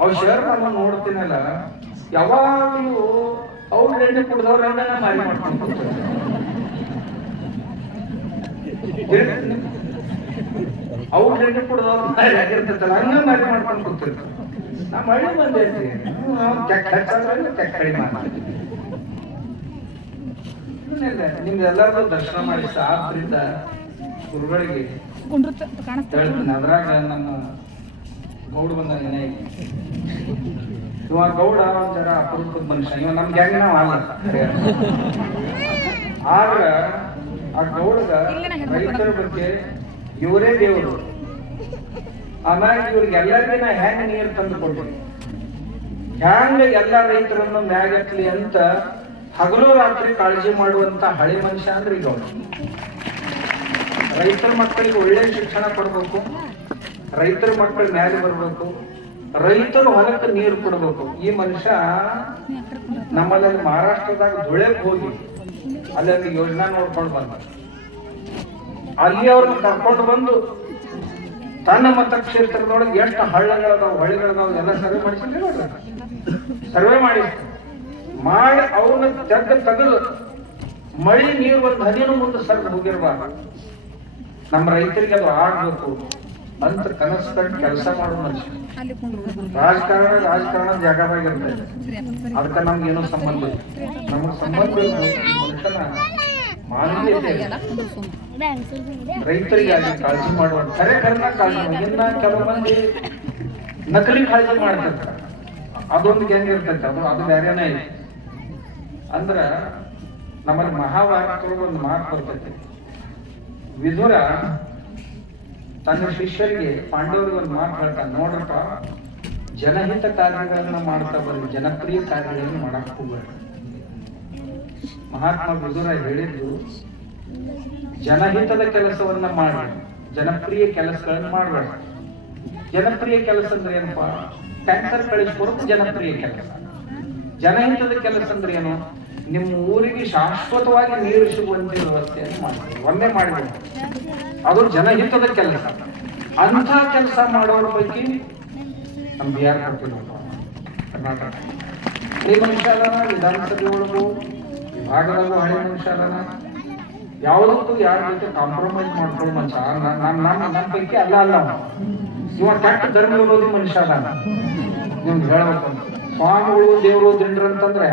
ಅವ್ ಶಹರ್ ನಾನು ನೋಡ್ತೀನಲ್ಲ, ಯಾವಾಗಲೂ ಅವ್ರು ಎಣ್ಣೆ ಕುಡ್ದವ್ರನ್ನ ಮಾರಿ ಮಾಡ್ಕೊಂಡು ಹೋಗ್ತಾರೆ. ಅವ್ರು ಎಣ್ಣೆ ಕುಡ್ದವ್ರು ಆಗಿರ್ತೈತಲ್ಲ ಹಂಗ ಮಾರಿ ಮಾಡ್ಕೊಂಡು ಹೋಗ್ತಿರ್ತಾರೆ. ನಮ್ಮ ಹಳ್ಳಿ ಮಂದಿ ಐತಿ ಕಡಿಮೆ ನಿಮ್ದೆಲ್ಲರಿಗೂ ದರ್ಶನ ಮಾಡಿ. ಆದ್ರಿಂದ ಗುರುಗಳಿಗೆ ಹೇಳ್ತೀನಿ. ಅದ್ರಾಗ ನಮ್ಮ ಗೌಡ ಬಂದ ಏನೇ ಇವಾಗ ಗೌಡ ಒಂದ್ ಜರ ಅಪರೂಪದ ಮನುಷ್ಯ. ಇವ ನಮ್ ಗ್ಯಾಂಗ್ ನಾವ್ ಅಲ್ಲ. ಆದ್ರ ಆ ಗೌಡಗ ರೈತರ ಬಗ್ಗೆ ಇವರೇ ದೇವರು. ಆಮೇಲೆ ಇವ್ರಿಗೆ ಎಲ್ಲರಿಗಿನ ಹೆಂಗ್ ನೀರು ತಂದು ಕೊಡ್ತೀನಿ, ಹ್ಯಾಂಗ ಎಲ್ಲ ರೈತರನ್ನು ಮ್ಯಾಗಟ್ಲಿ ಅಂತ ಹಗಲು ರಾತ್ರಿ ಕಾಳಜಿ ಮಾಡುವಂತ ಹಳೆ ಮನುಷ್ಯ ಅಂದ್ರೆ ಈಗ ರೈತರ ಮಕ್ಕಳಿಗೆ ಒಳ್ಳೆ ಶಿಕ್ಷಣ ಕೊಡ್ಬೇಕು, ರೈತರ ಮಕ್ಕಳ ಮ್ಯಾಲೆ ಬರ್ಬೇಕು, ರೈತರು ಹೊಲಕ್ಕೆ ನೀರು ಕೊಡ್ಬೇಕು. ಈ ಮನುಷ್ಯ ನಮ್ಮಲ್ಲಿ ಮಹಾರಾಷ್ಟ್ರದಾಗ ಧುಳೆಗೆ ಹೋಗಿ ಅಲ್ಲಿ ಯೋಜನಾ ನೋಡ್ಕೊಂಡು ಬಂದ. ಅಲ್ಲಿ ಅವ್ರನ್ನ ಕರ್ಕೊಂಡು ಬಂದು ತನ್ನ ಮತಕ್ಷೇತ್ರದೊಳಗೆ ಎಷ್ಟು ಹಳ್ಳಗಳದಾವ್ ಹೊಳೆಗಳದಾವ್ ಎಲ್ಲ ಸರ್ವೆ ಮಾಡಿಸಿದ್ರೆ ನೋಡ್ರಿ. ಸರ್ವೆ ಮಾಡಿ ಅವ್ರನ್ನ ತೆಗೆದು ಮಳಿ ನೀರು ಒಂದು ಹದಿನು ಮುಂದೆ ಸರ್ದು ಹೋಗಿರ್ಬಾರ್ದು. ನಮ್ಮ ರೈತರಿಗೆ ಅದು ಆಗ್ಬೇಕು ಅಂತ ಕನಸು ಕಂಡು ಕೆಲಸ ಮಾಡೋ ಮನುಷ್ಯ. ರಾಜಕಾರಣದ ಜಾಗವಾಗಿರ್ತದೆ. ಅದಕ್ಕೆ ನಮ್ಗೇನೋ ಸಂಬಂಧ ಇಲ್ಲ. ನಮಗ್ ಸಂಬಂಧ ಮನುಷ್ಯನ ಮಾನವೀಯತೆ ರೈತರಿಗಾಗಿ ಕಾಳಜಿ ಮಾಡುವ ಖರೆ ಕಾಳಜಿ. ಇನ್ನ ಕೆಲವು ಮಂದಿ ನಕಲಿ ಕಾಳಜಿ ಮಾಡ್ತಿರ್ತಾರೆ. ಅದೊಂದು ಗ್ಯಾಂಗ್ ಇರ್ತೈತೆ, ಅದು ಬೇರೆನೇ ಇದೆ. ಅಂದ್ರ ನಮ್ಮಲ್ಲಿ ಮಹಾಭಾರತದೊಳಗೆ ಒಂದು ಮಾತು ಬರ್ತೈತೆ. ವಿದುರ ತನ್ನ ಶಿಷ್ಯರಿಗೆ ಪಾಂಡವರಿಗೆ ಒಂದು ಮಾತು ಹೇಳ್ತಾನೆ, ನೋಡ್ರಪ್ಪ ಜನಹಿತ ಕಾರ್ಯಗಳನ್ನ ಮಾಡ್ತಾ ಬರ್ರಿ, ಜನಪ್ರಿಯ ಕಾರ್ಯಗಳನ್ನು ಮಾಡಕ್ ಹೋಗ್ಬೇಡ. ಮಹಾತ್ಮ ವಿದುರ ಹೇಳಿದ್ದು ಜನಹಿತದ ಕೆಲಸವನ್ನ ಮಾಡಿ, ಜನಪ್ರಿಯ ಕೆಲಸಗಳನ್ನ ಮಾಡಬೇಡ. ಜನಪ್ರಿಯ ಕೆಲಸ ಅಂದ್ರೆ ಏನಪ್ಪಾ? ಟ್ಯಾಂಕರ್ ಕಳಿಸ್ಕೊಡೋದು ಜನಪ್ರಿಯ ಕೆಲಸ. ಜನಹಿತದ ಕೆಲಸ ಅಂದ್ರೆ ಏನು? ನಿಮ್ಮ ಊರಿಗೆ ಶಾಶ್ವತವಾಗಿ ನೀರು ಸಿಗುವಂತ ವ್ಯವಸ್ಥೆಯನ್ನು ಮಾಡ್ತೀವಿ, ಒಮ್ಮೆ ಮಾಡಿದ್ರು ಅದು ಜನಹಿತದ ಕೆಲಸ. ಅಂಥ ಕೆಲಸ ಮಾಡೋರ ಪೈಕಿ ನಮ್ಮ ಬಿಹಾರ ಕರ್ನಾಟಕ ಈ ಮನುಷ್ಯ ಅಲ್ಲ, ವಿಧಾನಸಭೆ ಒಳಗು ವಿಭಾಗದಾಗ ಹಳೆ ಮನುಷ್ಯ ಅಲ್ಲ, ಯಾವುದಕ್ಕೂ ಯಾರ ಜೊತೆ ಕಾಂಪ್ರಮೈಸ್ ಮಾಡ್ಕೊಳ್ಳೋ ಮನುಷ್ಯ. ನನ್ನ ಪೈಕಿ ಅಲ್ಲ ಇವ ಕೆಟ್ಟ ಧರ್ಮ ವಿರೋಧಿ ಮನುಷ್ಯ ಅಲ್ಲ. ನಿಮ್ಗೆ ಹೇಳ್ಬೇಕು, ಸ್ವಾಮಿಗಳು ದೇವರು ದಿಂಡ್ರು ಅಂತಂದ್ರೆ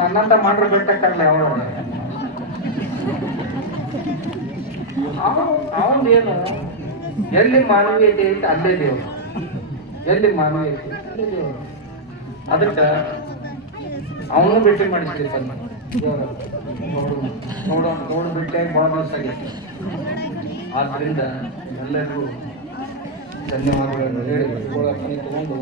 ನನ್ನಂತ ಮಾಡ್ರೆ ಬೆಟ್ಟಕ್ಕಲ್ಲ. ಅವನೇನು ಎಲ್ಲಿ ಮಾನವೀಯತೆ ಐತೆ ಅಲ್ಲೇ ದೇವರು, ಎಲ್ಲಿ ಮಾನವೀಯತೆ ಅಲ್ಲೇ ದೇವರು. ಅದಕ್ಕೆ ಅವನು ಭೇಟಿ ಮಾಡಿಸ್ತೀವಿ ನೋಡು ಭೇಟಿಯಾಗಿ ಬಹಳ ದಿವಸ ಆಗೈತೆ. ಆದ್ರಿಂದ ಎಲ್ಲರಿಗೂ ಧನ್ಯವಾದಗಳನ್ನು ಹೇಳಿ ತಗೊಂಡು